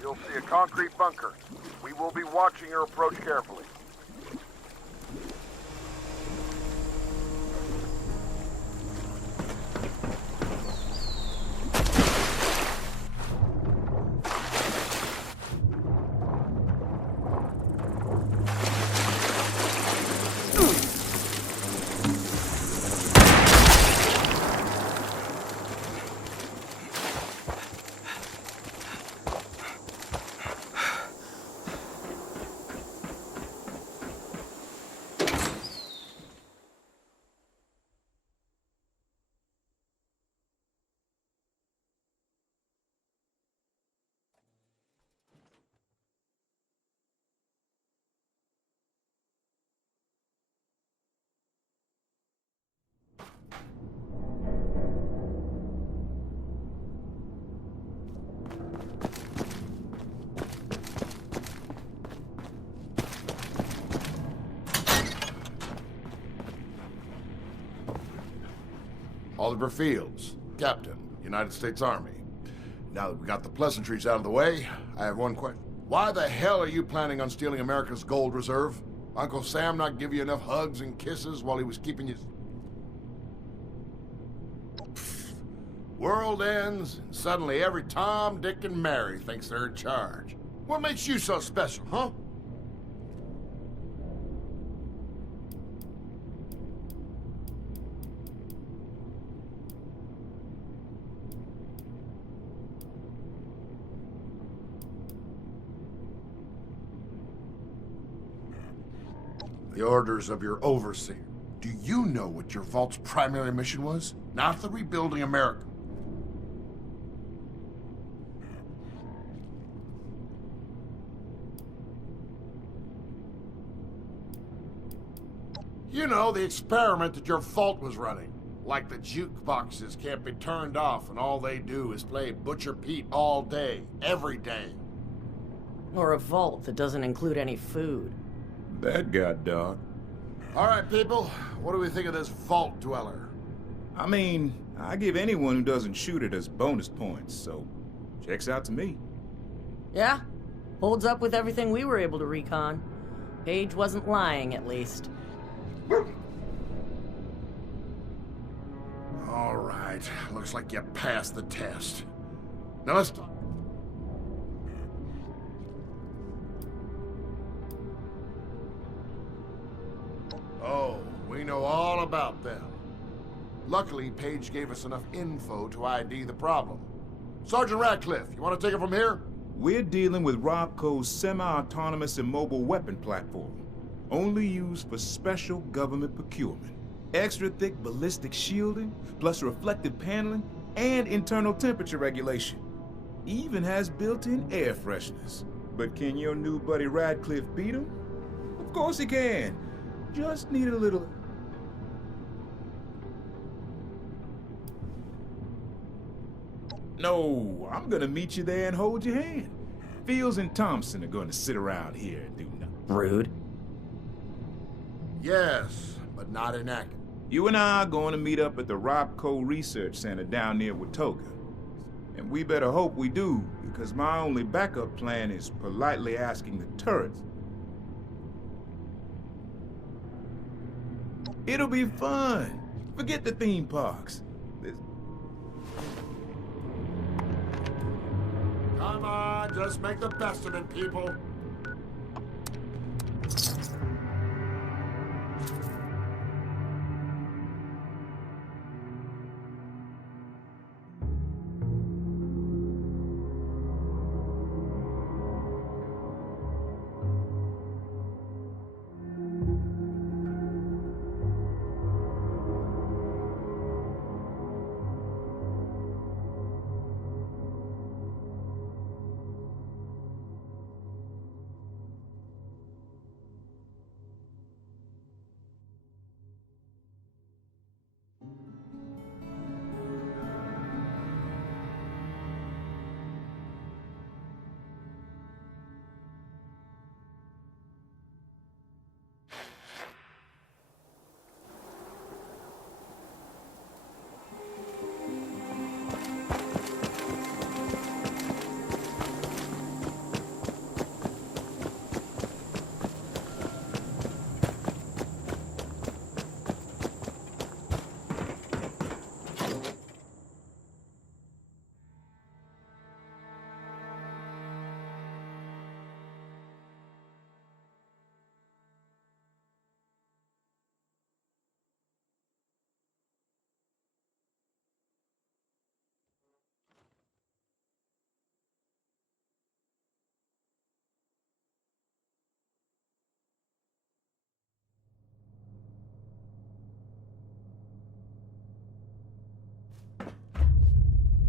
You'll see a concrete bunker. We will be watching your approach carefully. Oliver Fields, Captain, United States Army. Now that we got the pleasantries out of the way, I have one question. Why the hell are you planning on stealing America's gold reserve? Uncle Sam not give you enough hugs and kisses while he was keeping you... Pfft. World ends, and suddenly every Tom, Dick, and Mary thinks they're in charge. What makes you so special, huh? The orders of your overseer. Do you know what your vault's primary mission was? Not the rebuilding America. You know, the experiment that your vault was running. Like the jukeboxes can't be turned off and all they do is play Butcher Pete all day, every day. Or a vault that doesn't include any food. Bad guy, Doc. All right, people. What do we think of this Vault Dweller? I mean, I give anyone who doesn't shoot it as bonus points, so checks out to me. Yeah, holds up with everything we were able to recon. Paige wasn't lying, at least. All right. Looks like you passed the test. Now let's... Oh, we know all about them. Luckily, Paige gave us enough info to ID the problem. Sergeant Radcliffe, you want to take it from here? We're dealing with RobCo's semi-autonomous and mobile weapon platform, only used for special government procurement. Extra thick ballistic shielding, plus reflective paneling, and internal temperature regulation. Even has built-in air fresheners. But can your new buddy Radcliffe beat him? Of course he can. Just need a little... No, I'm gonna meet you there and hold your hand. Fields and Thompson are gonna sit around here and do nothing. Rude. Yes, but not inactive. You and I are going to meet up at the Robco Research Center down near Watoga. And we better hope we do, because my only backup plan is politely asking the turrets. It'll be fun. Forget the theme parks. Come on, just make the best of it, people.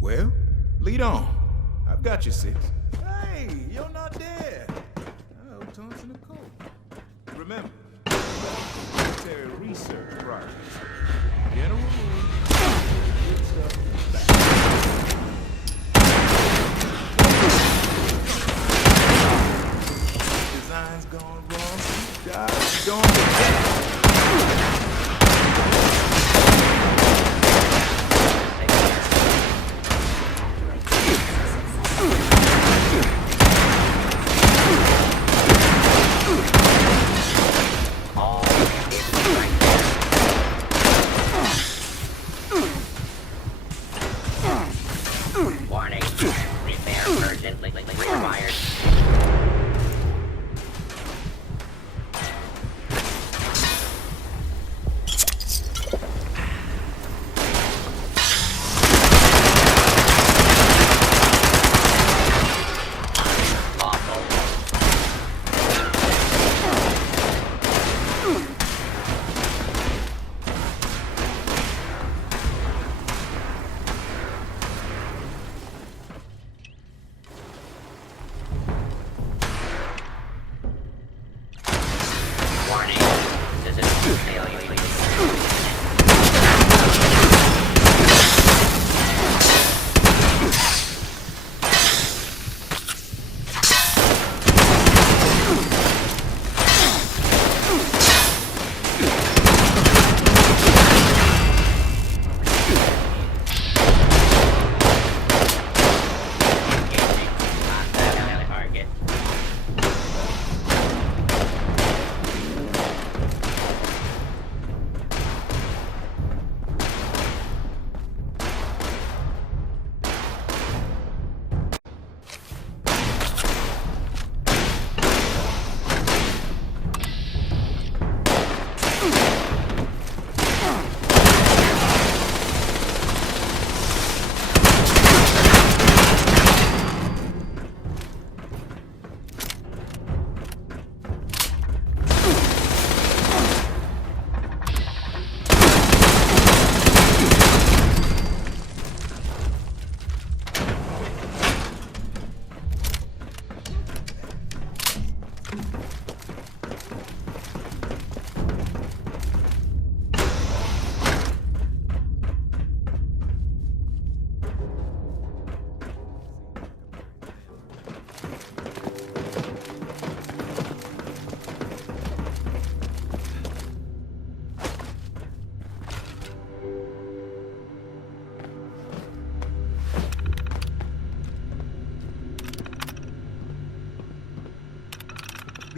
Well, lead on. I've got you, Six. Hey, you're not there. Oh, Thompson and Cole. Remember, military research project. General rule, good stuff in the back. Design's gone wrong. Job's gone to death.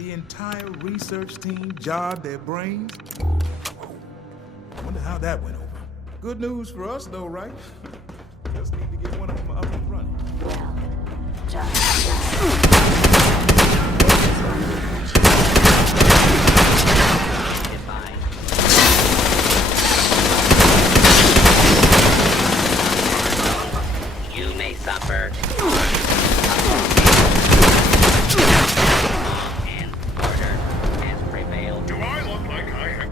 The entire research team jarred their brains. Wonder how that went over. Good news for us, though, right? Just need to get one of them up and running. You may suffer. And order has prevailed. Do I look like I have...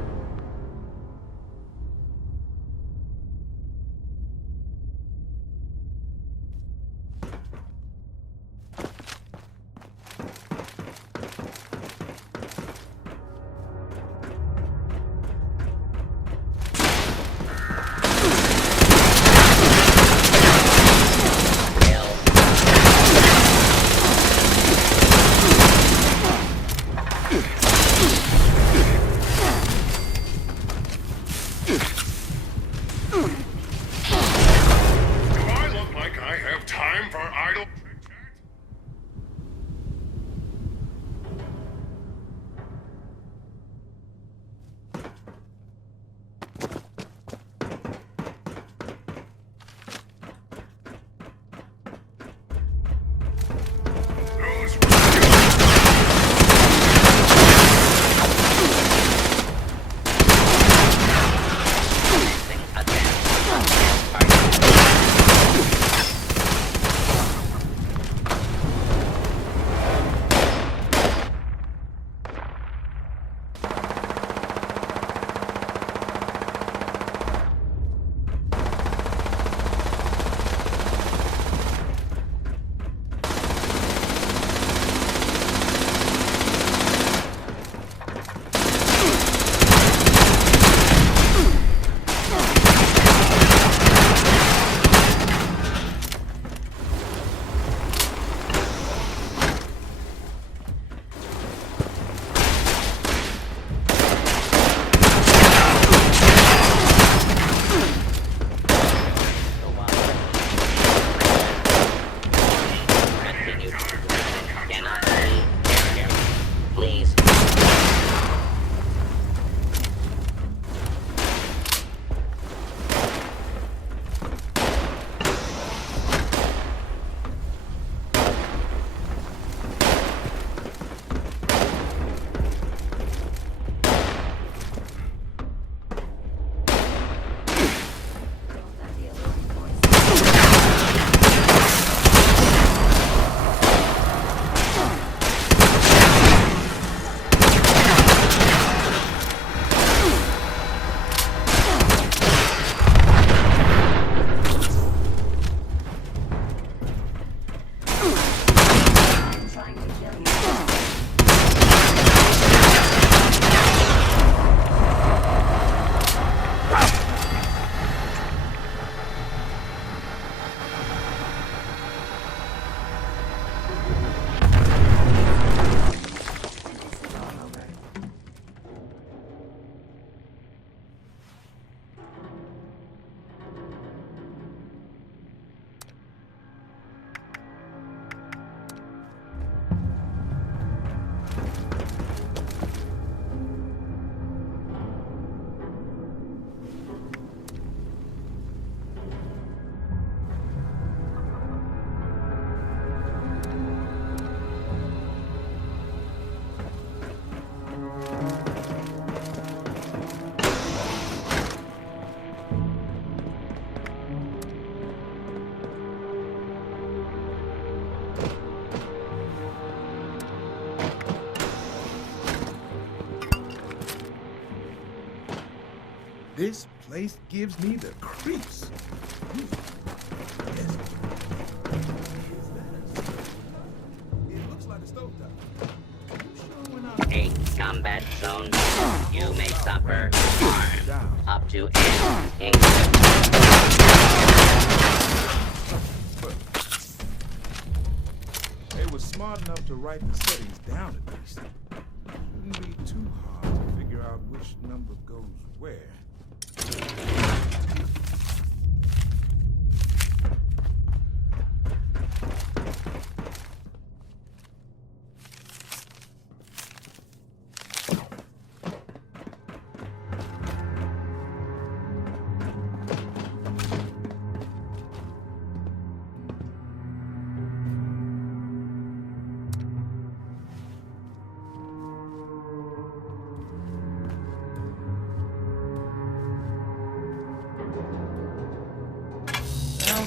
This place gives me the creeps. Yes. It looks like a stovetop. A combat zone. You may suffer harm up to an They were smart enough to write the settings down at least. Shouldn't be too hard to figure out which number goes where.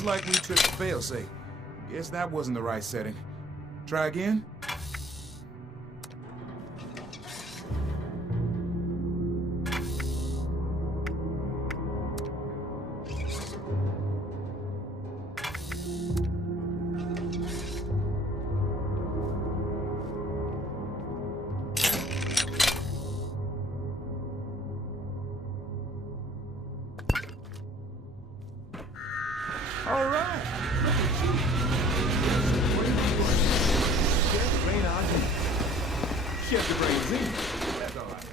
Sounds like we tripped the failsafe. Guess that wasn't the right setting. Try again? All right. Look at you. Chef Reynard. Chef de Brain. That's all right.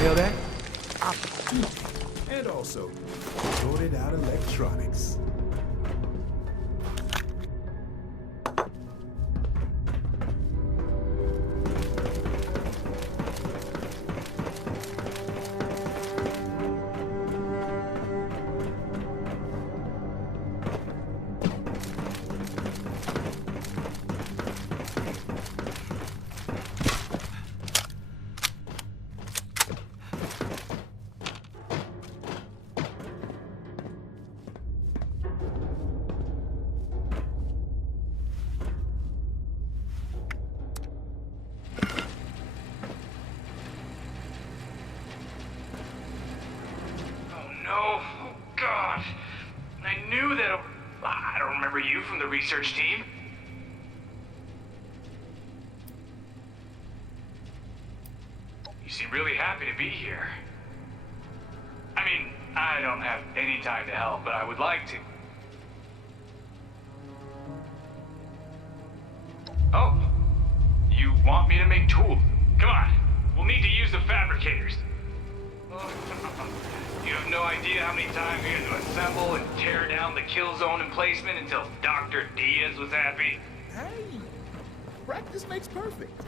Feel that? And also, sorted out electronics. you from the research team? You seem really happy to be here. I mean, I don't have any time to help, but I would like to. Oh, you want me to make tools? Come on, we'll need to use the fabricators. You have no idea how many times we had to assemble and tear down the kill zone emplacement until Dr. Diaz was happy. Hey, practice makes perfect.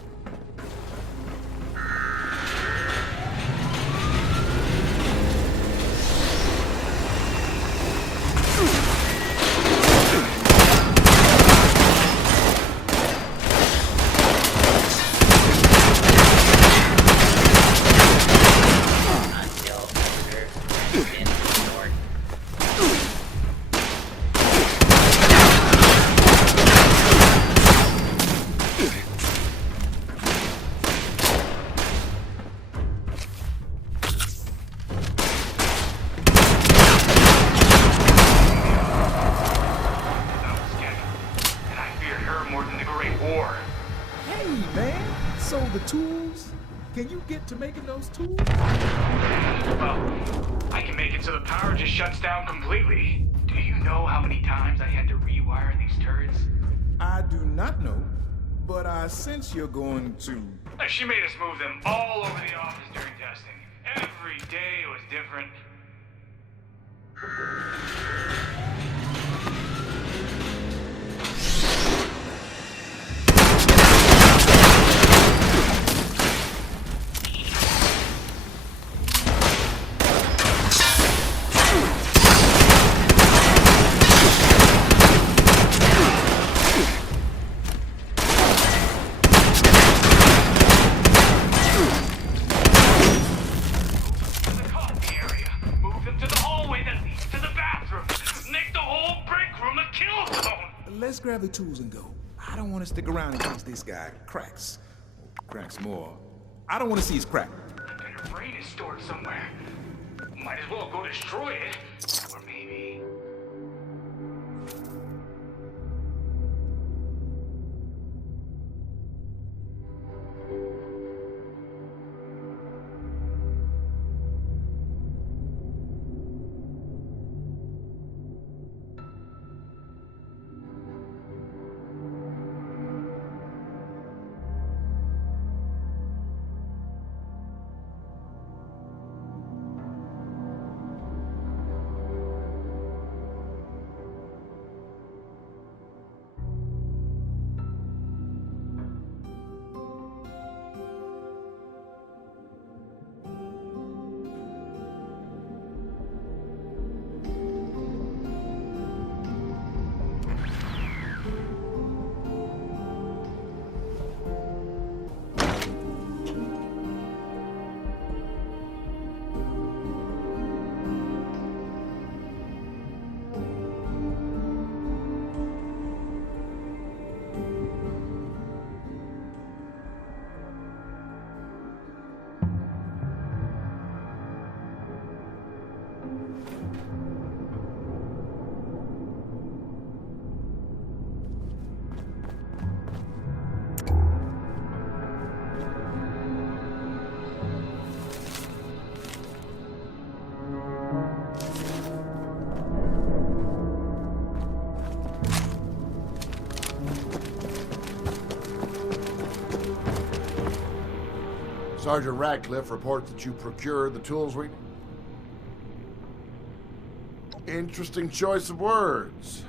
man. So the tools? Can you get to making those tools? Well, I can make it so the power just shuts down completely. Do you know how many times I had to rewire these turrets? I do not know, but I sense you're going to... She made us move them all over the office during testing. Every day was different. Let's grab the tools and go. I don't want to stick around in case this guy cracks. Cracks more. I don't want to see his crack. Her brain is stored somewhere. Might as well go destroy it. Or maybe... Sergeant Radcliffe reports that you procured the tools we... Interesting choice of words.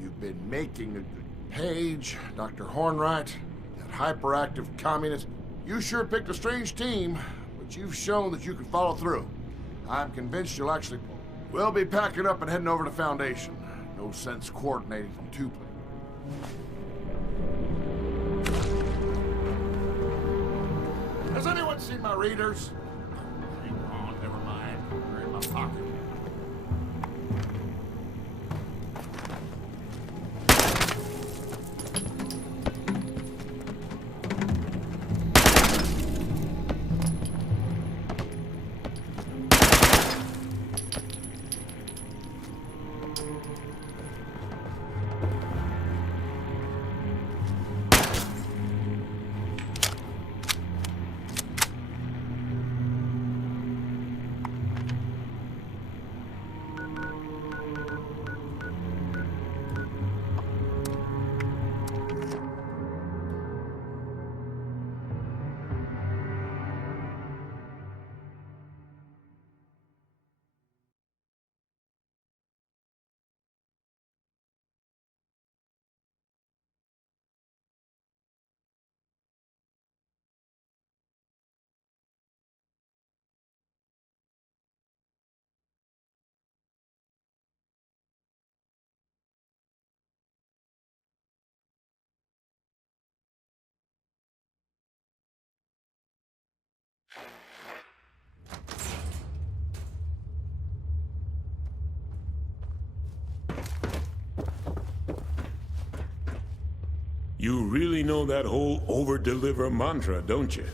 You've been making a Page, Dr. Hornwright, that hyperactive communist. You sure picked a strange team, but you've shown that you can follow through. I'm convinced you'll actually... We'll be packing up and heading over to Foundation. No sense coordinating from two places. Has anyone seen my readers? Oh, never mind. They're in my pocket. You really know that whole over-deliver mantra, don't you?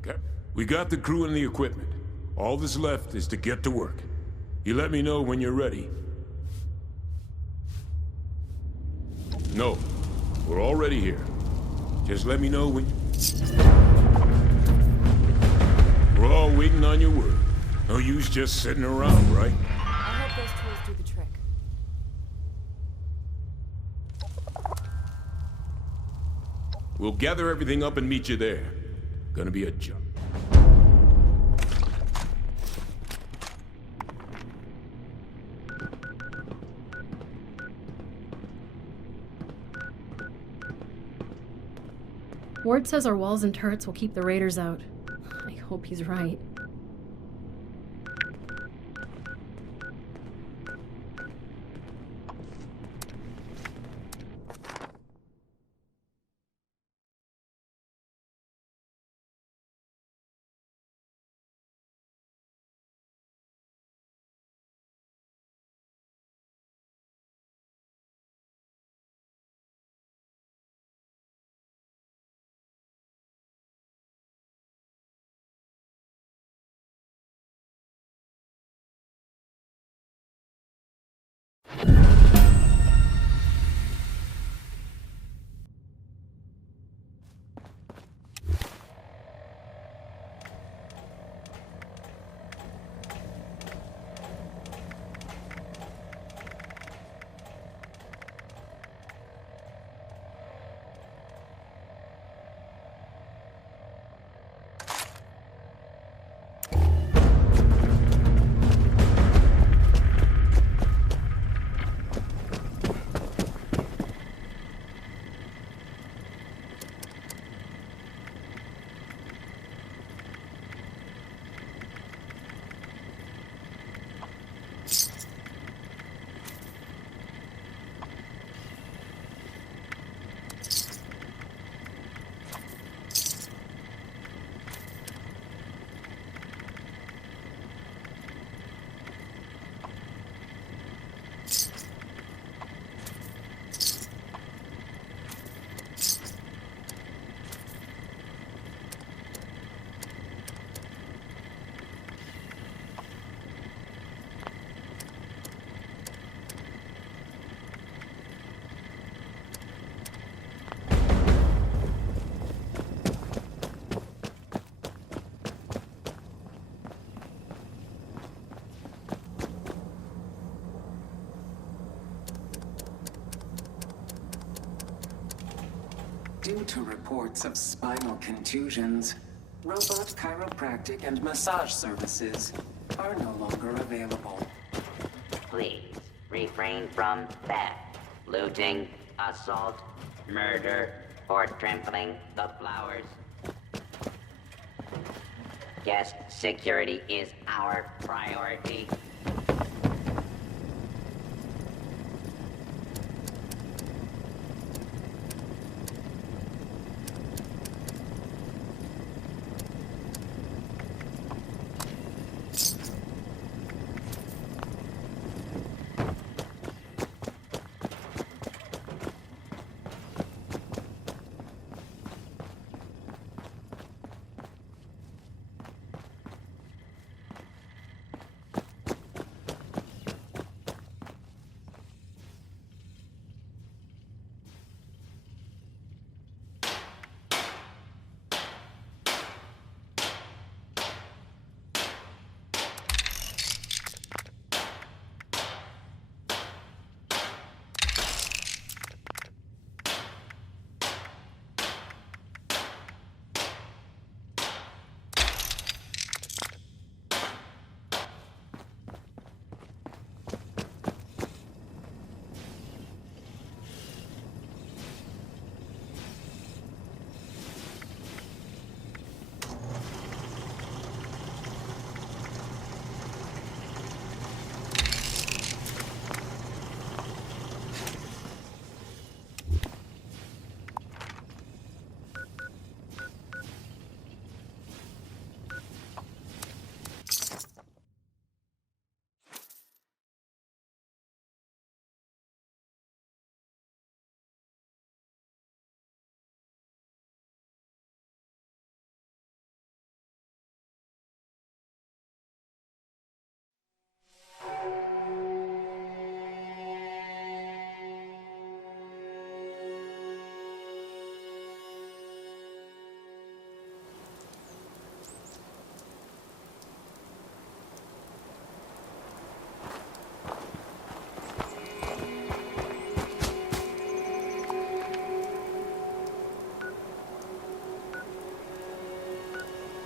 Okay. We got the crew and the equipment. All that's left is to get to work. You let me know when you're ready. No, we're already here. Just let me know when We're all waiting on your word. No use just sitting around, right? I hope those tools do the trick. We'll gather everything up and meet you there. Gonna be a jump. Ward says our walls and turrets will keep the raiders out. I hope he's right. Due to reports of spinal contusions, robot chiropractic and massage services are no longer available. Please refrain from theft, looting, assault, murder, or trampling the flowers. Guest security is our priority.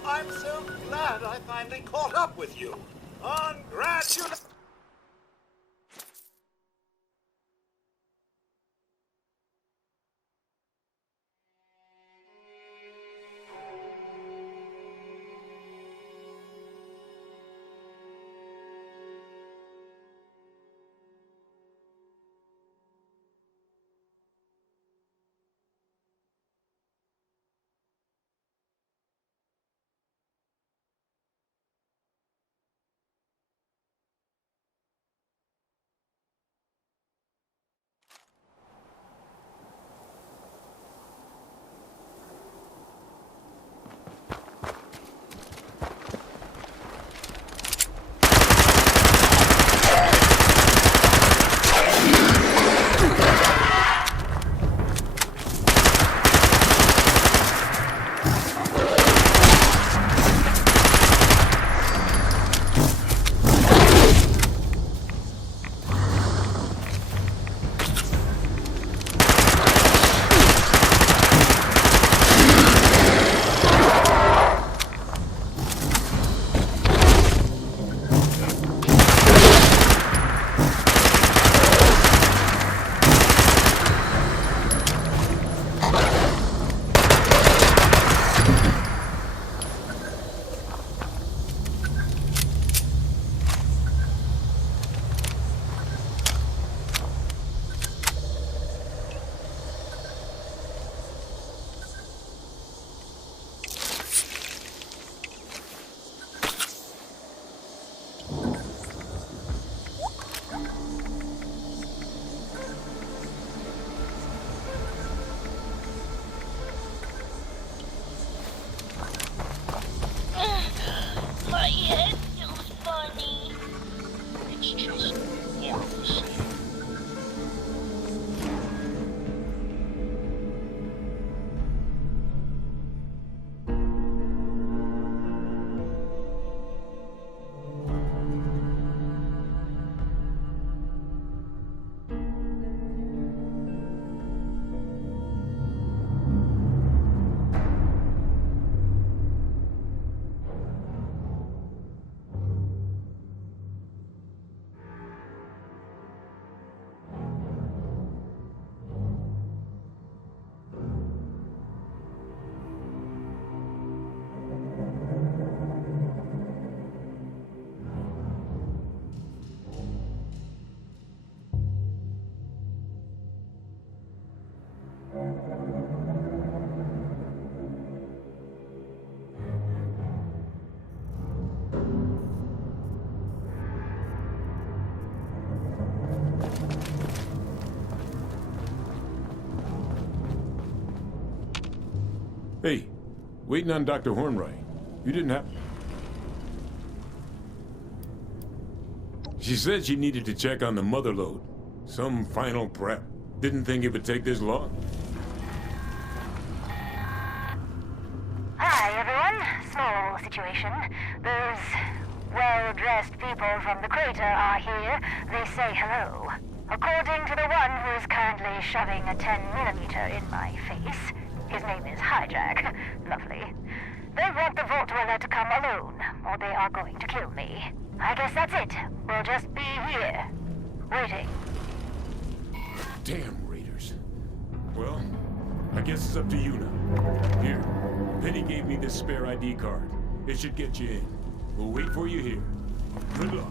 I'm so glad I finally caught up with you. Congratulations! My head feels funny. It's just more of the same. Hey, waiting on Dr. Hornwright. You didn't have... She said she needed to check on the mother load. Some final prep. Didn't think it would take this long. Hi, everyone. Small situation. Those well-dressed people from the crater are here. They say hello. According to the one who is currently shoving a 10mm in my face, his name is Hijack. Lovely. They want the Vault Dweller to come alone, or they are going to kill me. I guess that's it. We'll just be here, waiting. Damn Raiders. Well, I guess it's up to you now. Here, Penny gave me this spare ID card. It should get you in. We'll wait for you here. Good luck.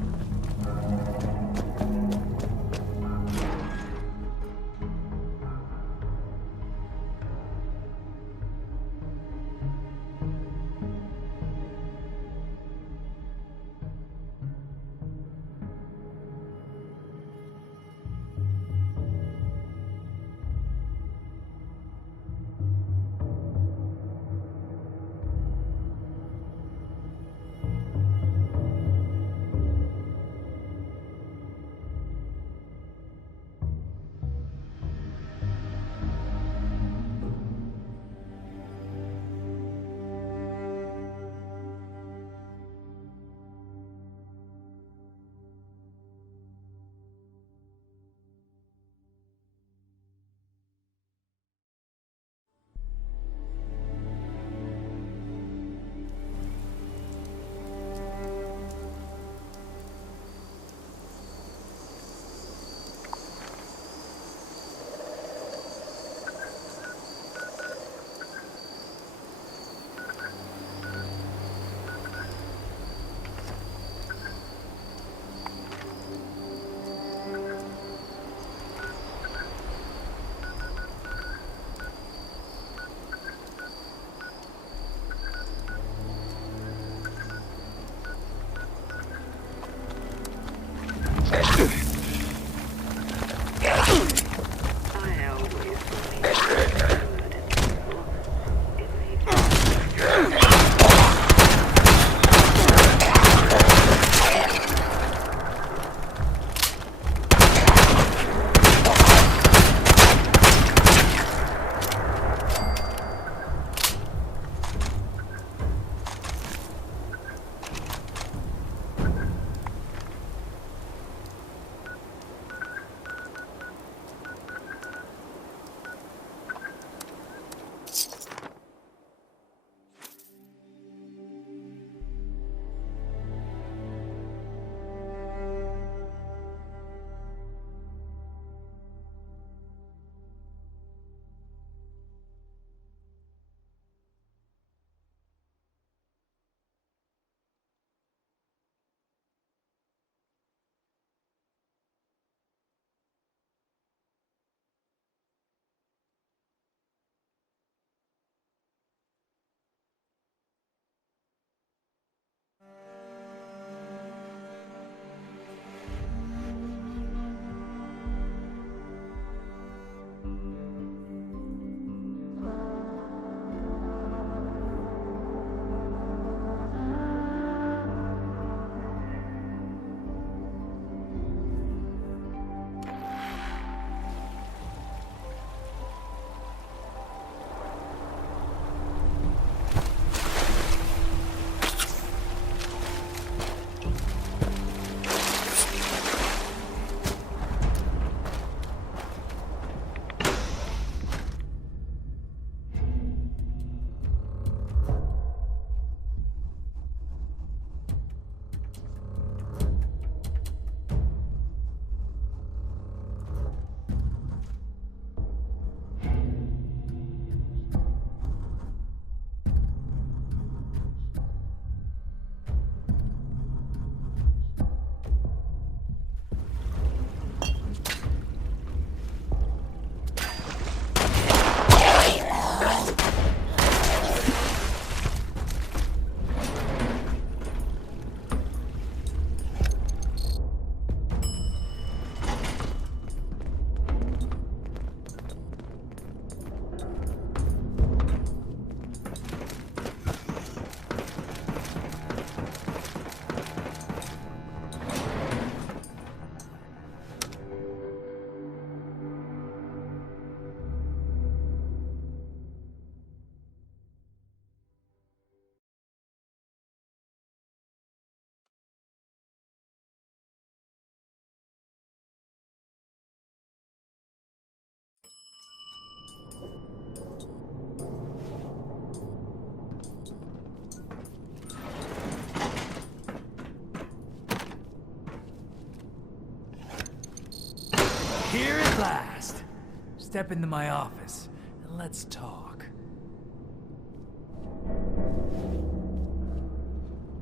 Step into my office and let's talk.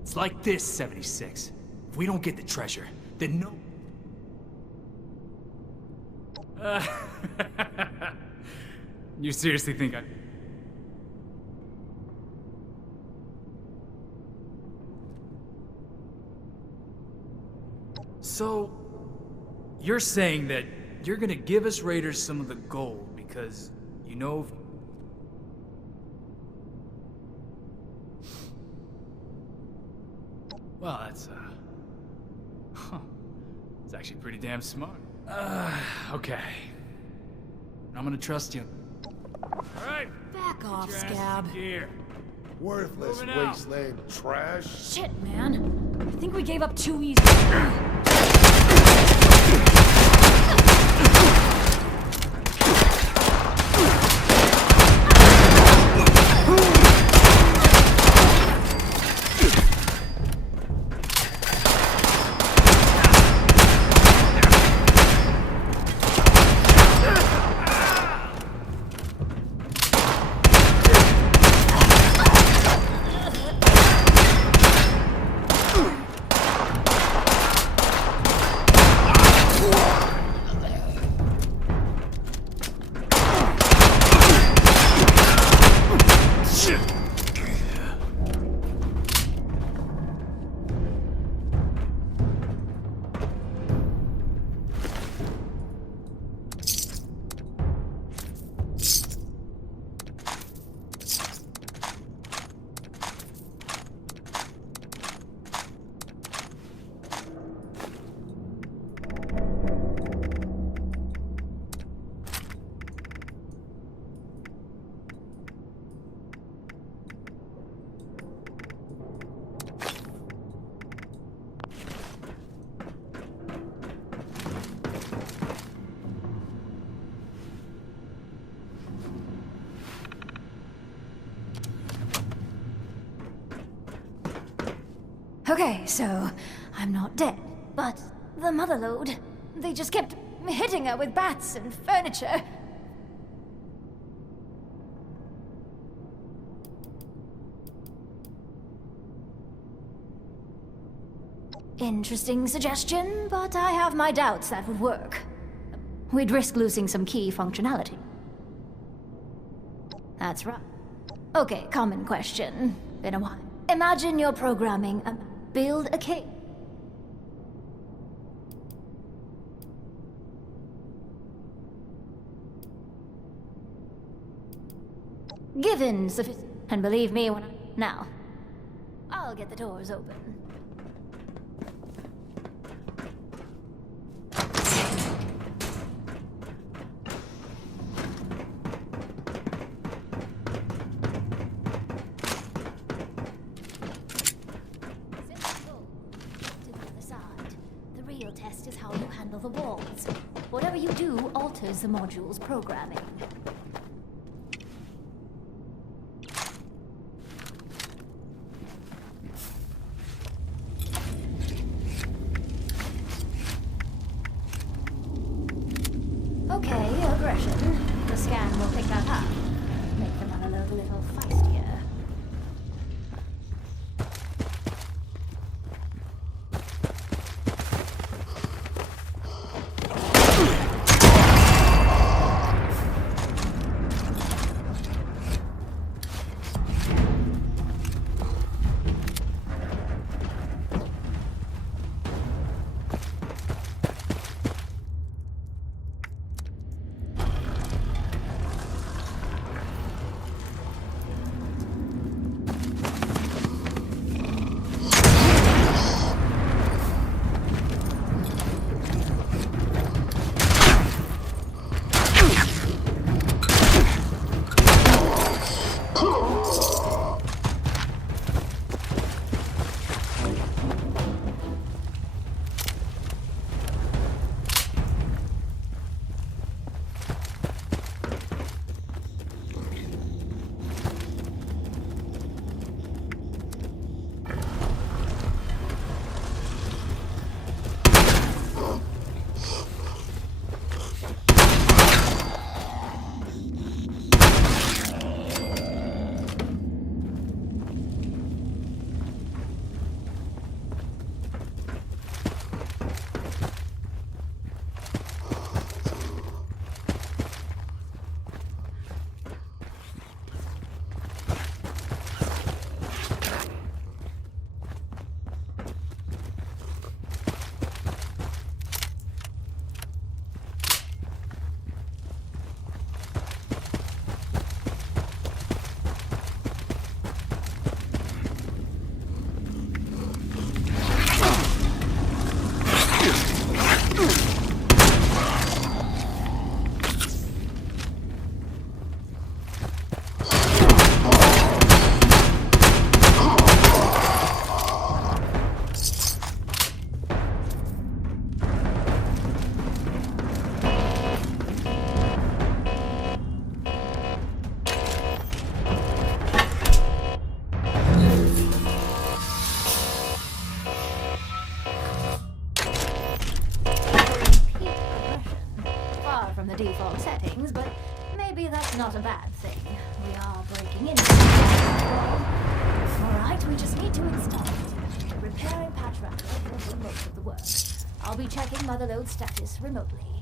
It's like this, 76. If we don't get the treasure, then no... You seriously think I... So, you're saying that you're gonna give us raiders some of the gold because you know... Well, that's, it's actually pretty damn smart. Okay. I'm gonna trust you. Alright. Back off, Scab. Here. Worthless Moving out. wasteland trash. Shit, man. I think we gave up too easy. Okay, so I'm not dead. But the motherlode, they just kept hitting her with bats and furniture. Interesting suggestion, but I have my doubts that would work. We'd risk losing some key functionality. That's right. Okay, common question. Been a while. Imagine you're programming a build a cave. Given sufficient, and believe me when now, I'll get the doors open. Test is how you handle the walls. Whatever you do alters the module's programming. Okay, aggression. The scan will pick that up. Make the monologue a little feistier. that's not a bad thing. We are breaking in. Alright, we just need to install it. The repair and patch wrapper will do most of the work. I'll be checking Motherlode's status remotely.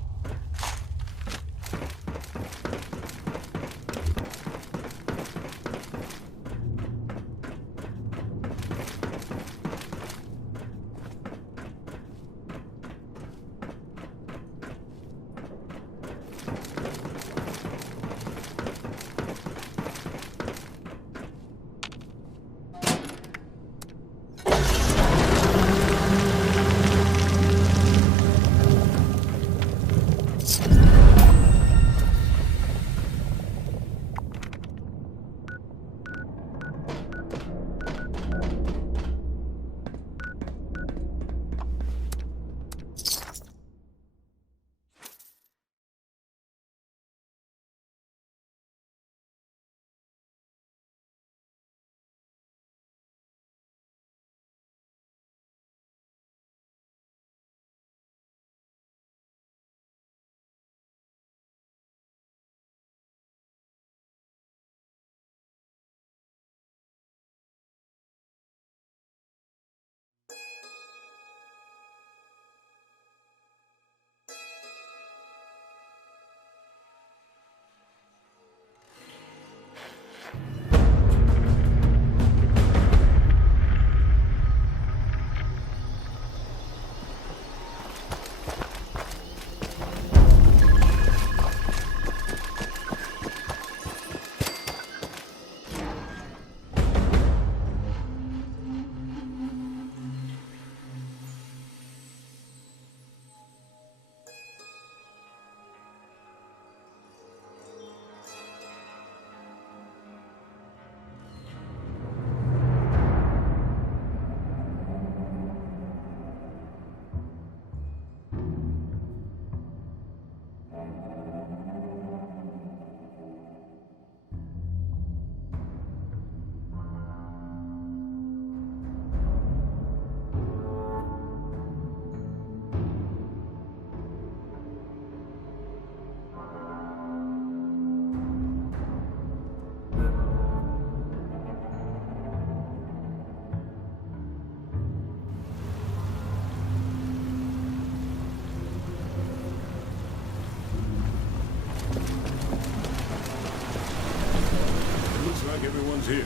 Everyone's here.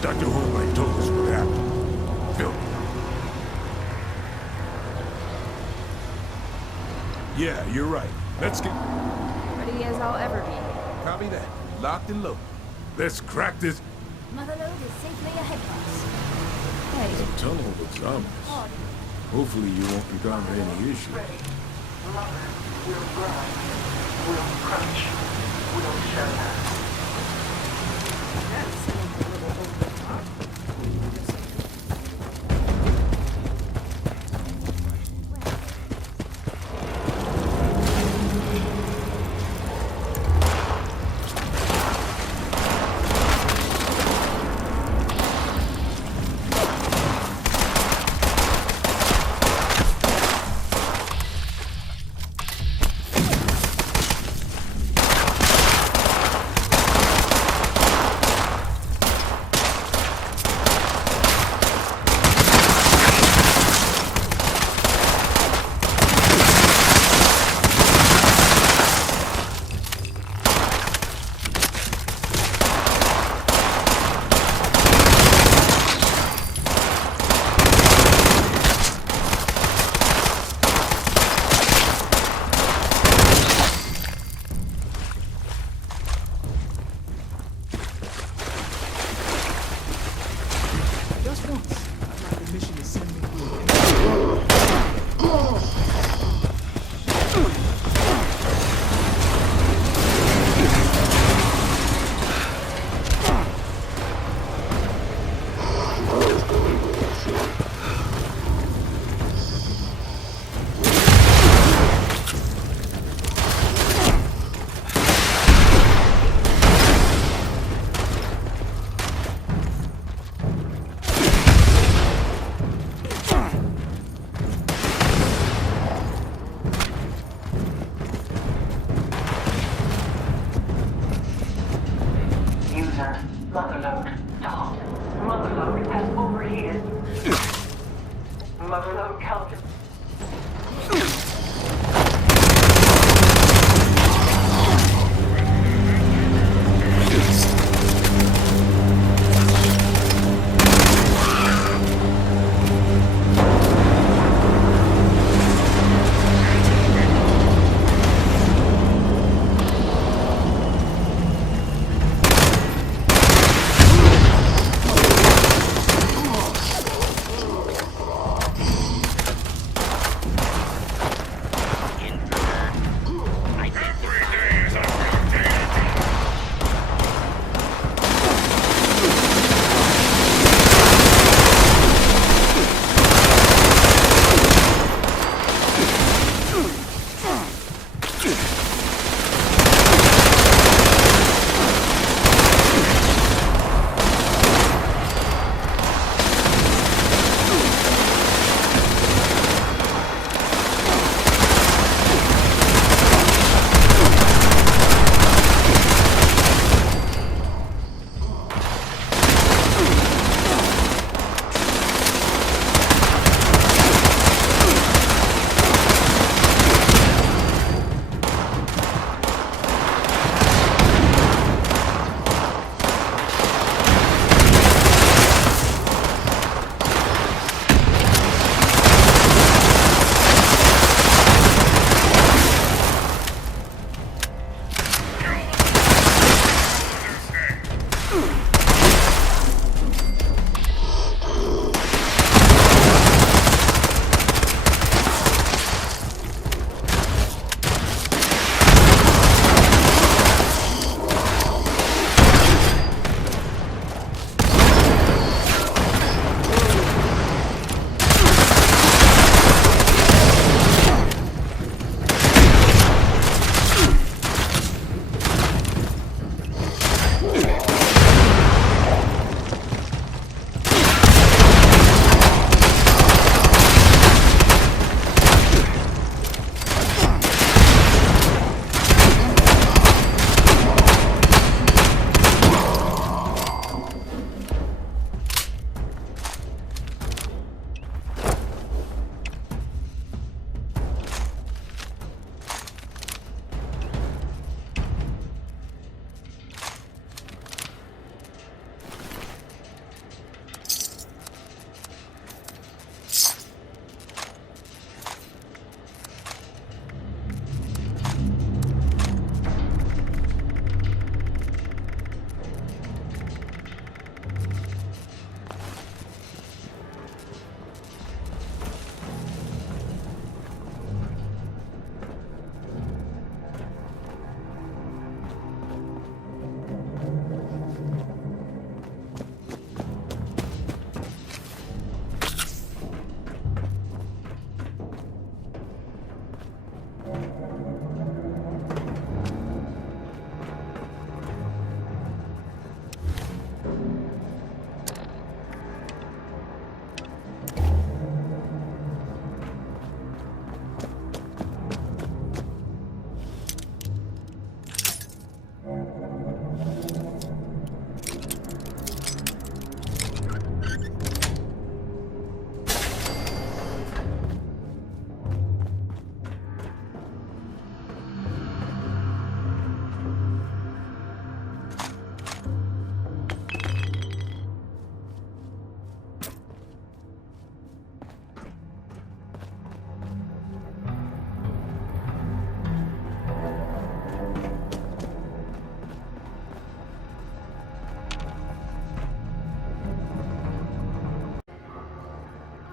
Dr. Holbright told us what happened. Phil. Yeah, you're right. Let's get... Ready as I'll ever be. Copy that. Locked and loaded. Let's crack this... Motherlode is safely ahead of us. There's a tunnel with zombies. Hopefully you won't encounter any issues. We'll grind. We'll crunch. We'll shut Stop. Motherload has overheated. Motherload counted.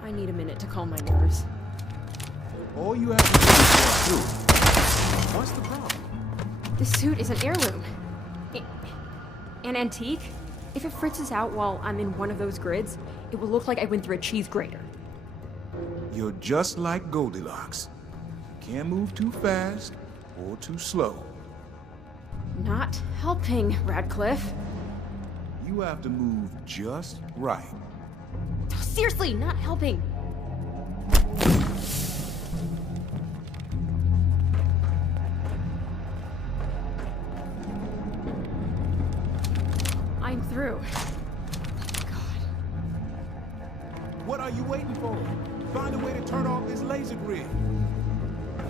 I need a minute to calm my nerves. All you have to do is walk through it. What's the problem? This suit is an heirloom. An antique? If it fritzes out while I'm in one of those grids, it will look like I went through a cheese grater. You're just like Goldilocks. You can't move too fast or too slow. Not helping, Radcliffe. You have to move just right. Seriously, not helping. I'm through. What are you waiting for? Find a way to turn off this laser grid.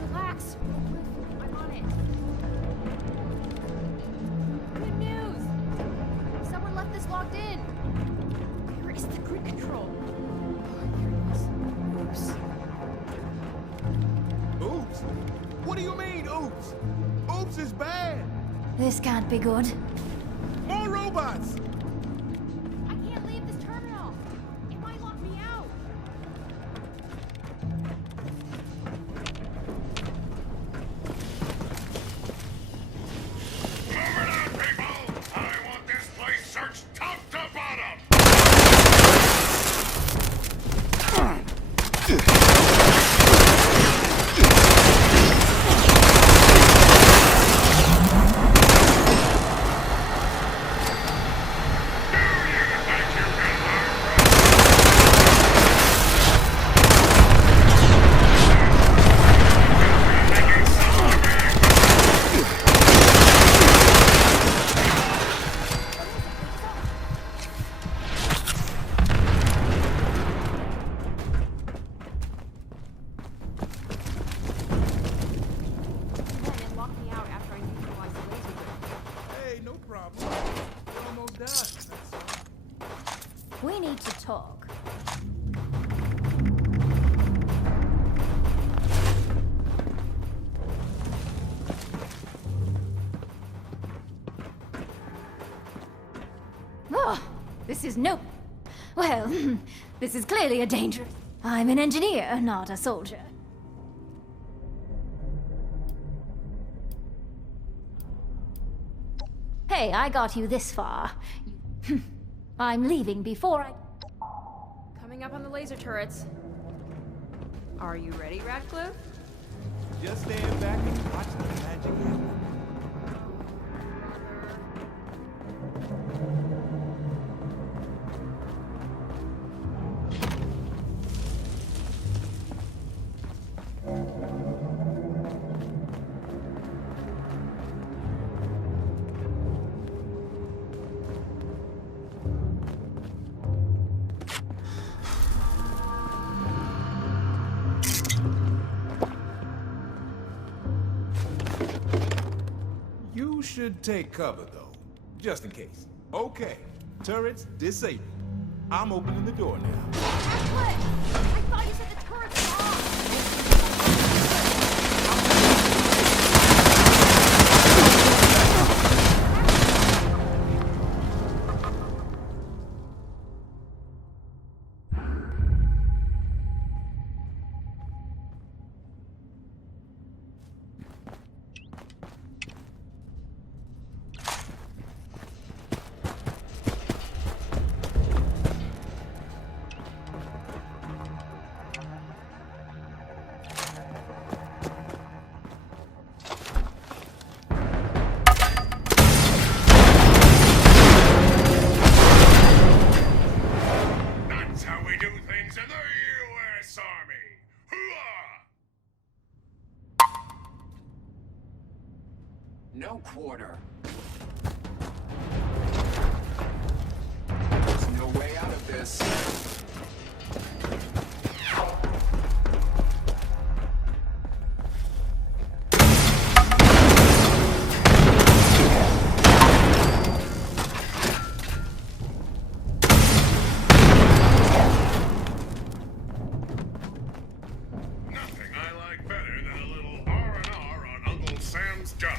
Relax. I'm on it. Good news! Someone left this logged in. Where is the grid control? Oh, here it is. Oops. Oops? What do you mean, oops? Oops is bad. This can't be good. More robots! I can't leave this terminal. It might lock me out. We need to talk. Oh, this is no... Well, this is clearly a dangerous... I'm an engineer, not a soldier. Hey, I got you this far. I'm leaving before I... Coming up on the laser turrets. Are you ready, Ratcliffe? Just stand back and watch the magic happen. You should take cover, though, just in case. Okay, turrets disabled. I'm opening the door now. Ratcliffe! I thought you said the turrets were off! That's how we do things in the U.S. Army. Hooah! No quarter. There's no way out of this. Nothing I like better than a little R&R on Uncle Sam's dime.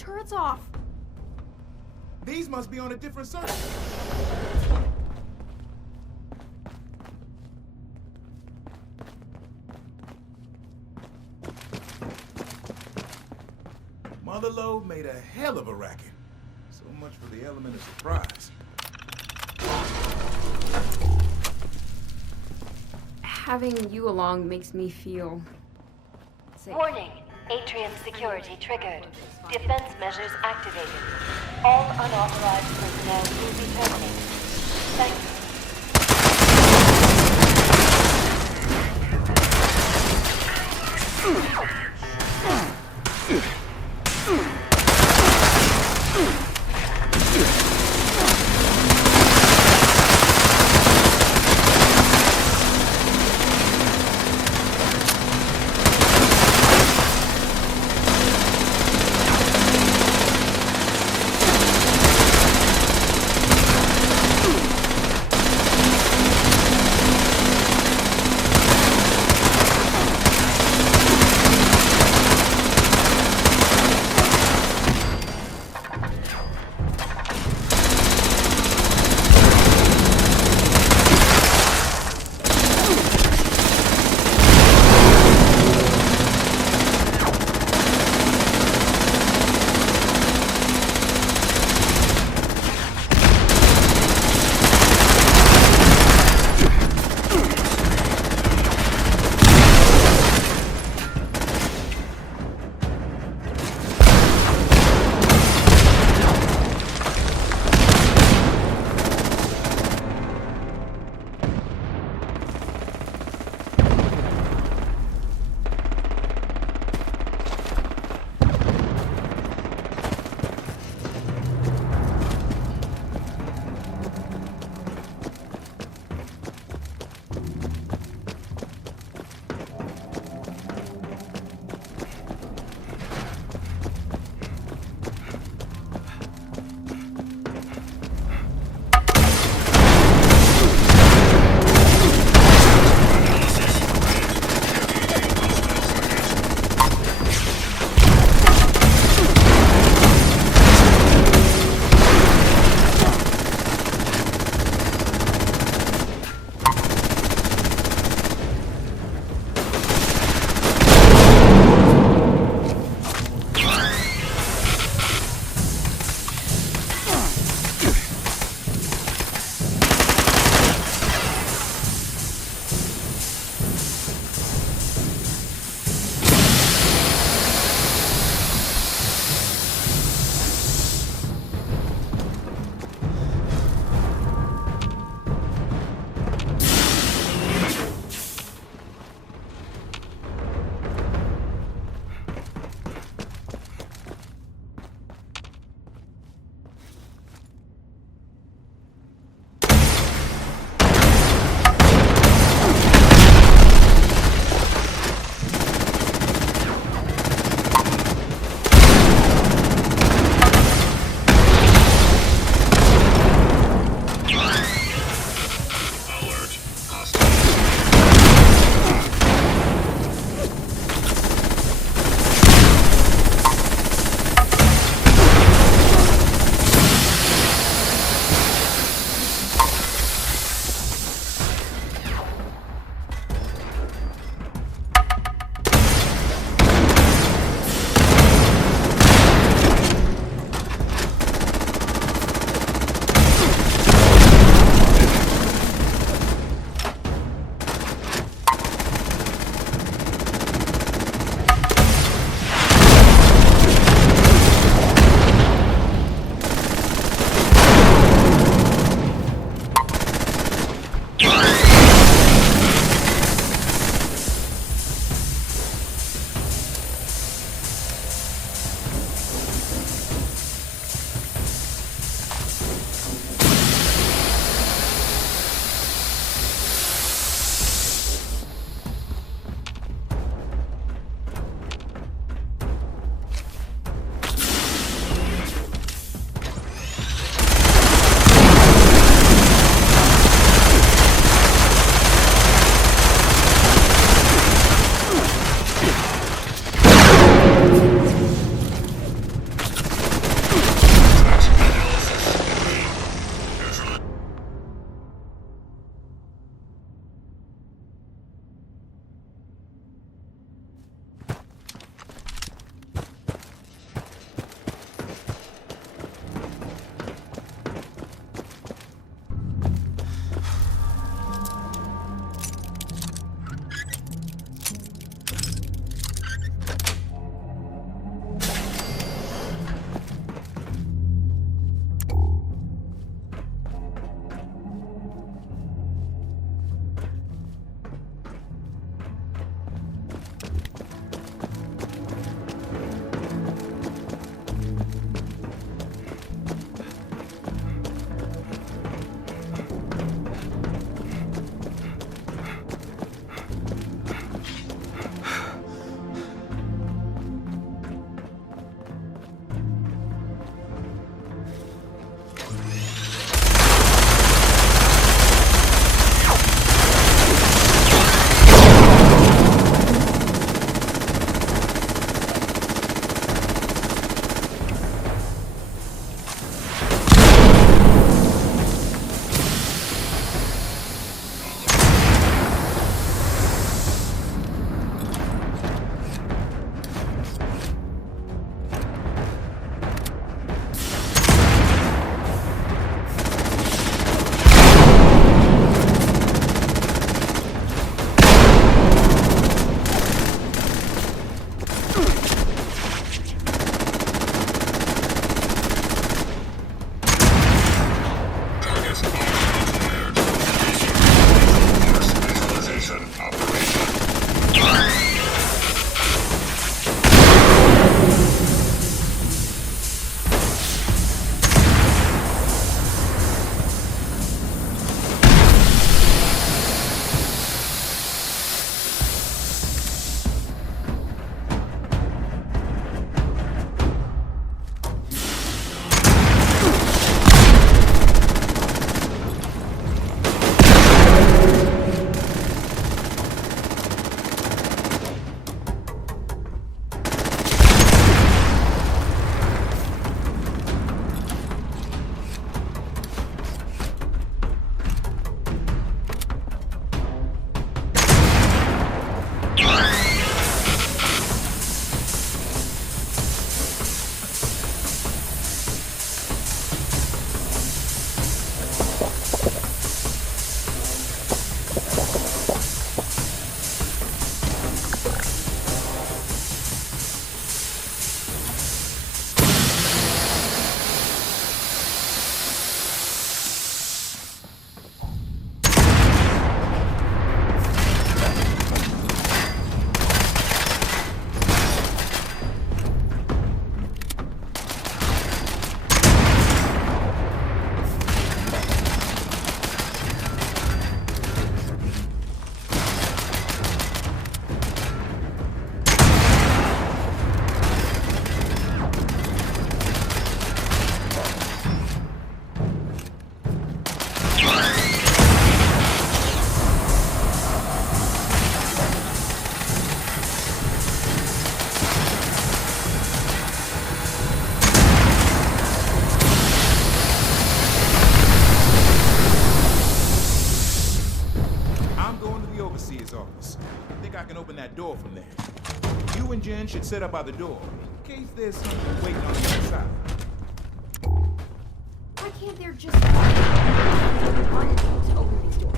turret's off. These must be on a different circuit. Motherlode made a hell of a racket. So much for the element of surprise. Having you along makes me feel safe. Warning. Atrium security triggered. Defense measures activated. All unauthorized personnel will be terminated. Thank you. door from there. You and Jen should set up by the door, in case there's something waiting on the other side. Why can't there just to open these doors?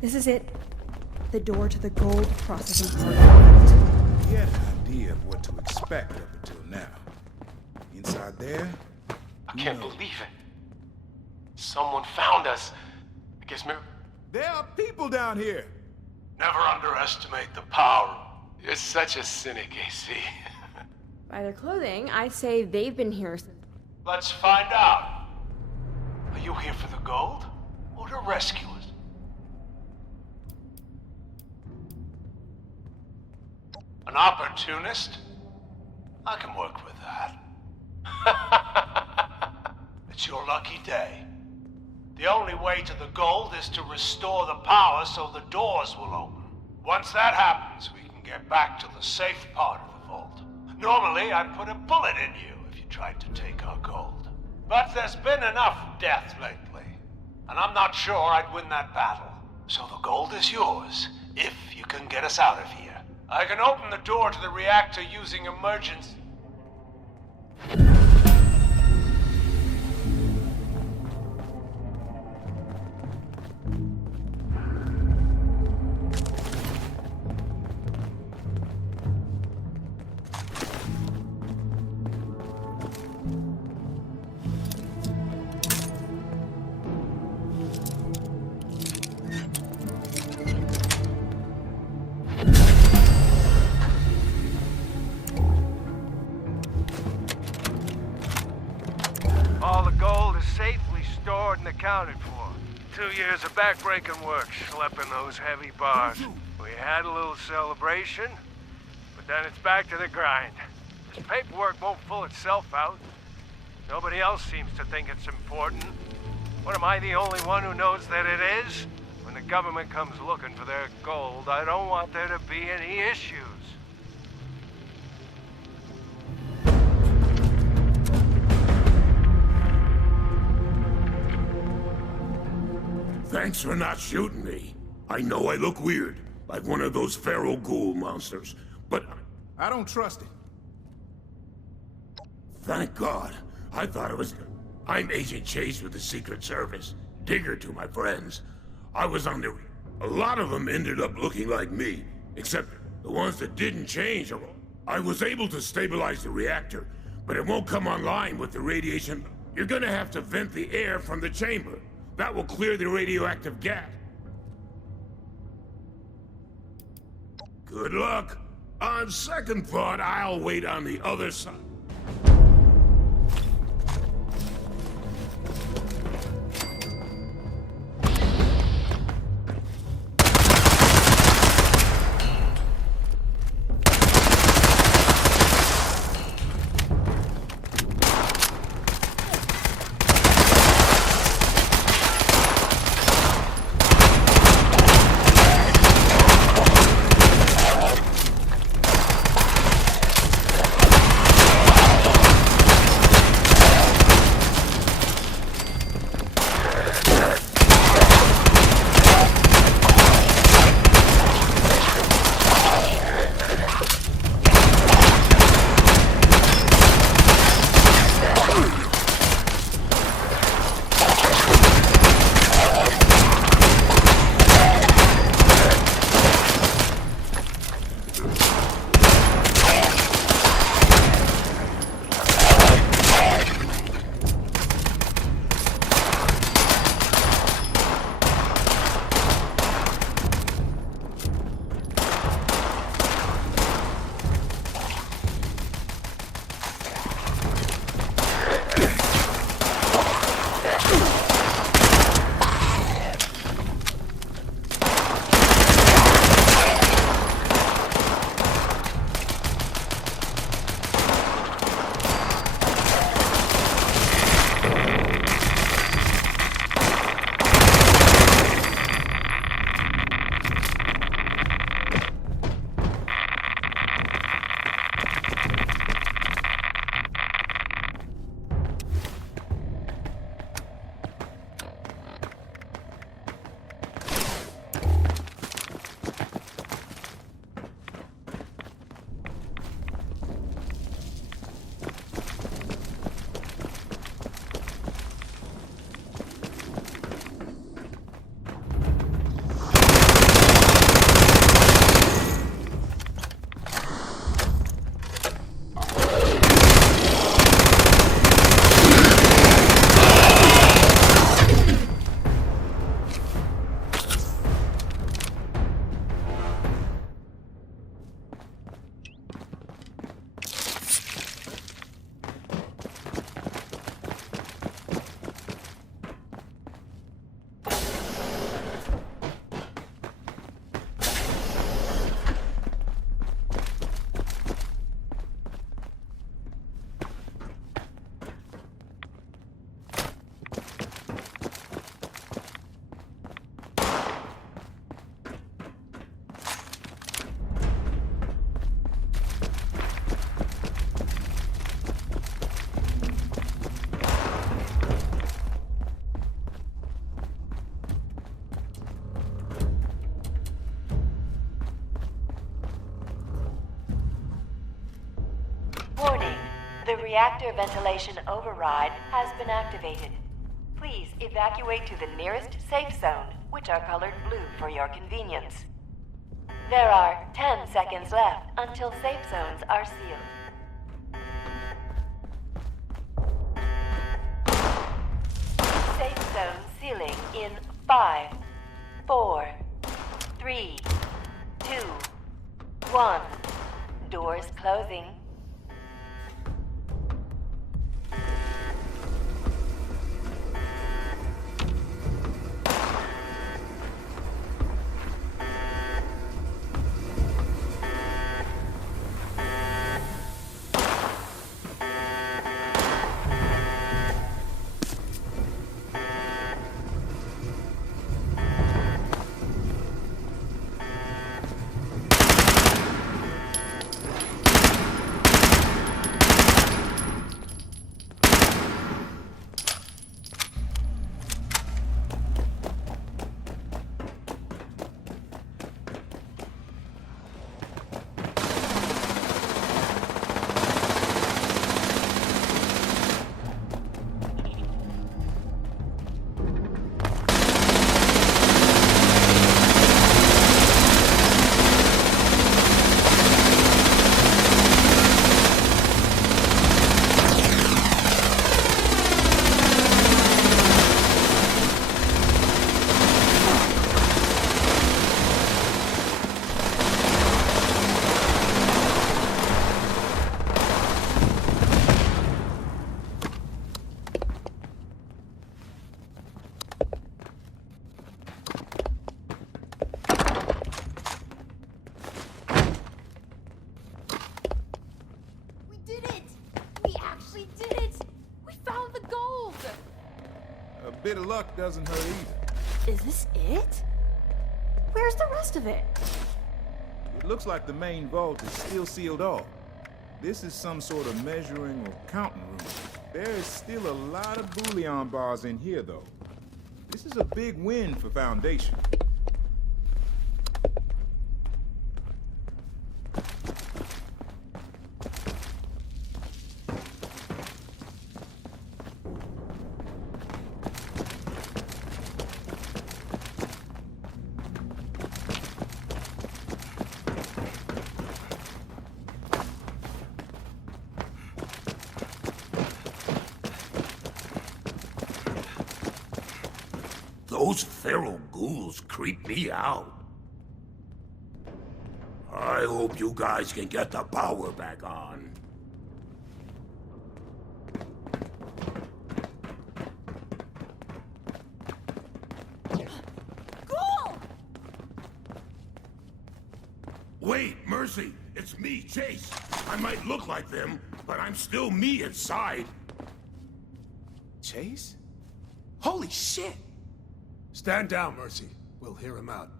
This is it. The door to the gold processing plant. He had an idea of what to expect up until now. Inside there... I can't believe it. Someone found us. I guess there are people down here. Never underestimate the power. You're such a cynic, AC. By their clothing, I'd say they've been here since. Let's find out. Are you here for the gold or to rescue us? An opportunist? I can work with that. It's your lucky day. The only way to the gold is to restore the power so the doors will open. Once that happens, we can get back to the safe part of the vault. Normally, I'd put a bullet in you if you tried to take our gold. But there's been enough death lately, and I'm not sure I'd win that battle. So the gold is yours, if you can get us out of here. I can open the door to the reactor using emergency. All the gold is safely stored and accounted for. 2 years of backbreaking work, schlepping those heavy bars. We had a little celebration, but then it's back to the grind. This paperwork won't pull itself out. Nobody else seems to think it's important. What, am I the only one who knows that it is? When the government comes looking for their gold, I don't want there to be any issues. Thanks for not shooting me. I know I look weird, like one of those feral ghoul monsters, but I don't trust it. Thank God. I thought it was... I'm Agent Chase with the Secret Service. Digger to my friends. I was on the... A lot of them ended up looking like me, except the ones that didn't change. I was able to stabilize the reactor, but it won't come online with the radiation. You're gonna have to vent the air from the chamber. That will clear the radioactive gas. Good luck. On second thought, I'll wait on the other side. reactor ventilation override has been activated. Please evacuate to the nearest safe zone, which are colored blue for your convenience. There are 10 seconds left until safe zones are sealed. Safe zone sealing in 5, 4, 3, 2, 1. Doors closing. Bit of luck doesn't hurt either. Is this it? Where's the rest of it? It looks like the main vault is still sealed off. This is some sort of measuring or counting room. There is still a lot of bullion bars in here, though. This is a big win for Foundation. Those feral ghouls creep me out. I hope you guys can get the power back on. Ghoul! Wait, Mercy, it's me, Chase. I might look like them, but I'm still me inside. Chase? Holy shit! Stand down, Mercy. We'll hear him out.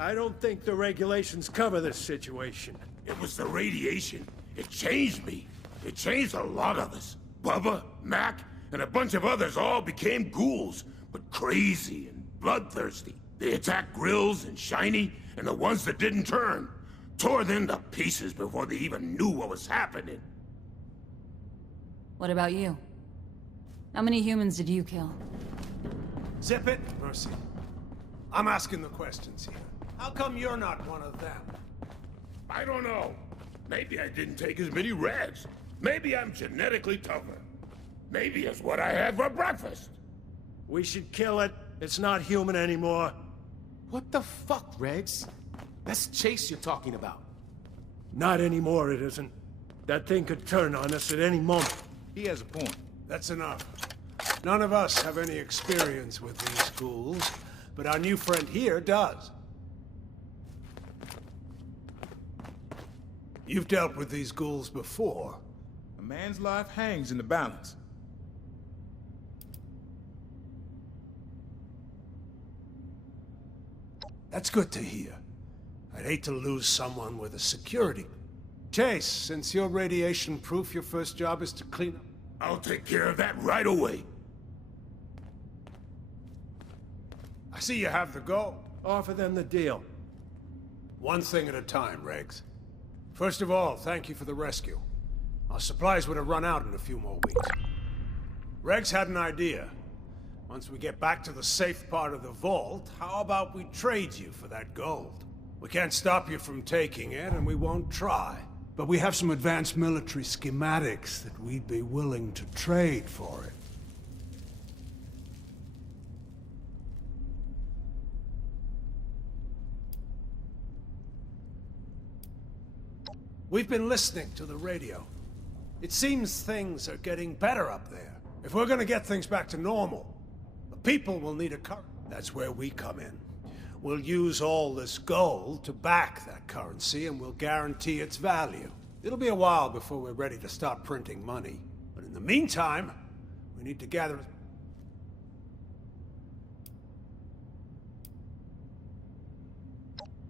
I don't think the regulations cover this situation. It was the radiation. It changed me. It changed a lot of us. Bubba, Mac, and a bunch of others all became ghouls, but crazy and bloodthirsty. They attacked Grills and Shiny, and the ones that didn't turn. Tore them to pieces before they even knew what was happening. What about you? How many humans did you kill? Zip it, Mercy. I'm asking the questions here. How come you're not one of them? I don't know. Maybe I didn't take as many reds. Maybe I'm genetically tougher. Maybe it's what I had for breakfast. We should kill it. It's not human anymore. What the fuck, Regs? That's Chase you're talking about. Not anymore, it isn't. That thing could turn on us at any moment. He has a point. That's enough. None of us have any experience with these ghouls, but our new friend here does. You've dealt with these ghouls before. A man's life hangs in the balance. That's good to hear. I'd hate to lose someone with a security. Chase, since you're radiation-proof, your first job is to clean up. I'll take care of that right away. I see you have the gold. Offer them the deal. One thing at a time, Regs. First of all, thank you for the rescue. Our supplies would have run out in a few more weeks. Rex had an idea. Once we get back to the safe part of the vault, how about we trade you for that gold? We can't stop you from taking it, and we won't try. But we have some advanced military schematics that we'd be willing to trade for it. We've been listening to the radio. It seems things are getting better up there. If we're gonna get things back to normal, the people will need a currency. That's where we come in. We'll use all this gold to back that currency, and we'll guarantee its value. It'll be a while before we're ready to start printing money. But in the meantime, we need to gather...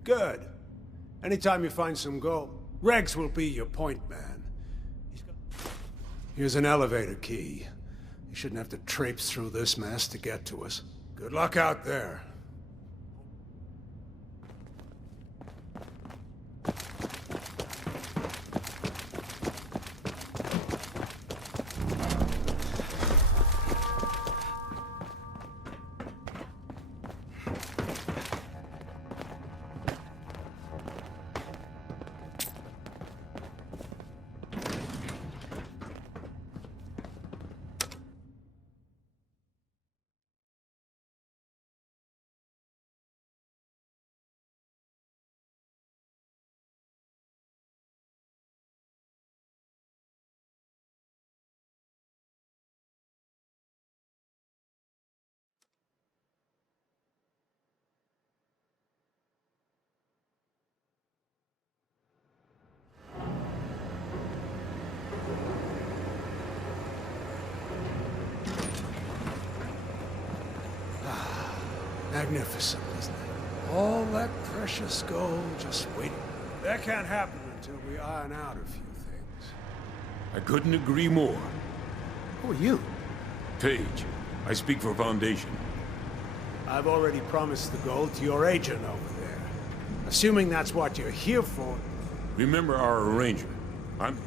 Good. Anytime you find some gold, Rex will be your point man. Here's an elevator key. You shouldn't have to traipse through this mess to get to us. Good luck out there. Magnificent, isn't it? All that precious gold just waiting. That can't happen until we iron out a few things. I couldn't agree more. Who are you? Page. I speak for Foundation. I've already promised the gold to your agent over there. Assuming that's what you're here for. Remember our arrangement. I'm...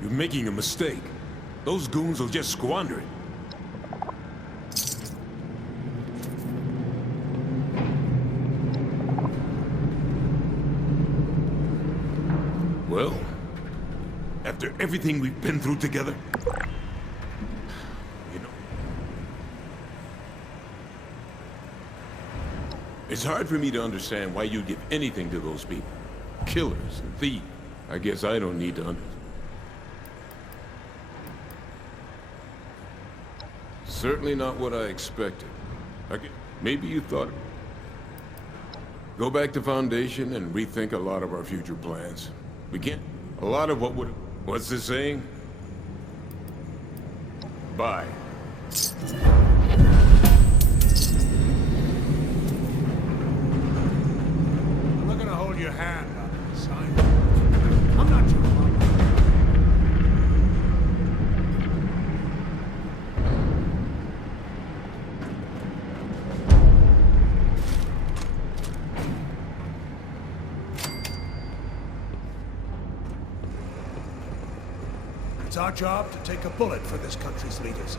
You're making a mistake. Those goons will just squander it. Well, after everything we've been through together, you know, it's hard for me to understand why you'd give anything to those people. Killers and thieves. I guess I don't need to understand. Certainly not what I expected. Maybe you thought... Go back to Foundation and rethink a lot of our future plans. We can't... A lot of what would... What's the saying? Bye. I'm not gonna hold your hand on this, I'm not your mother. It's our job to take a bullet for this country's leaders.